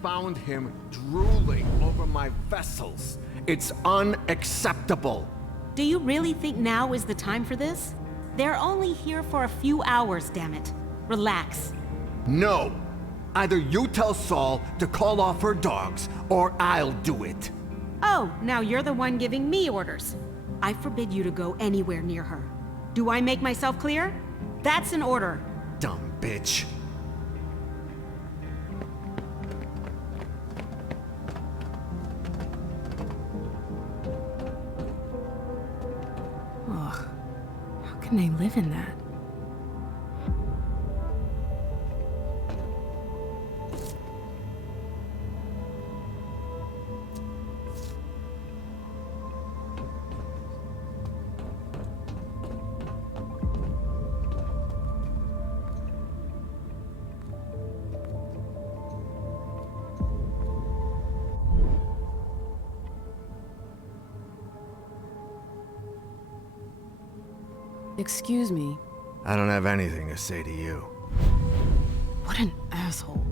Found him drooling over my vessels. It's unacceptable. Do you really think now is the time for this? They're only here for a few hours, damn it. Relax. No. Either you tell Saul to call off her dogs, or I'll do it. Oh, now you're the one giving me orders. I forbid you to go anywhere near her. Do I make myself clear? That's an order. Dumb bitch. Ugh. How can they live in that? Excuse me. I don't have anything to say to you. What an asshole.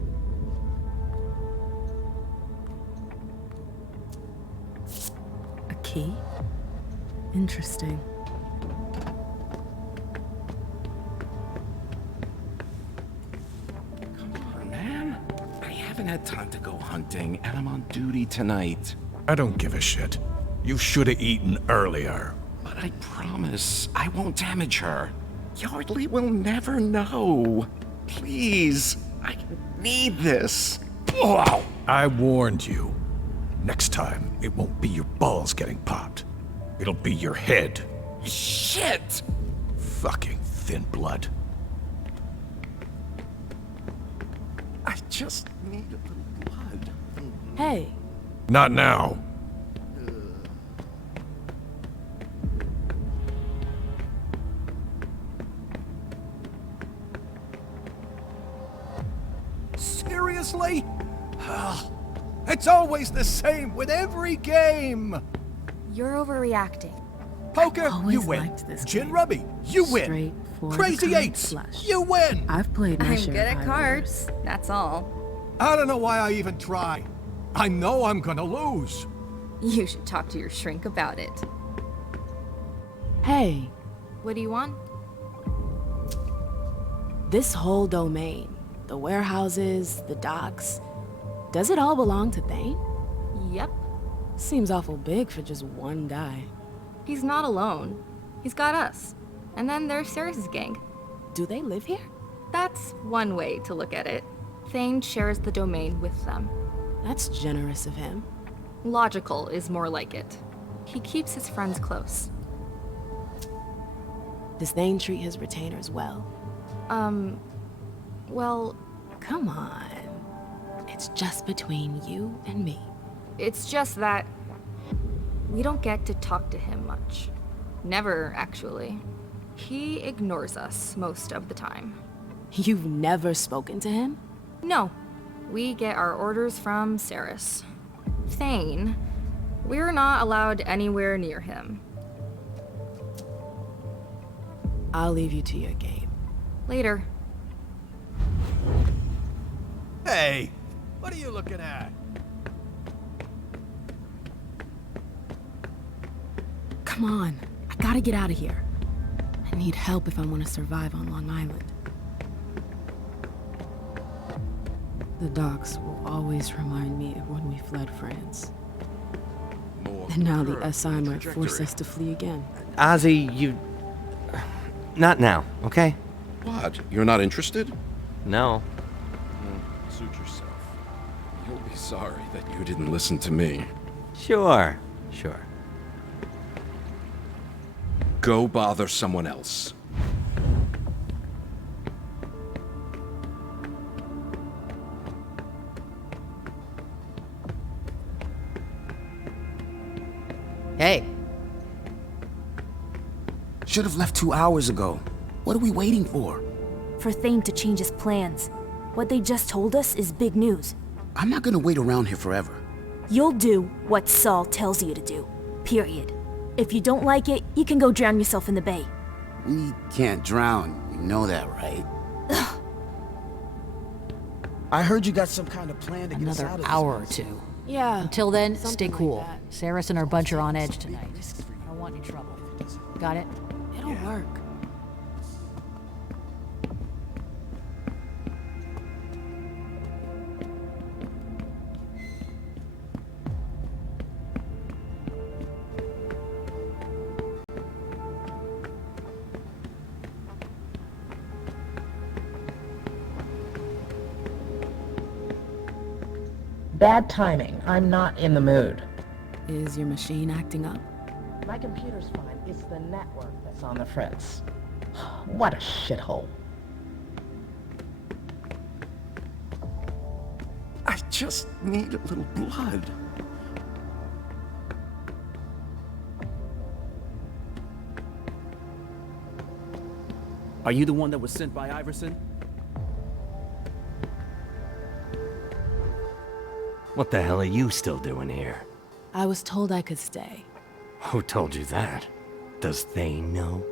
A key? Interesting. Come on, man. I haven't had time to go hunting, and I'm on duty tonight. I don't give a shit. You should have eaten earlier. But I promise I won't damage her. Yardley will never know. Please, I need this. Wow. I warned you. Next time, it won't be your balls getting popped. It'll be your head. Shit! Fucking thin blood. I just need a little blood. Hey. Not now. Seriously? It's always the same with every game. You're overreacting. Poker, you win. Gin Rummy, you win. Straight for Crazy the Eights, flush. you win. I've played my I'm share good of at high cards. rollers. That's all. I don't know why I even try. I know I'm gonna lose. You should talk to your shrink about it. Hey, What do you want? this whole domain, the warehouses, the docks, does it all belong to Thane? Yep. Seems awful big for just one guy. He's not alone. He's got us. And then there's Ceres' gang. Do they live here? That's one way to look at it. Thane shares the domain with them. That's generous of him. Logical is more like it. He keeps his friends close. Does Thane treat his retainers well? Well, come on. It's just between you and me. It's just that we don't get to talk to him much. Never, actually. He ignores us most of the time. You've never spoken to him? No. We get our orders from Saris. Thane, we're not allowed anywhere near him. I'll leave you to your game. Later. Hey, what are you looking at? Come on, I gotta get out of here. I need help if I want to survive on Long Island. The docks will always remind me of when we fled France. And now the SI might force us to flee again. Ozzy, you... Not now, okay? What? You're not interested? No. Suit yourself. You'll be sorry that you didn't listen to me. Sure. Go bother someone else. Hey. Should have left 2 hours ago. What are we waiting for? For Thane to change his plans. What they just told us is big news. I'm not gonna wait around here forever. You'll do what Saul tells you to do. Period. If you don't like it, you can go drown yourself in the bay. We can't drown. You know that, right? I heard you got some kind of plan to get us out Another of this hour or mess. two. Yeah. Until then, something stay like cool. that. Saris and our bunch are on edge tonight. I don't want any trouble. Got it? It'll work. Bad timing. I'm not in the mood. Is your machine acting up? My computer's fine. It's the network that's on the fritz. What a shithole. I just need a little blood. Are you the one that was sent by Iverson? What the hell are you still doing here? I was told I could stay. Who told you that? Does Thane know?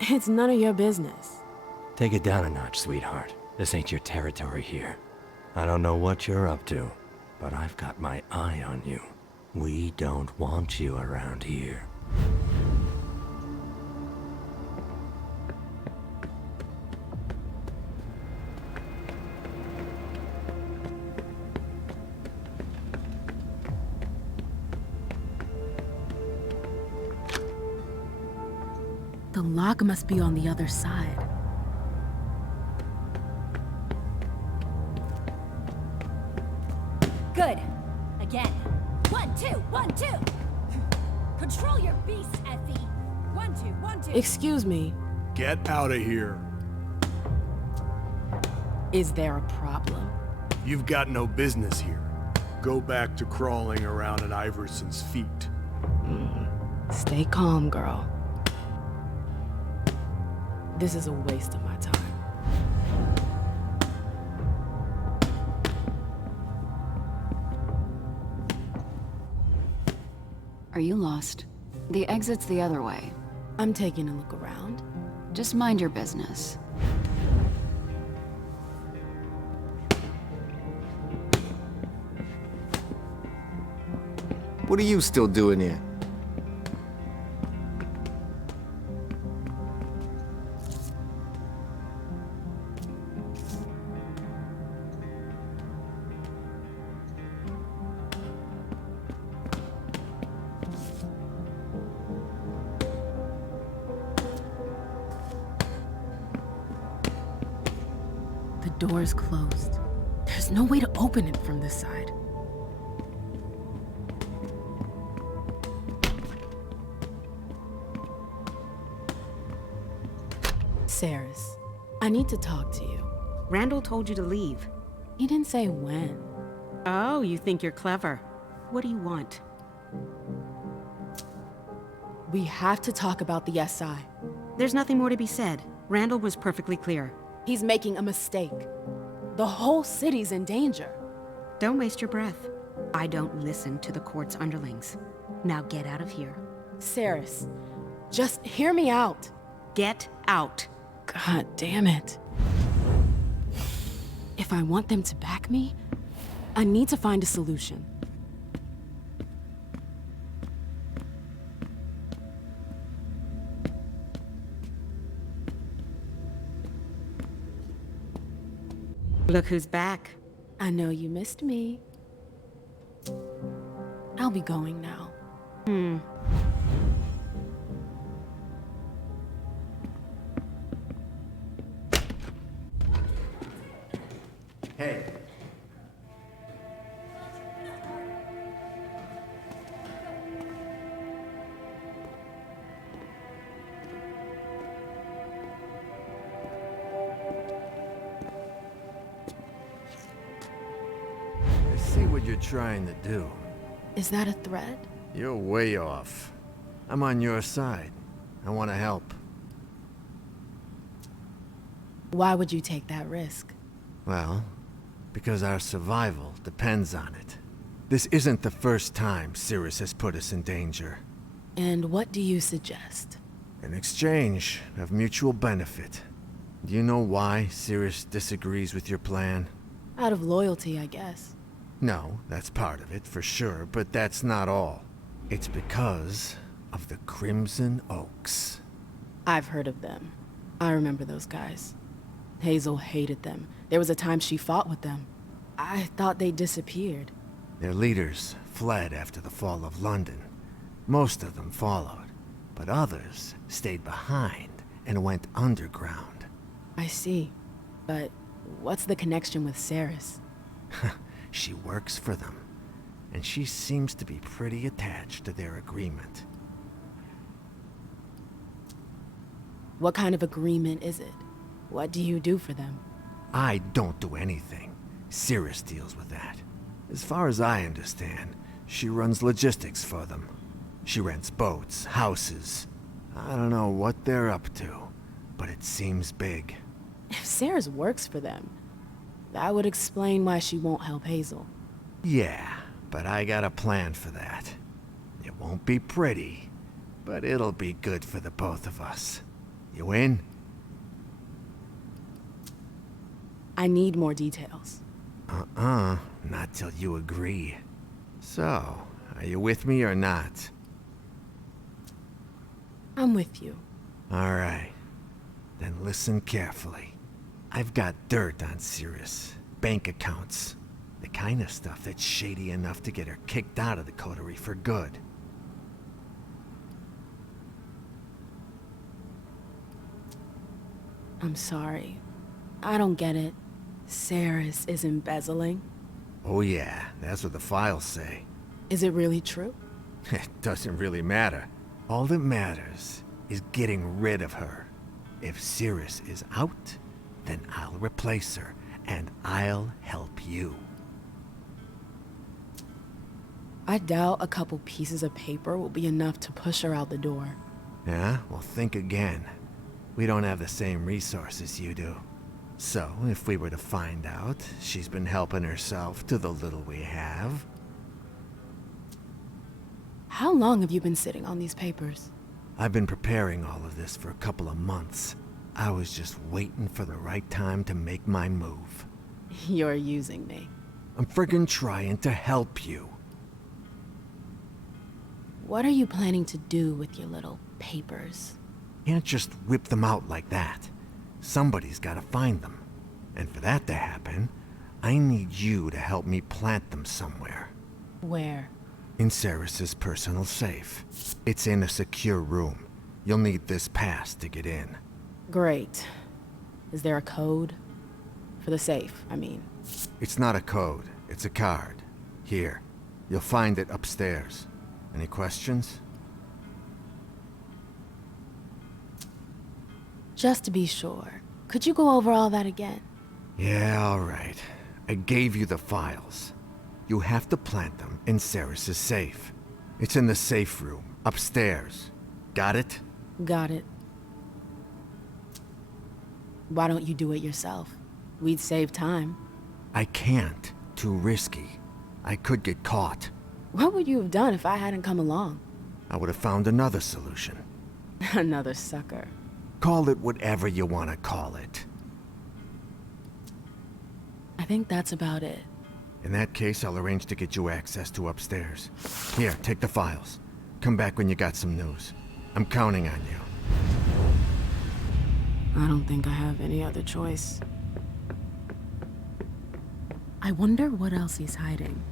It's none of your business. Take it down a notch, sweetheart. This ain't your territory here. I don't know what you're up to, but I've got my eye on you. We don't want you around here. The lock must be on the other side. Good. Again. 1, 2, 1, 2. Control your beast, Effie. 1, 2, 1, 2. Excuse me. Get out of here. Is there a problem? You've got no business here. Go back to crawling around at Iverson's feet. Stay calm, girl. This is a waste of my time. Are you lost? The exit's the other way. I'm taking a look around. Just mind your business. What are you still doing here? The door's closed. There's no way to open it from this side. Saris, I need to talk to you. Randall told you to leave. He didn't say when. Oh, you think you're clever. What do you want? We have to talk about the SI. There's nothing more to be said. Randall was perfectly clear. He's making a mistake. The whole city's in danger. Don't waste your breath. I don't listen to the court's underlings. Now get out of here. Saris, just hear me out. Get out. God damn it. If I want them to back me, I need to find a solution. Look who's back. I know you missed me. I'll be going now. Hey. I see what you're trying to do. Is that a threat? You're way off. I'm on your side. I want to help. Why would you take that risk? Well, because our survival depends on it. This isn't the first time Sirius has put us in danger. And what do you suggest? An exchange of mutual benefit. Do you know why Sirius disagrees with your plan? Out of loyalty, I guess. No, that's part of it, for sure, but that's not all. It's because of the Crimson Oaks. I've heard of them. I remember those guys. Hazel hated them. There was a time she fought with them. I thought they disappeared. Their leaders fled after the fall of London. Most of them followed, but others stayed behind and went underground. I see. But what's the connection with Saris? She works for them, and she seems to be pretty attached to their agreement. What kind of agreement is it? What do you do for them? I don't do anything. Sirius deals with that. As far as I understand, she runs logistics for them. She rents boats, houses. I don't know what they're up to, but it seems big. If Saris works for them, that would explain why she won't help Hazel. Yeah, but I got a plan for that. It won't be pretty, but it'll be good for the both of us. You in? I need more details. Not till you agree. So, are you with me or not? I'm with you. All right. Then listen carefully. I've got dirt on Sirius. Bank accounts. The kind of stuff that's shady enough to get her kicked out of the coterie for good. I'm sorry. I don't get it. Saris is embezzling? Oh yeah, that's what the files say. Is it really true? It doesn't really matter. All that matters is getting rid of her. If Sirius is out, then I'll replace her, and I'll help you. I doubt a couple pieces of paper will be enough to push her out the door. Yeah? Well, think again. We don't have the same resources you do. So, if we were to find out she's been helping herself to the little we have... How long have you been sitting on these papers? I've been preparing all of this for a couple of months. I was just waiting for the right time to make my move. You're using me. I'm friggin' trying to help you. What are you planning to do with your little papers? Can't just whip them out like that. Somebody's gotta find them. And for that to happen, I need you to help me plant them somewhere. Where? In Saris's personal safe. It's in a secure room. You'll need this pass to get in. Great. Is there a code? For the safe, I mean. It's not a code, it's a card. Here, you'll find it upstairs. Any questions? Just to be sure, could you go over all that again? Yeah, all right. I gave you the files. You have to plant them in Ceres's safe. It's in the safe room, upstairs. Got it? Got it. Why don't you do it yourself? We'd save time. I can't. Too risky. I could get caught. What would you have done if I hadn't come along? I would have found another solution. Another sucker. Call it whatever you want to call it. I think that's about it. In that case, I'll arrange to get you access to upstairs. Here, take the files. Come back when you got some news. I'm counting on you. I don't think I have any other choice. I wonder what else he's hiding.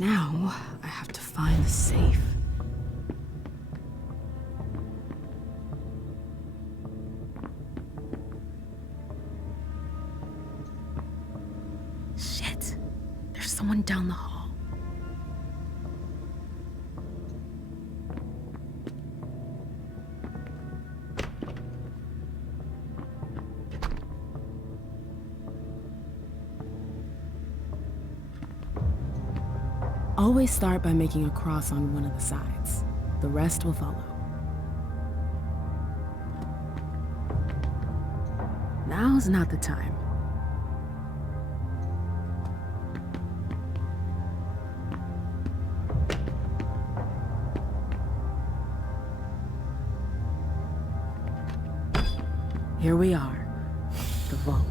Now, I have to find the safe. Shit. There's someone down the hall. Always start by making a cross on one of the sides. The rest will follow. Now's not the time. Here we are, the vault.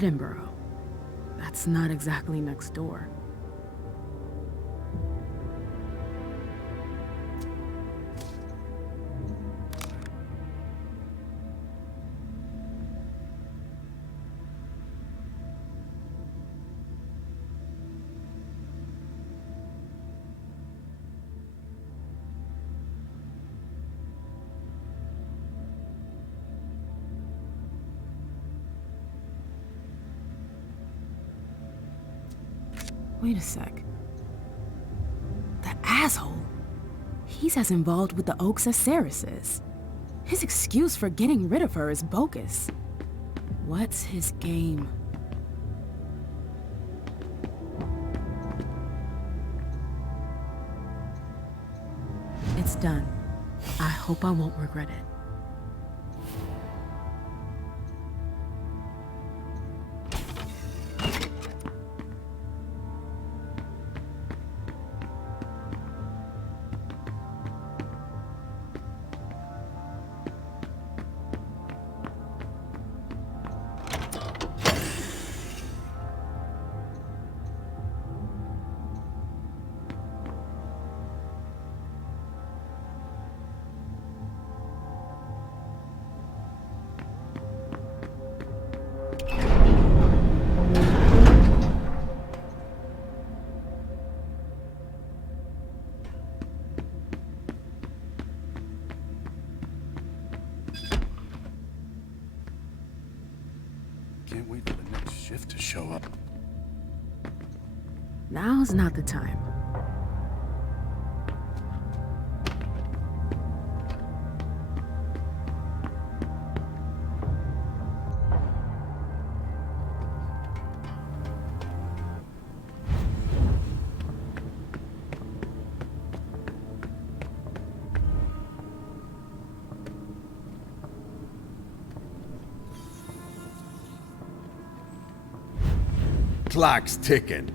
Edinburgh. That's not exactly next door. Wait a sec. The asshole! He's as involved with the Oaks as Ceres is. His excuse for getting rid of her is bogus. What's his game? It's done. I hope I won't regret it. Can't wait for the next shift to show up. Now's not the time. Clock's ticking.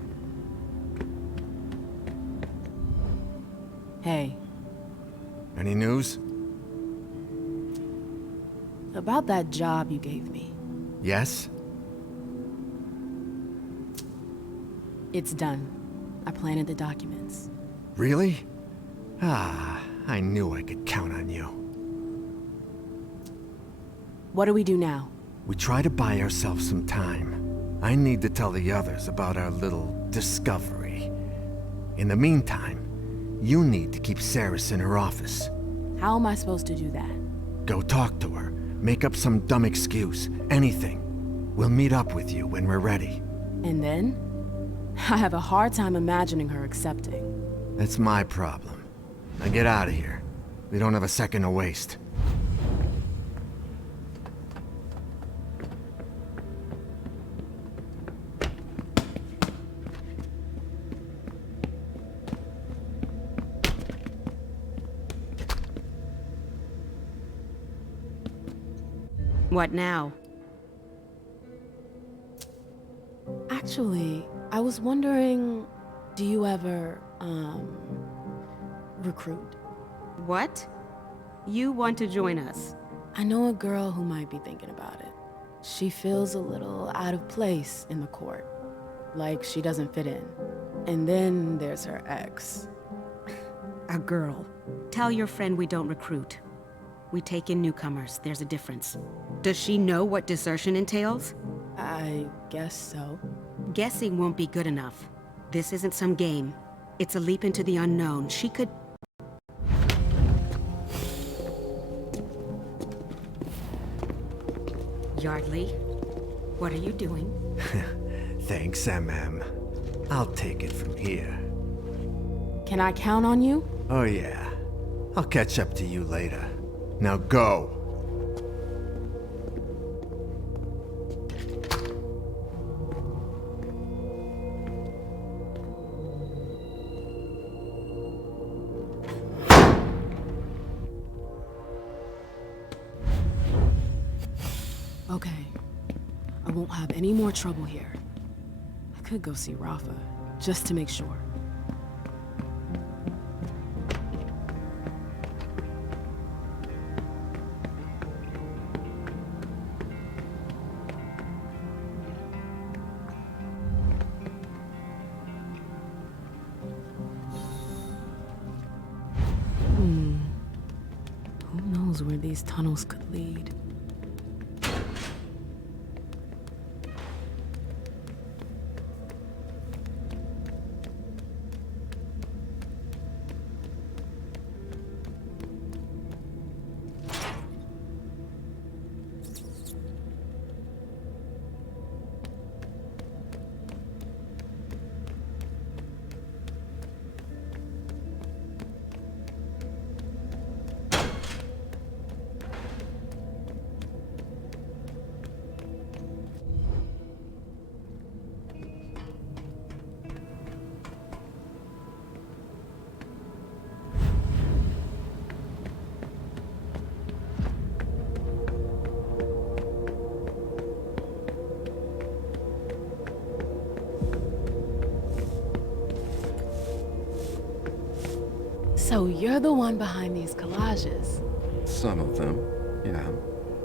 Hey, Any news? about that job you gave me. Yes? It's done. I planted the documents. Really? Ah, I knew I could count on you. What do we do now? We try to buy ourselves some time. I need to tell the others about our little discovery. In the meantime, you need to keep Ceres in her office. How am I supposed to do that? Go talk to her. Make up some dumb excuse. Anything. We'll meet up with you when we're ready. And then? I have a hard time imagining her accepting. That's my problem. Now get out of here. We don't have a second to waste. What now? Actually, I was wondering, do you ever, recruit? What? You want to join us? I know a girl who might be thinking about it. She feels a little out of place in the court. Like she doesn't fit in. And then there's her ex. A girl. Tell your friend we don't recruit. We take in newcomers. There's a difference. Does she know what desertion entails? I guess so. Guessing won't be good enough. This isn't some game. It's a leap into the unknown. She could... Yardley, what are you doing? Thanks, Emem. I'll take it from here. Can I count on you? Oh yeah. I'll catch up to you later. Now go! Okay. I won't have any more trouble here. I could go see Rafa, just to make sure. knows where these tunnels could lead. So you're the one behind these collages. Some of them, yeah.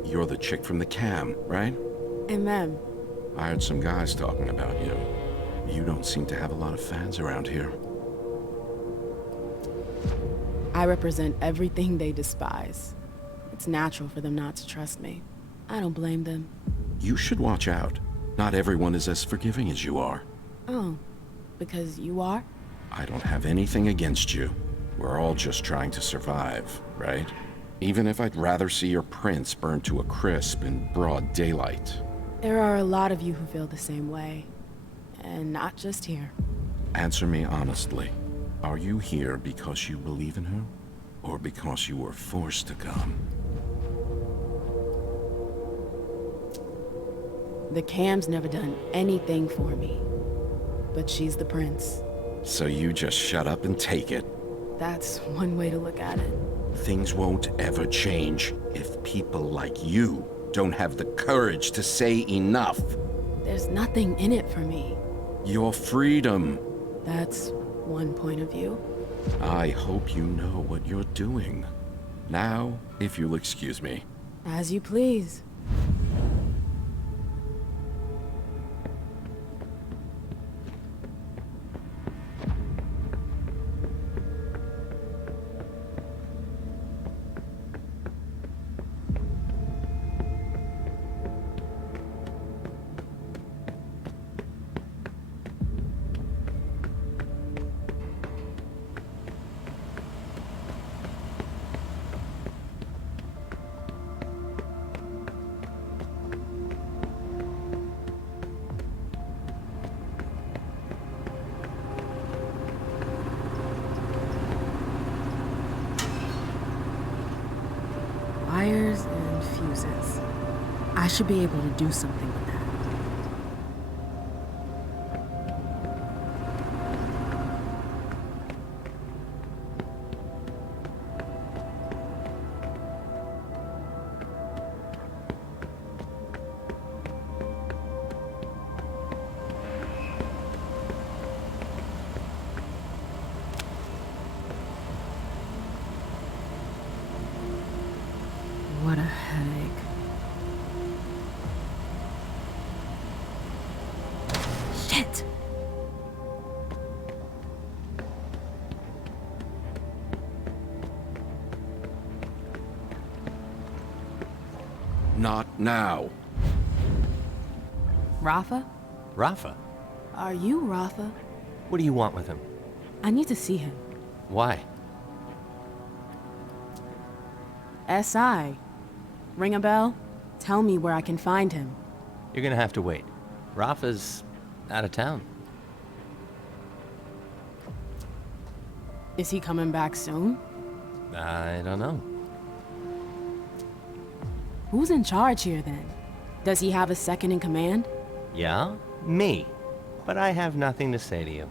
You're the chick from the cam, right? Emem. I heard some guys talking about you. You don't seem to have a lot of fans around here. I represent everything they despise. It's natural for them not to trust me. I don't blame them. You should watch out. Not everyone is as forgiving as you are. Oh, because you are? I don't have anything against you. We're all just trying to survive, right? Even if I'd rather see your prince burned to a crisp in broad daylight. There are a lot of you who feel the same way. And not just here. Answer me honestly. Are you here because you believe in her? Or because you were forced to come? The cam's never done anything for me. But she's the prince. So you just shut up and take it. That's one way to look at it. Things won't ever change if people like you don't have the courage to say enough. There's nothing in it for me. Your freedom. That's one point of view. I hope you know what you're doing. Now, if you'll excuse me. As you please. Wires and fuses. I should be able to do something with that. What a headache. Shit! Not now. Rafa? Rafa? Are you Rafa? What do you want with him? I need to see him. Why? SI. Ring a bell? Tell me where I can find him. You're gonna have to wait. Rafa's out of town. Is he coming back soon? I don't know. Who's in charge here then? Does he have a second in command? Yeah? Me. But I have nothing to say to you.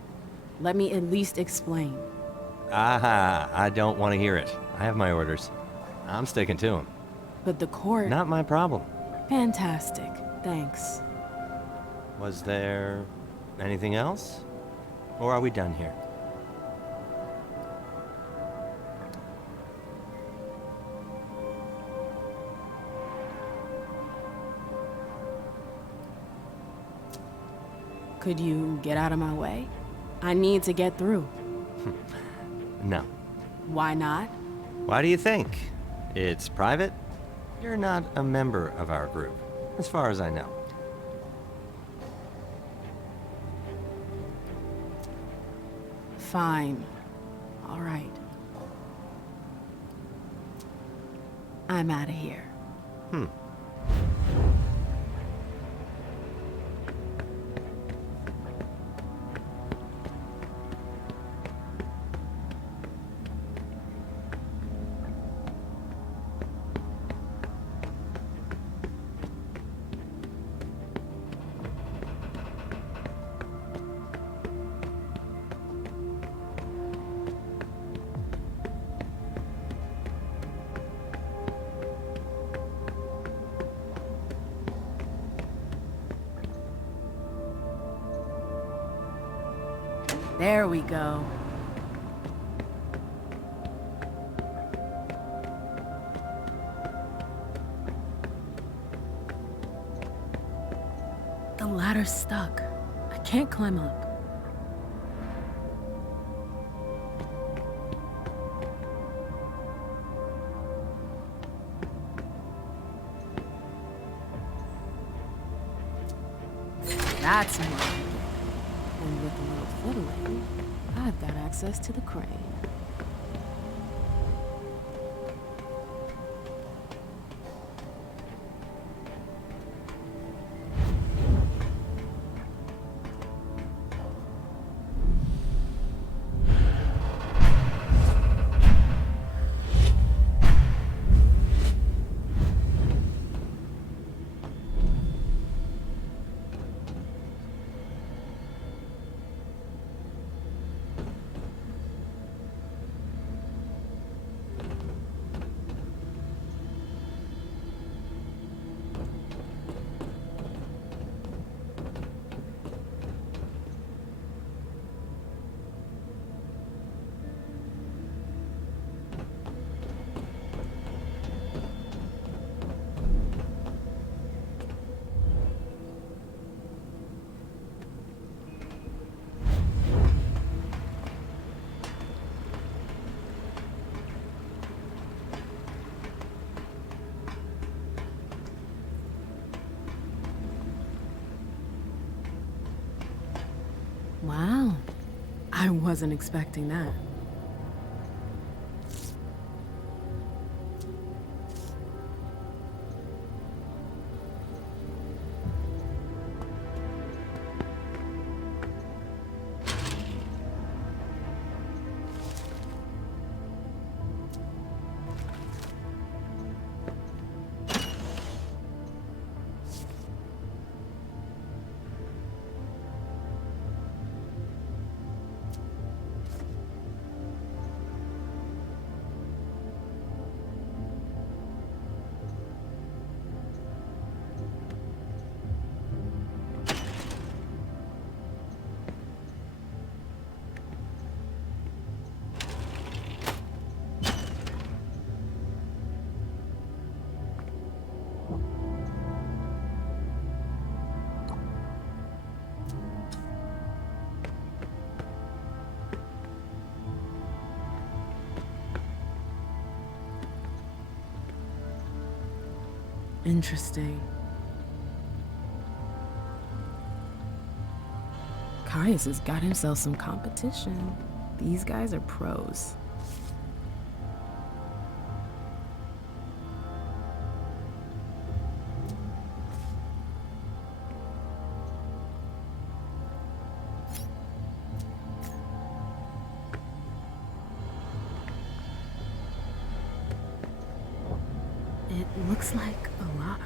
Let me at least explain. Aha, I don't want to hear it. I have my orders. I'm sticking to them. But the court... Not my problem. Fantastic. Thanks. Was there anything else? Or are we done here? Could you get out of my way? I need to get through. No. Why not? Why do you think? It's private. You're not a member of our group, as far as I know. Fine. All right. I'm out of here. There we go. The ladder's stuck. I can't climb up. That's more like it. And with a little fiddling, I've got access to the crane. Wow. I wasn't expecting that. Interesting. Caius has got himself some competition. These guys are pros. It looks like a lock.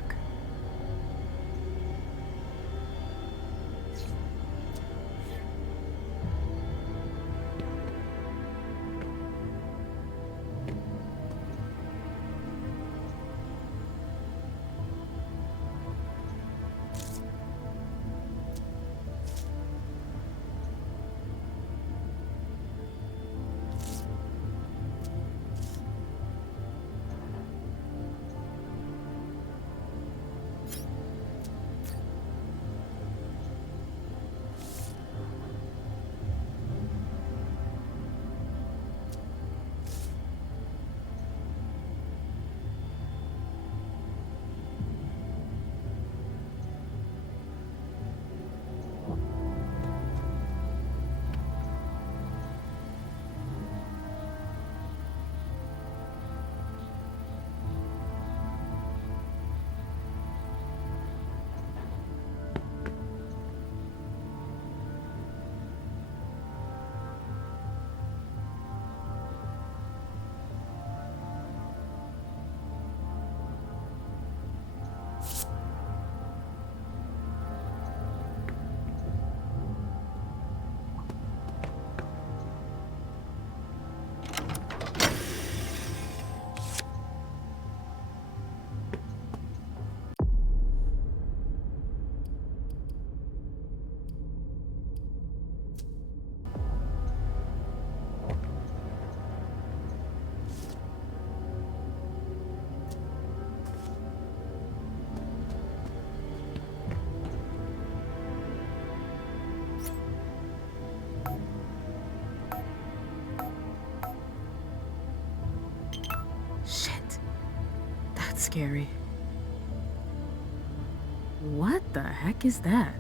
scary. What the heck is that?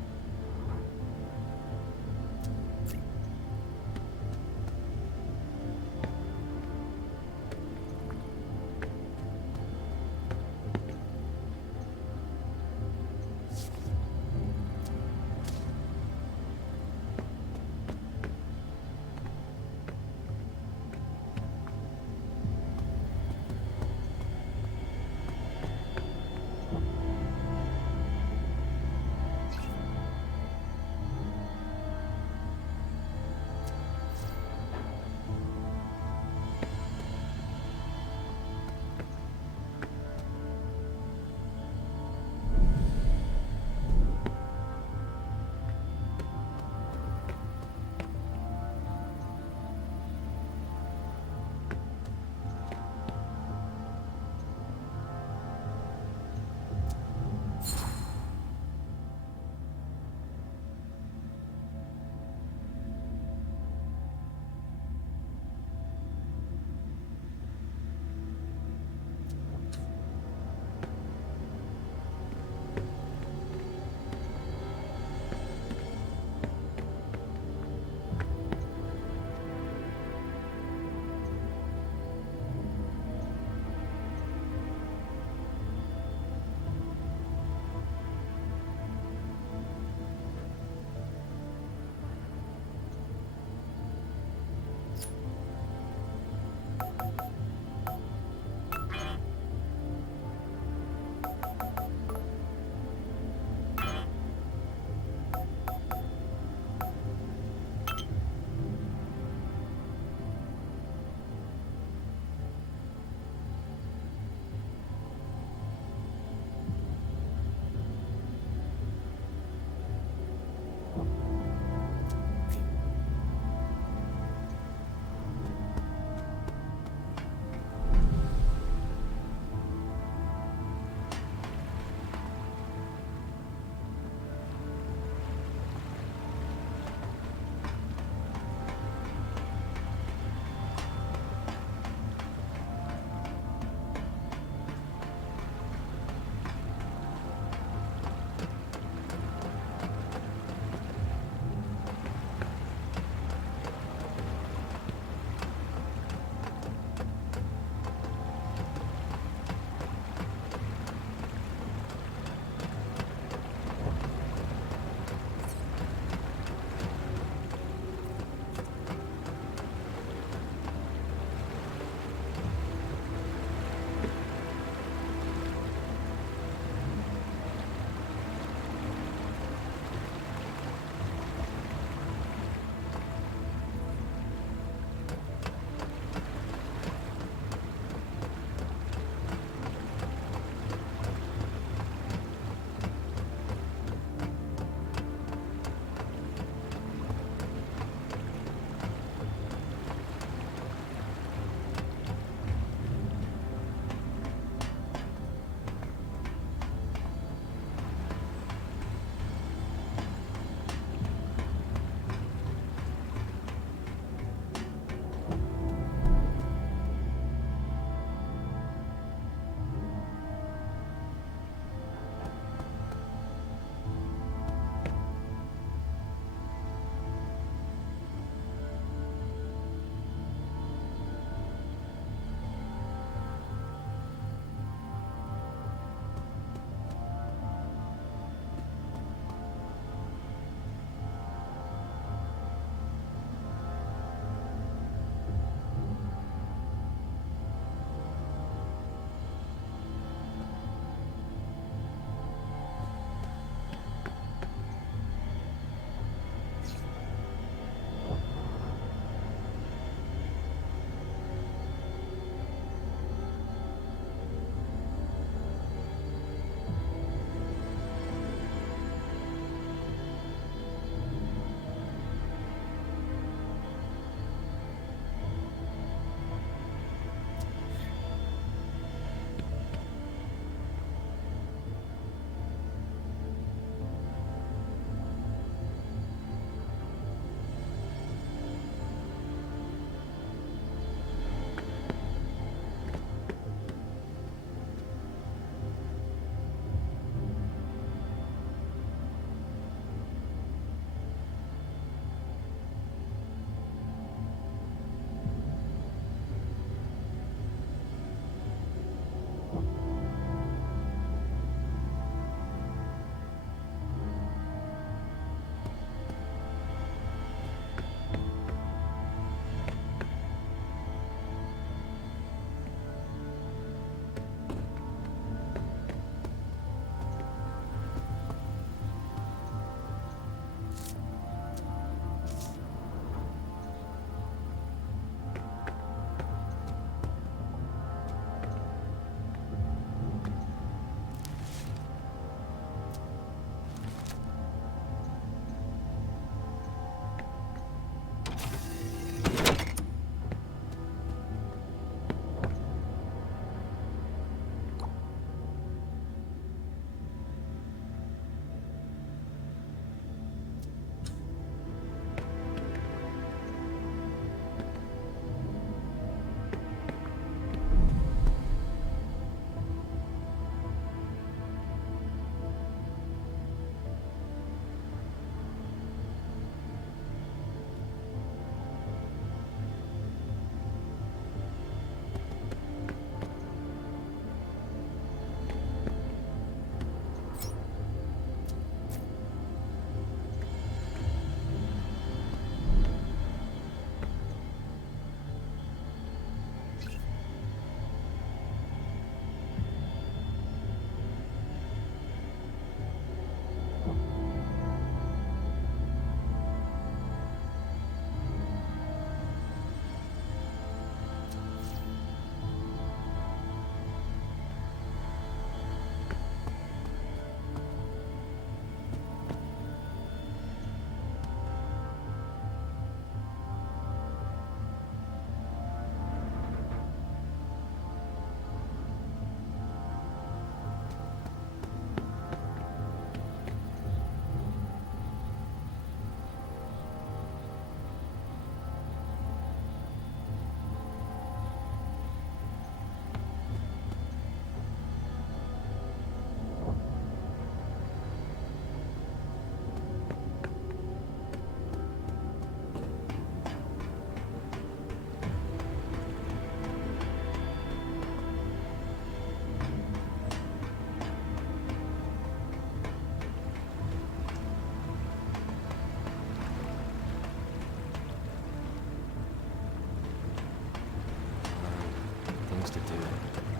things to do.